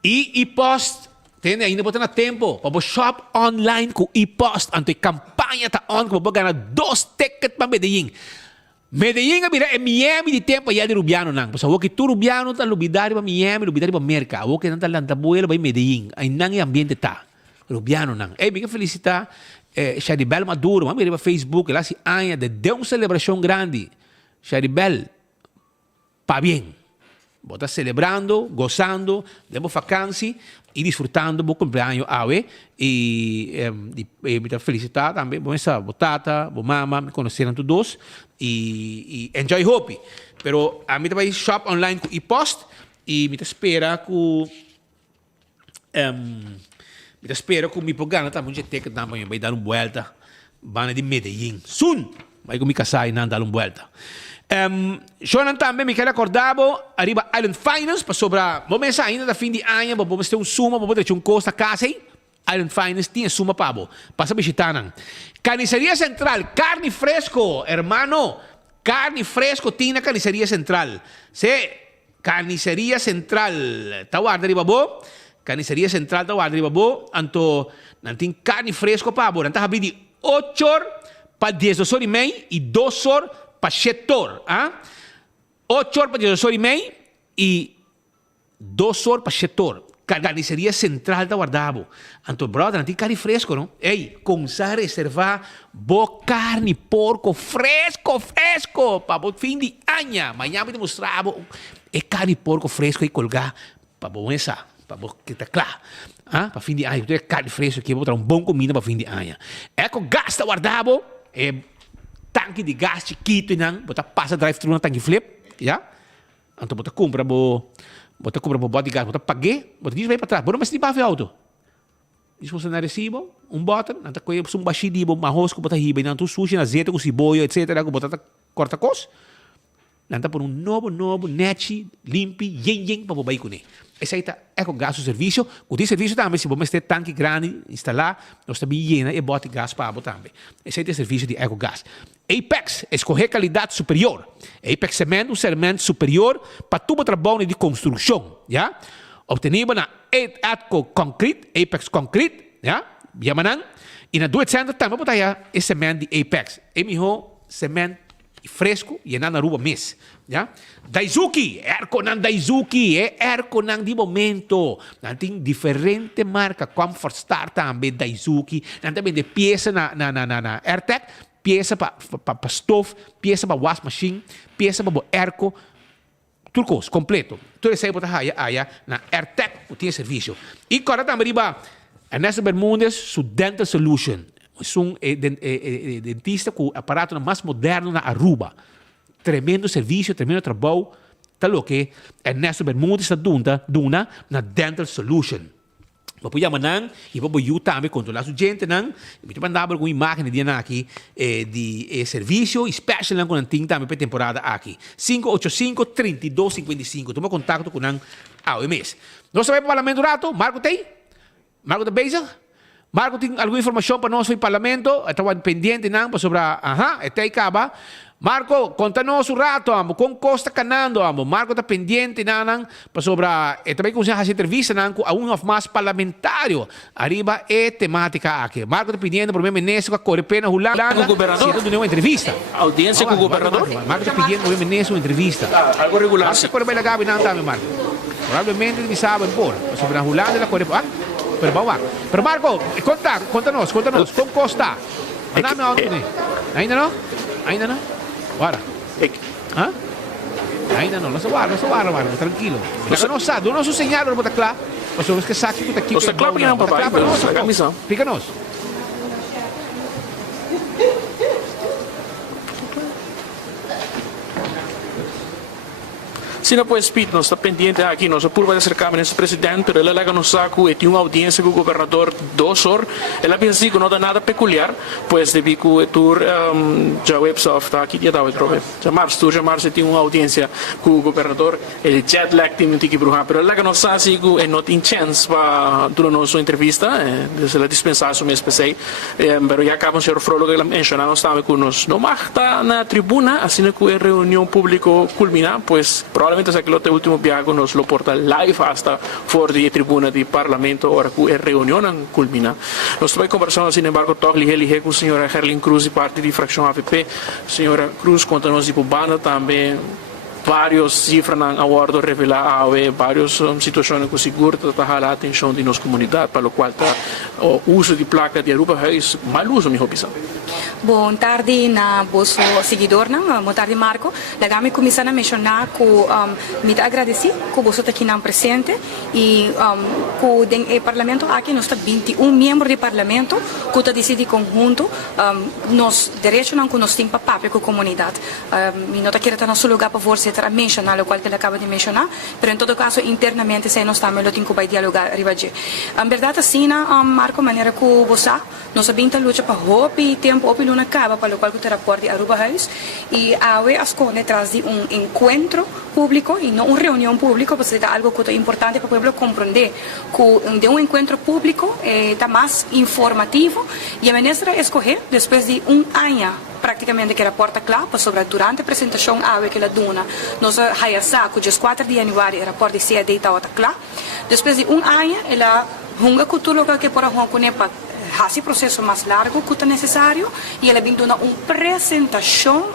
E post, tem ainda botando tempo para shop online com e-post, ante campanha tá on com ganhar 2 tickets para Medellín. Medellín é Miami de tempo aí de Rubiano nang. Porque o que tu Rubiano tá lubidari para Miami, lubidari para Merca. O que não tá lantabuelo para Medellín. Aí nang ambiente tá. Rubiano nang. Bem felicitar Charibel Maduro, mami para Facebook, lá se aña de uma celebração grande. Charibel, pa bien. Bota celebrando, gozando, demos vacância e disfrutando do cumpleaños awe me felicitar também bom essa botata, bom mama, me conheceram todos e enjoy hope. Pero a mim também shop online com e-post e me espera com me pogana também um ticket também vai dar uma volta bana de Medellín. Soon vai com me casar e não dar uma volta. Jonan também me quer acordar arriba Island Finance para sobrar vamos ainda da fim de ano vamos ter suma vamos ter costa casa aí Island Finance tinha suma pabo passa visitando Carniceria Central carne fresco hermano carne fresco tinha Carniceria Central se Carniceria Central tá guarda arriba bo Carniceria Central tá guarda arriba bo anto nantin carne fresco pabo nanta habi di 8 para 10 horas e meia e 2 horas para 7 horas, ah? 8 horas para 10 horas e meia e 2 horas para 7 horas. Carniceria Central da Guardabo. Então, brother, não tem carne fresco, não? Ei, começar a reservar boa carne, porco, fresco, para o fim de ano. Amanhã vou mostrar carne, porco, fresco e colgar para bom essa, para que está claro. Ah? Para fim de ano, eu carne fresco aqui, vou dar bom comida para fim de ano. Com gás da Guardabo, tanque de gás chiquito e não, bota passa drive-thru na tanque flip, já? Então bota compra bo bota gás, bota paguei, bota diz vai para trás, bota mas de bave auto. Diz você na recibo, bota, nanta coisa baixi de bo marrosco bota riba, não tu sushi na zeta com ciboio, etc, bota corta cos. Nanta por novo net limpi, yen para bobai com ele. Esse aí tá com gás o serviço, o de serviço também se vamos ter tanque grande instalar, nós também llena e bota gás para botar também. Esse aí é serviço de EcoGás. Apex, escolher qualidade superior. Apex Cement, um cimento superior para tudo trabalho de construção, já? Obtenido na Atco Concrete, Apex Concrete, já? Biamanan. E na Do It Center também botar esse cimento de Apex. É melhor cimento fresco e na Aruba mes. Ja? Daisuki, erco nang di momento. Nanting diferente marca Comfort Star também Daisuki. Nanti também de peça na AirTag, peça para stove, peça para wash machine, peça para erco. Turcos, completo. Tudo isso aí para aí na AirTag, o tem serviço. E agora também riba Ernesto Bermúdez, su Dental Solution. É dentista com aparato mais moderno na Aruba. Tremendo serviço, tremendo trabalho. Tá lo que Ernesto Bermúdez está duna na Dental Solution. Papo yaman e papo yu também controlar su gente nang. E mandava com imagem de aqui de serviço especial nang com anting também para temporada aqui. 585-3255. Toma contato com nang AOMS. Nós sabemos parlamento rato. Marco tem? Marco está bezig? Marco tem alguma informação para nós no parlamento? Estava pendente nang sobre até aí acaba. Marco, conta-nos um rato, amo, com Costa Canando, amo. Marco está pendente, nanang, sobre, também com essa entrevista, nanang, a um of mais parlamentário, arriba temática aqui. Marco está pendente, por mim, Meneso, com a Corepena, Hulanda, com o governador. Se não uma entrevista. Audiência com o governador. Marco está pendente, por mim, Meneso, uma entrevista. Algo regular. Marco, quando vai lagar, não também, Marco. Provavelmente, ele sabe, por, sobre a Hulanda, a Corepena. Pero vamos lá. Pero Marco, conta-nos, com Costa. Ainda não? Bora. Ainda não se guarda, Marco, tranquilo. Não sabe, não señal, não está claro. Mas vamos que saque, está aqui. Está claro, não, papai. Pica-nos. Sim, pues, Pete, nós está pendente aqui, nós apurva de acercar nesse presidente, pero ele lega no saco e tem uma audiência com o governador 2 horas. Ele pensa assim que não dá nada peculiar, pois devido que o tour já websoft está aqui, já dá o trobe. Já março tem uma audiência com o governador, ele jet lag tem que bruxar, pero ele lega no saco assim que não tem chance para durante nossa entrevista, se ele dispensar o mês passei, pero já acaba o senhor Frolo que ele mencionou, nós estamos com nós. Não mais está na tribuna, assim que a reunião pública culmina, pois provavelmente aquele último viaje nos lo porta live hasta fora de tribuna de parlamento, ahora que a reunião culmina. Nós estamos conversando, sin embargo, com a senhora Herlin Cruz, de parte da fracção AVP. Senhora Cruz, conta-nos de Bubana também. Várias cifras na acordo revelar várias situações que seguro está a atenção de nossa comunidade, para o qual o uso de placa de Aruba é mal uso, minha opinião. Boa tarde na vosso seguidor, boa tarde Marco. Lagami começar a mencionar que me agradeci que você está aqui presente e que o parlamento aqui nós temos 21 membros do parlamento que está decidido conjunto nos direitos que nós temos para a comunidade. E não está querendo nosso lugar para você a mencionar o qual ele acaba de mencionar, mas em todo caso internamente se nós estamos tendo que dialogar arriba de. Em verdade assim, Marco, maneira que você nós sabemos luta para roupa e tempo opi não acaba para o qual que rapporti a Aruba House e a escolhe atrás de encontro público e não uma reunião pública, porque é algo que é importante para o povo compreender que de encontro público está mais informativo e a ministra escolher depois de ano praticamente que rapporta claro sobre durante a apresentação que ela dona nós hayasa que dia 4 de janeiro o rapporto de CAD está claro depois de ano ela hunga cultura que para para esse processo mais largo que é necessário e ela vem dar uma apresentação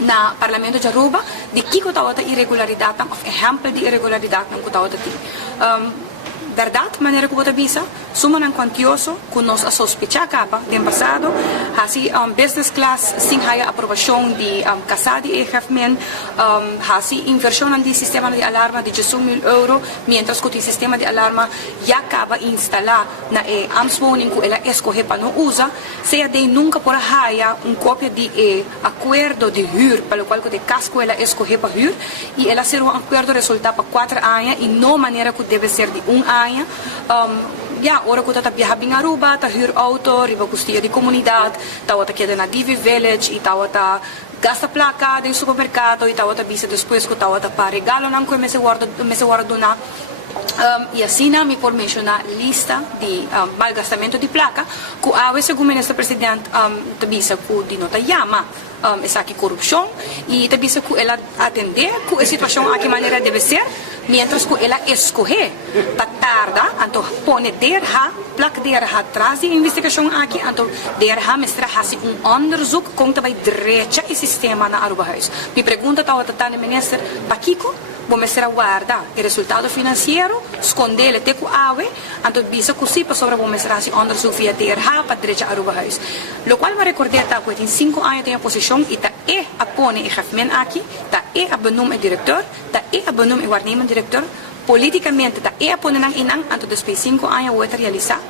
na Parlamento de Aruba de que está outra irregularidade, exemplo de irregularidade que está outra verdade, maneira que você visa, suma ng quantioso que nós a sospechar capa do passado, assim business class sem a aprovação de casa de equipment, assim inversão no sistema de alarma de 18.000 euros, mientras que o sistema de alarma já acaba de instalar na Amswoning que ela escolhe para não usar, se a nunca por haya cópia de acordo de huur, para o qual que de casco ela escolhe para huur, e ela será acordo resultado para 4 anos e não maneira que deve ser de 1 ano. Ora que está viajando em Aruba, está huur auto, riba custeia de comunidade, está queda na DV Village, e está gasta placa do supermercado, e está visa depois que está para regalo não que me se guarda donar. E assim me por mencionar lista de malgastamento de placa que a segundo o ministro presidente visa que de nota chama essa aqui corrupção e também se ela atender com a situação a que maneira deve ser, mientras que ela escolher para tarda, então pone derha, plak derha atrás de investigação aqui, então derha mestra hasi onderzoek com também direita e sistema na Aruba Huis. Me pergunta tá o ministro Paquico, vou mostrar guarda o resultado financeiro, esconder até com a AWE, então bisa que para sobre vou mostrar se onderzoek via DRH para direita Aruba Huis. Lo qual me recordei tá que em 5 anos tem a posição e tá a pone e gefen aqui, tá a benoem o diretor, tá a benoem o waarnemend diretor, politicamente tá a pone nang inang, então depois 5 anos vou realizar,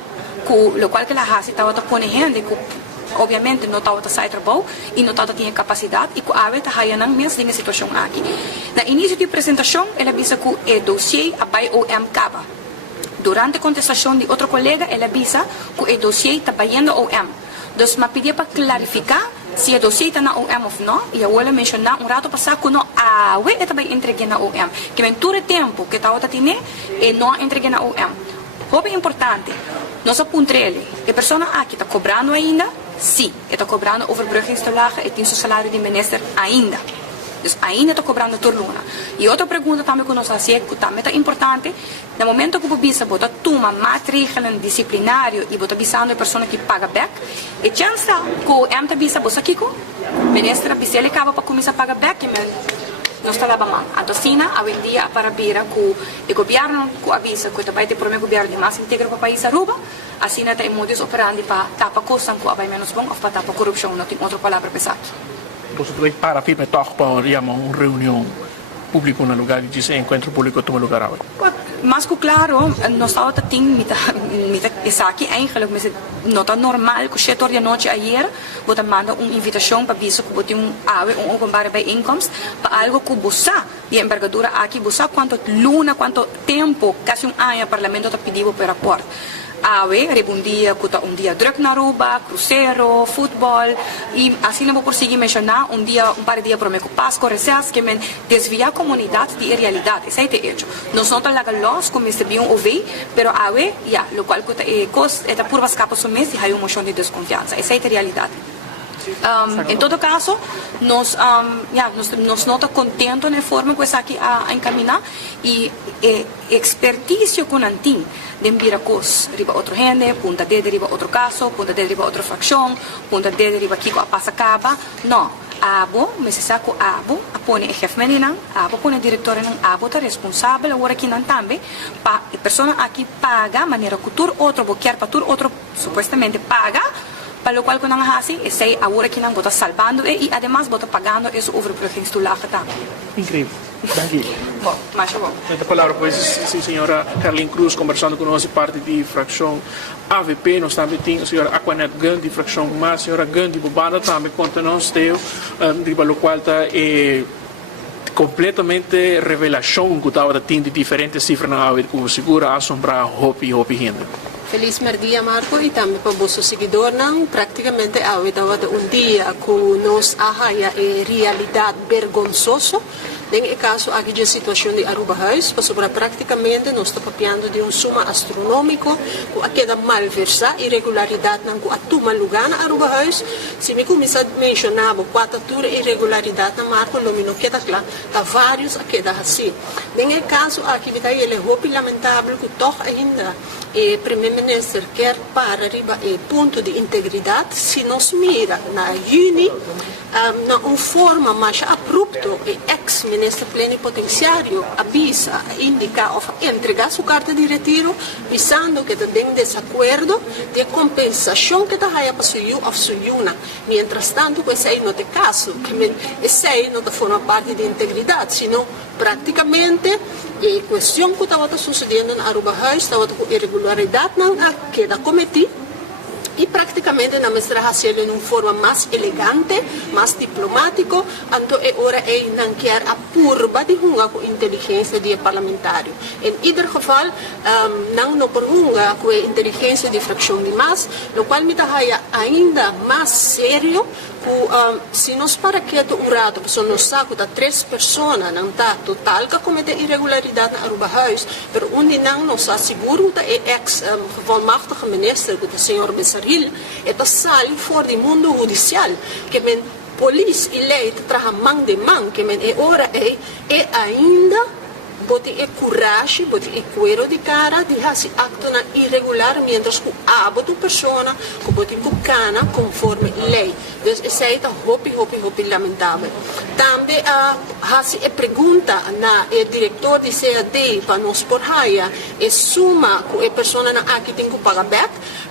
com lo qual que la hasi tá a pone gente obviamente não estava a sair trabalho e não estava tinha capacidade e que a AWE está na mesma situação aqui. Na início da apresentação, ela disse que o dossiê abai OM acaba. Durante a contestação de outro colega, ela disse que o dossiê está baiando OM. Então, me pediu para clarificar se o dossiê está na OM ou não, e eu vou mencionar rato passado que não a AWE está entregue na OM. Que em todo o tempo que estava a ter, e não entregue na OM. O que é importante, nós apontamos a pessoa aqui está cobrando ainda. Sim, está cobrando overbruggingstoelagen e tem seu salário de minister ainda. Dus ainda está cobrando turluna. E outra pergunta também que nós fazemos, que também é importante, no momento que o bisa bota toma maatregelen disciplinário e bota bisando a pessoa que paga back, e chance que o MTA bisa bosa kiko, ministra bisa ele acaba para começar a pagar back, não está lá bem. Então, assim, hoje em dia, para vir com o governo, que avisa que vai ter para o governo de mais íntegro para o país Aruba, assim, tem modus operandi para tapar coisas que vai menos bom ou para tapar corrupção, não tem outra palavra pesada. Você também para firme toch para uma reunião pública no lugar de esse encontro público toma lugar agora. Mas claro, nós estamos tendo isso aqui eigenlijk, mas não está normal que o setor da noite ayer você manda uma invitação para avisar que você tem openbare bijeenkomst para algo que você de envergadura aqui você quanto luna, quanto tempo, quase ano o parlamento está pedindo para rapport. AWE, um dia druk na Aruba, cruzeiro, futebol, e assim não vou conseguir mencionar um par de dias para mim com Páscoa, recesso, que me desvia a comunidade de realidade. Isso é o hecho. Não são tão legal como se deviam ouvir, mas AWE, o qual é por as capas do mês e há uma moção de desconfiança. Isso é a realidade. Em todo caso, nós estamos contentos na forma que está aqui a encaminhar e expertise que não tem de viracos riba outro gente, punta de riba outro caso, punta de riba outra facção, punta de riba aqui a passa acaba. Não, abo, mas se saco abo, apone o chefe menina, abo pone o diretor não, abo está responsável agora aqui não também, para a pessoa aqui paga maneira que tur outro quer para tur outro supostamente paga. Para lo cual, quando nós fazemos, é agora que nós estamos salvando e, además, estamos pagando esse overbruggingstoelagen também. Incrível. Daqui. Bom, mas bom. A palavra, pois, sim, senhora Carlin Cruz, conversando conosco, parte de fração AVP, nós também temos a senhora Aquanet Gandhi, fração mas a senhora Gandhi Bobada também conta-nos, para o qual está completamente revelação que estava tendo de diferentes cifras na AVE, que segura assombrar Hopi gente. Feliz dia, Marco, e também para os seguidores, praticamente a dia que nos arraia a realidade vergonzosa. Em caso aqui de situação de Aruba Huis, sobre praticamente nós estamos papiando de suma astronômico, que queda malversa, irregularidade não atuma lugar na Aruba Huis. Se me começar a mencionar 4 irregularidade na Marco, não queda claro, há vários a queda assim. Em caso aqui ele é lamentável que toch ainda o primeiro-ministro quer para arriba o ponto de integridade, se nos mira na Juni, na uma forma mais abrupta, o ex-ministro plenipotenciário avisa, indica ou entregar sua carta de retiro, visando que tem desacordo de compensação que está para Suyuna. Mientras tanto, esse aí não é caso, que esse aí não forma parte de integridade, senão praticamente a questão que estava sucedendo na Aruba Huis, estava com irregularidade que era cometida, e praticamente na mestra racial em uma forma mais elegante, mais diplomático, então é hora de não quer a purba de hunga com inteligência de parlamentário. Em either geval, não por hunga com a inteligência de fração de mas, o qual me dá ainda mais sério, se nós para que o rato, se nós saco da 3 pessoas, não está total que comete irregularidade na Aruba Huis, mas onde não nos assegura que o ex-volmachtige minister, o senhor Bessaril, está sali fora do mundo judicial, que polícia e lei trabalham mão de mão, que é hora é ainda bote e coragem, bote e cuero de cara de fazer acto irregular, mientras que aboto persona, que bote com cana conforme lei. Então, isso é hopi lamentável. Também fazer a pergunta na diretor de CAD para nós por raia, e suma que a persona aqui tem que pagar back,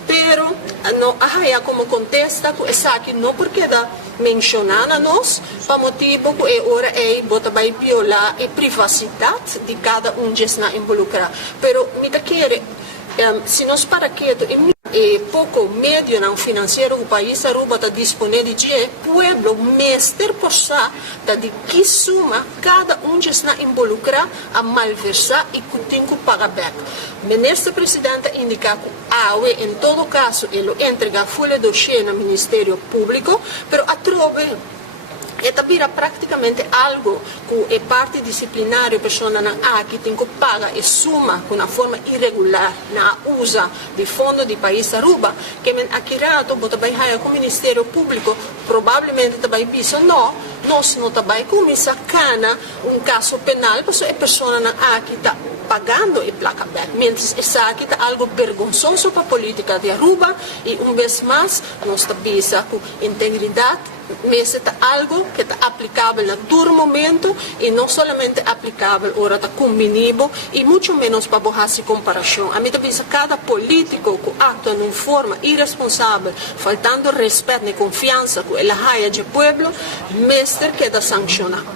pero não a raia como contesta que essa aqui não porque da mencionar a nós, para motivo que é hora é bota vai violar a privacidade de cada que está involucrado. Pero me quer se nós para quieto e pouco medio não financeiro o país Aruba está disponível de pueblo mestre por sa de que suma cada que está involucrado a malversar e que tem que pagar back. O ministro presidente indica que AUE em todo caso ele entrega folha dossiê no Ministério Público, pero a trove esta vira praticamente algo que é parte disciplinar a pessoa que tem que pagar e suma com uma forma irregular na usa de fundo do país Aruba, que aquirato vai com o Ministério Público provavelmente vai visto nós não vai começar cana caso penal, porque a pessoa que está pagando e placa back, mientras essa aqui está algo vergonzoso para a política de Aruba e vez mais nós está visa com integridade, mas é algo que está aplicável no todo momento e não somente aplicável agora está combinado e muito menos para borrar comparação. A mim está visa cada político que atua de uma forma irresponsável, faltando respeito e confiança com a raia do povo, mestre que está sancionado.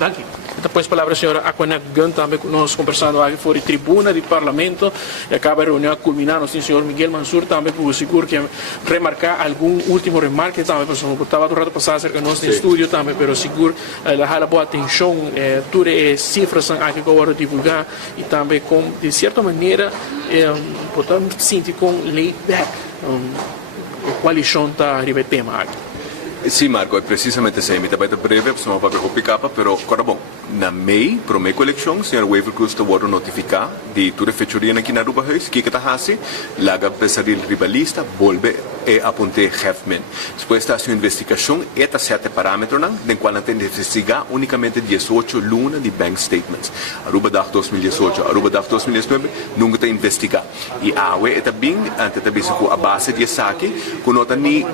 Danke. Depois, palavra senhora Aquanet Gun, também nós conversando aqui fora da tribuna do Parlamento, e acaba a reunião culminando, o senhor Miguel Mansur também, por seguro que remarcar algum último remarque também, porque eu estava do rato passado cerca do nosso estúdio também, mas seguro, a boa atenção, todas as cifras aqui que eu vou divulgar, e também, de certa maneira, podemos sentir com laid back, qual está o tema aqui. Sì Marco, è precisamente se mi tapete breve, possiamo fare un pick-up, però ancora bon. Na mei, pro mei collection, signor Wavercruz te vuole notificar di tutte le fecciorie che in Aruba Huis, che ta hasi, laga pesaril ribalista, bolbe e apunte Hefman. Después da sua investigação, eta sete parâmetros, den qual tem de investigar unicamente 18 lunas de bank statements. Aruba da 2018, Aruba da 2019, nunca te investigar. E awe eta bem, ante te bisa com a base de saque, com nota ni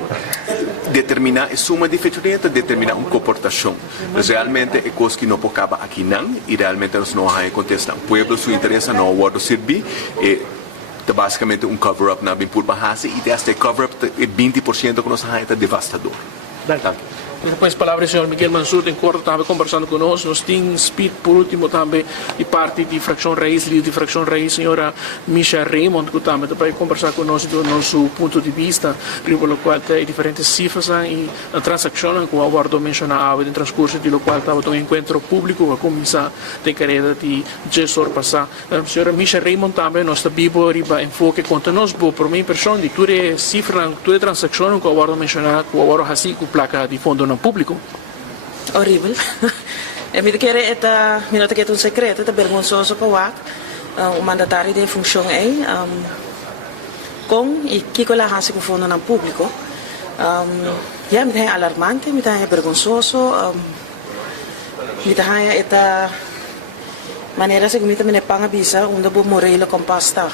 determinar a suma de fecciorie, determinar uma comportação. Mas realmente é coisa que não pode acabar aqui não, e realmente nós não há contestar. O povo sua interesse não pode servir, e basicamente cover-up na bem por base, e este cover-up é 20% que nós há é devastador. Depois, palavra senhor Miguel Mansur, em corto, estava conversando conosco, nós temos speed, por último, também, de parte de Fração Raiz, líder de Fração Raiz, senhora Misha Raymond, que também vai conversar conosco do nosso ponto de vista, pelo qual tem diferentes cifras e a transação que o aguardo mencionava no transcurso, do qual estava um encontro público, a começar de carreira de gestor passar. Senhora Misha Raymond também, nós estamos riba enfoque contra nós, por minha pessoa, de toda cifra, toda transação que o aguardo mencionar, que o aguardo assim, com placa de fundo público. Horrível. E mi quer eta minota que é um segredo, é vergonhoso para o mandatário de função aí, com e que cola hasi com fundo no público. Ja, me é alarmante, me é vergonhoso, me é eta maneira se comita me panga bisa, onde bo morele com pasta.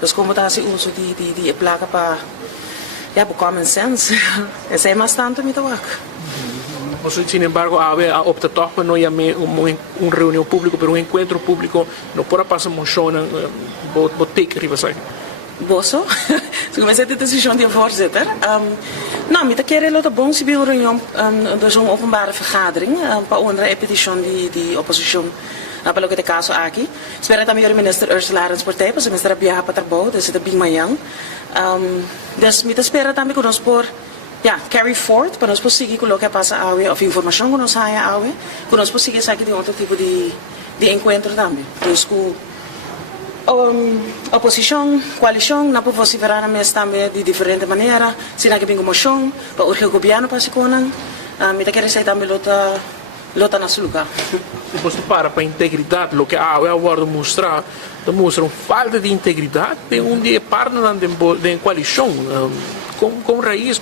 Dus como tá se uso de placa para ja, por common sense. Essa é mais tanto me toca. Sin embargo, a opta para não ir a uma reunião pública, para encontro público, não pode passar moção, vou ter que rival. Bosso, se comecei a decisão de voorzitter. Nou, met de keren laten we ons bij een reunião, dus een openbare vergadering, para onder een petition de oppositie. Para o que é caso aqui, espero também o ministro Ursula Transporte, para o ministro Abia Patrabou, desse da Big Mayang. Dus me espera também que nós por carry forward, para nós conseguir colocar passa a of informação que nós saia a que nós conseguir sair de outro tipo de encontro também. Dus com oposição, coalição, não pode vociferar a mesa também de diferente maneira, se não que tem moção, para o governo para se conan, me quer sair também lota na sua lugar. Depois para a integridade, o que a aguardo mostrar uma falta de integridade de parte da coalição. com raiz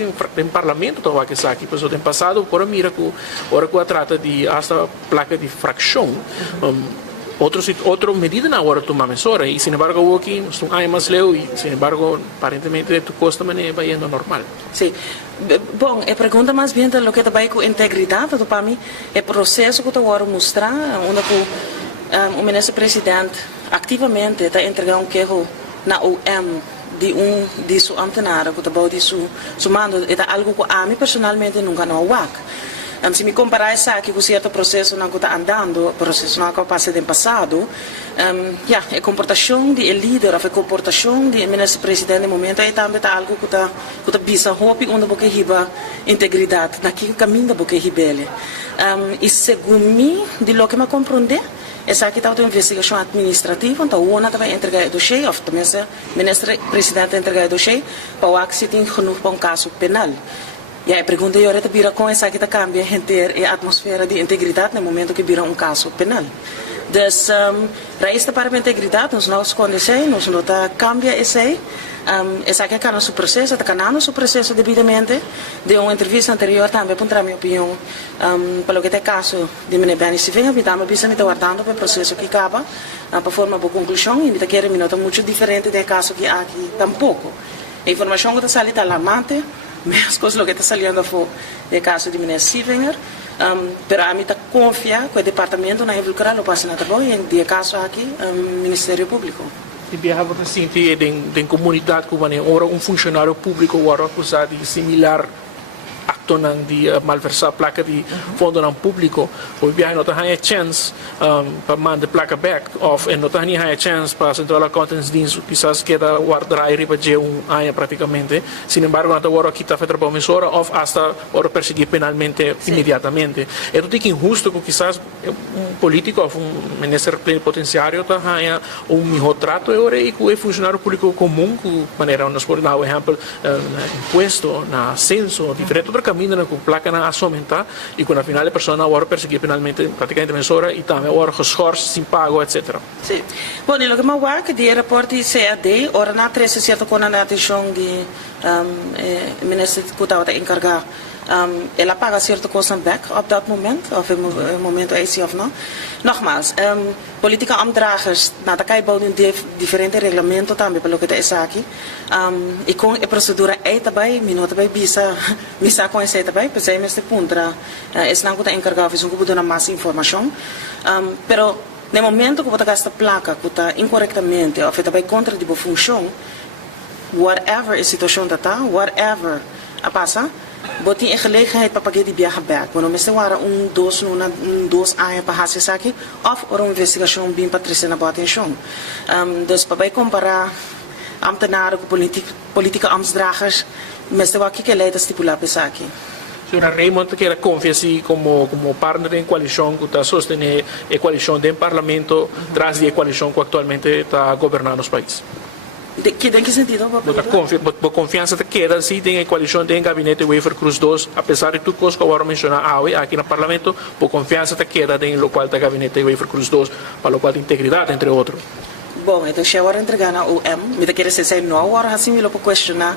em parlamento tava que aqui pessoal tem passado por mira que ora que trata de esta placa de fração outra medida na hora tomar mesura e sin embargo aqui não há mais leu e sin embargo aparentemente tu custa maneira vai indo normal. Sim. Bom, a pergunta mais bem do que também com integridade do para mim é processo que eu vou mostrar onde o ministro-presidente ativamente está entregando que na OM de sua ambtenaar, que está de seu mando, é algo que a mim personalmente nunca não wak. Se me comparar isso aqui com certo processo que está andando, processo que passa no passado, a comportação de líder, a comportação de ministro-presidente no momento é também algo que está bisa hopi onde porque riba integridade, naquele caminho porque ribele. E segundo mim, de lo que me compreender, essa aqui está uma investigação administrativa, então o ONU vai entregar o dossiê, ou também o ministro-presidente entregar o dossiê, para o que se tem genoeg para um caso penal. E a pergunta é, ahora vira com essa que está cambia a atmosfera de integridade no momento que vira um caso penal. Então, raiz para a integridade, nós conhecemos, nós cambia esse essa que está no seu processo, está canando seu processo devidamente. De uma entrevista anterior também, para a minha opinião, pelo que é caso de minha bem se vem, estamos pensando em guardando para o processo que acaba, para formar uma conclusão, e me quer minuto muito diferente do caso que há aqui, tampouco. A informação que está saindo está alarmante, mas coisa que está saindo foi o caso de minha Sivenger, pero a mim está confia que o departamento na involucrar o passo na trabalho e o caso aqui, Ministério Público. E viajava para sentir em comunidade cubana, ora funcionário público ora acusado de similar acto de malversar a placa de fundo não público, o viaje não tem chance para mandar placa back off e não tem chance para central accountants disso, quizás queda guardar aí para de ano praticamente. Sin embargo, não hora aqui está feito para emissora off hasta hora perseguir penalmente imediatamente. É tudo que injusto que quizás político ou ministro plenipotenciário tenha melhor trato e que o funcionário público comum, de maneira onde nós podemos dar o exemplo imposto, na censo, diferente outro caminho na placa na aumentar e quando afinal a pessoa agora perseguir penalmente praticamente emissora e também agora geschorst, sem pago, etc. Sim. Bom, e o que eu acho que de reporte CAD, ora na 13 certo com a atenção de ministro que estava encarregado, ela paga certo coisa back op dat moment, of no momento é esse ou não. Nogmaals, política ambdragers, na da kai bouwen diferente regulamento também pelo que está aqui. E com a procedura é também, minuto também bisa com esse também, pensei neste ponto, esse não está encarregado, fez que dar mais informação. Pero no momento que você gasta placa, que está incorretamente, ou também contra de boa função, whatever a situação está, whatever a passa, botin in gelegenheid papaget die biaga back. Bueno, meeste waren dos anos para fazer isso aqui, of uma investigação bem patrícia na boa atenção. Dus para comparar ambtenaren com política ambtsdragers, meeste waren que leidt stipular para isso aqui. Senhora Raymond, que confia-se como partner em coalição que está sustentando a coalição do parlamento, traz a coalição que atualmente está governando os países. De que sentido? A confiança que queda se tem a coalição tem gabinete Wafer Cruz 2, apesar de tudo que eu agora mencionar aqui no parlamento, a confiança que queda tem o qual está gabinete Wafer Cruz 2, para o qual tem integridade, entre outros. Bom, então se agora entregar na OM, me quer dizer não agora assim me lo questionar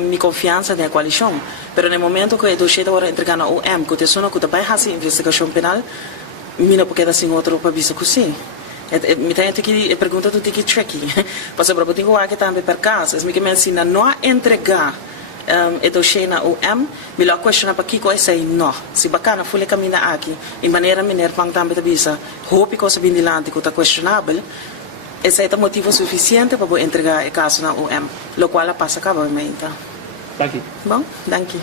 minha confiança na coalição, mas no momento que eu chego agora entregar na OM, que eu tenho que também fazer investigação penal, me não pode assim outro para bisa que sim. Me tem que pergunta tudo que tricky. Porque para botar aqui também per caso, me que me ensina não a entregar e dossiê na OM, me lo questiona para que coisa não. Se bacana foi caminho aqui, em maneira mineira pang também bisa, hope que o sabin dilante que está questionável, esse é o motivo suficiente para entregar o caso na OM, lo qual passa acabamento. Thank you. Bom, thank you.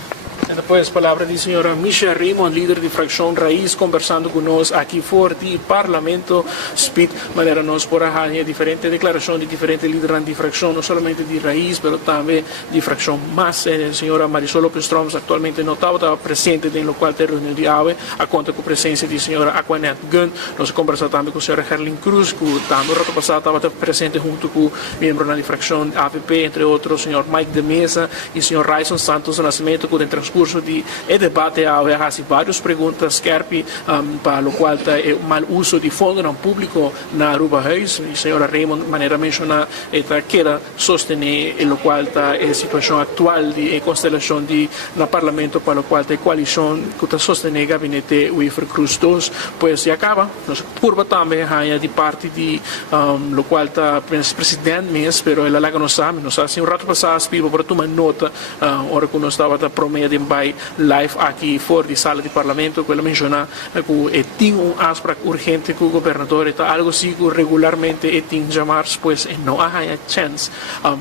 E depois a palavra da senhora Michelle Raymond, líder de fração Raiz, conversando conosco aqui fora do Parlamento, speed, maneira nós por a diferente declaração de diferentes líderes de fração, não somente de Raiz, mas também de fração mais. A senhora Marisol Lopes Troms atualmente não estava presente no qual tem reunião de AWE, a conta com a presença da senhora Aquanet Gunn. Nós conversamos também com a senhora Herlin Cruz, que também no ano passado estava presente junto com o membro da fração AVP, entre outros, o senhor Mike de Mesa e o senhor Raison Santos Nascimento, que tem transcurso curso de debate há assim várias perguntas que para o qual é o mau uso de fundo no público na Aruba Reis. A senhora Raymond maneira mencionar quer sostener o qual está a situação atual de constelação de na parlamento para o qual a coalição que está sostener o gabinete Weaver Cruz 2 pois se acaba. Nós curva também de parte de o qual está presidente mesmo, pero ela lá não sabe, nós assim um rato passado pivo para tomar nota hora que nós estava a prometer by live aqui fora de sala de parlamento, que ela mencionar que tem aspecto urgente que o governador está algo assim que regularmente tem chamar, pois não há chance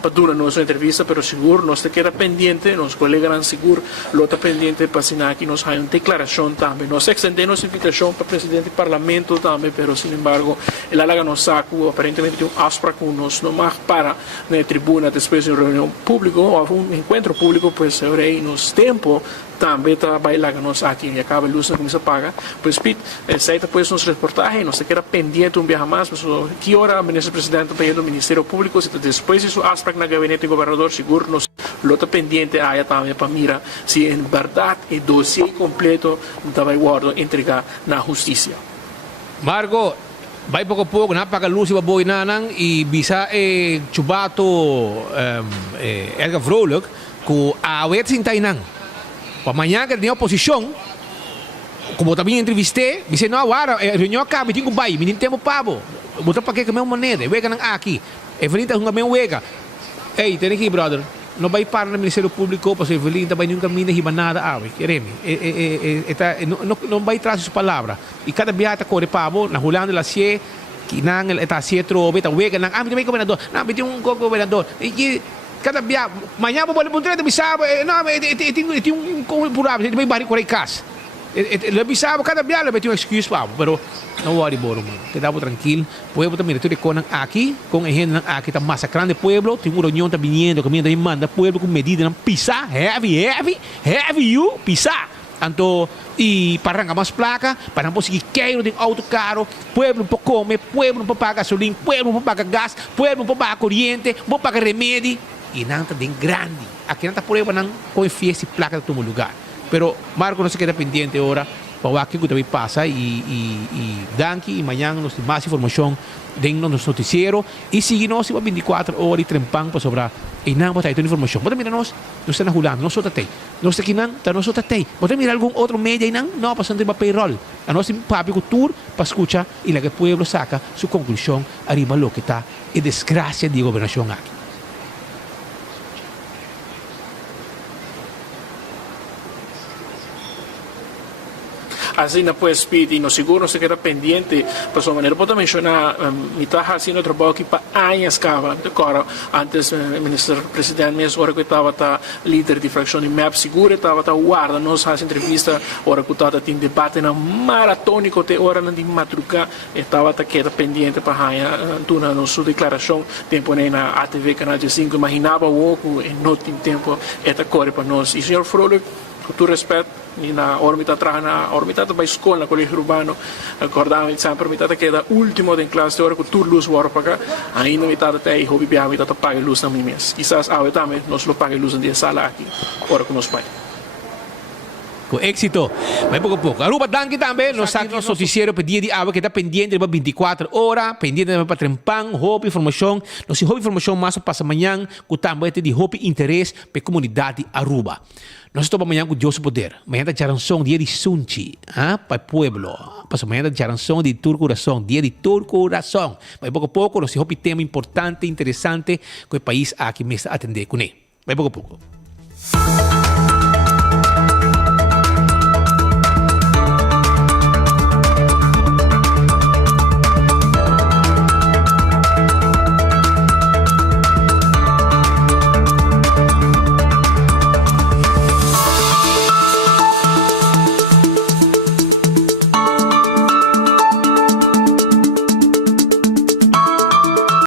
para durar nossa entrevista, pero seguro nós te queda pendiente, nos colegas não seguro lo está pendiente para assinar aqui nós há uma declaração também, nós extendemos invitação para o presidente do parlamento também, pero sin embargo ela lá não saco aparentemente tem aspecto com nós não mais para na tribuna depois de uma reunião pública ou um encontro público, pois agora aí nos tempo também está bailando nós aqui e acaba a luz como se paga, pois Pete, sai depois nos reportagens, nós queda pendiente viaje mais, mas que hora o ministro-presidente vai do Ministério Público, se depois isso aspecto na gabinete do governador, seguro nós lo está pendiente aí também para mirar se em verdade o dossiê completo está vai guardo entregar na justiça. Marco, vai pouco a pouco, napaka-luz ba boy nanang, e bisa chubato Edgar Vrolijk, ku awet sintay nang. Pamanhã que tem oposição, como também entrevistei, disse, não, agora, reunião cá, me tinha bai, me não temos pavo, botar para que a mesma maneira, wega nang aqui, Evelyn tá uma mesma wega. Ei, tem aqui, brother, não vai para no Ministério Público, porque Evelyn também não caminha de nada, queremos, não vai trazer sua palavra, e cada dia está corre pavo, na Holanda lá se que não está se trove, está wega nang, me tem governador, não, me tem governador, e cada dia, amanhã vou botar ponteira, me sabe, não, tem provável, tem bem barrico aí casa. Ele sabe cada dia, ele tem uma excuse para, pero não worry, boro, mano, te dá tranquilo, pueblo também, tu reconan aqui, com a gente aqui está massacrando o pueblo, tem uma reunião tá vindo, caminho da manda, pueblo com medida, não pisar, heavy you, pisar. Anto e para arrancar mais placa, para não conseguir queiro de auto caro, pueblo não pode comer, pueblo não pode pagar gasolina, pueblo não pode pagar gás, pueblo não pode pagar corrente, não pode pagar remédio, e não está bem grande. Aqui não está por aí, não confia essa placa de todo lugar. Pero Marco não se queda pendiente agora, para aquilo que também passa, e danke, e amanhã nós temos mais informação dentro do nosso noticiero, e seguimos 24 horas e trempang para sobrar. E não botar essa informação. Bota mira nós estamos rolando, nós estamos aí. Nós aqui não, nós estamos aí. Bota mira algum outro media e não passando para payroll. A nós temos público tour para escutar e lá que o povo saca sua conclusão arriba lo que está e desgraça de governação aqui. Assim, depois, Speed, no seguro se queda pendiente, para sua maneira, pode mencionar, me está fazendo trabalho aqui para anos, agora, antes, o ministro-presidente mesmo, hora que estava líder de fração de MEP Segura, estava guarda, nós fazemos entrevista, hora que estava em debate, na maratônico, até hora de madrugada, estava queda pendente para a tuna, na sua declaração, tempo na ATV, Canal 5, imaginava o oco, e não tem tempo, esta corre para nós. E, senhor Vrolijk, com todo respeito, na orbita atrás, na orbita da escola, na colégio urbano, acordava sempre a mitad que era último de classe, hora que tu luz war para ainda mitad até aí, hobby biar mitad paga luz na minha mês. Quizás a também nós lo paga luz em dia sala aqui, hora que nos pai. Com êxito, mas pouco a pouco. Aruba, danke também, nós aqui nosso noticiero pedia de água que está pendente de 24 horas, pendente para trempang, hobby informação, nós hobby informação mais para amanhã, que também tem de hobby interesse para a comunidade Aruba. Nós estamos amanhã com Deus poder. Amanhã da Charanção, dia de Sunchi, para o pueblo. Para amanhã da Charanção, dia de Turcoração, dia de Turcoração. Mas pouco a pouco, nós temos um tema importante, interessante, que o país aqui me está atendendo com ele. Mas pouco a pouco.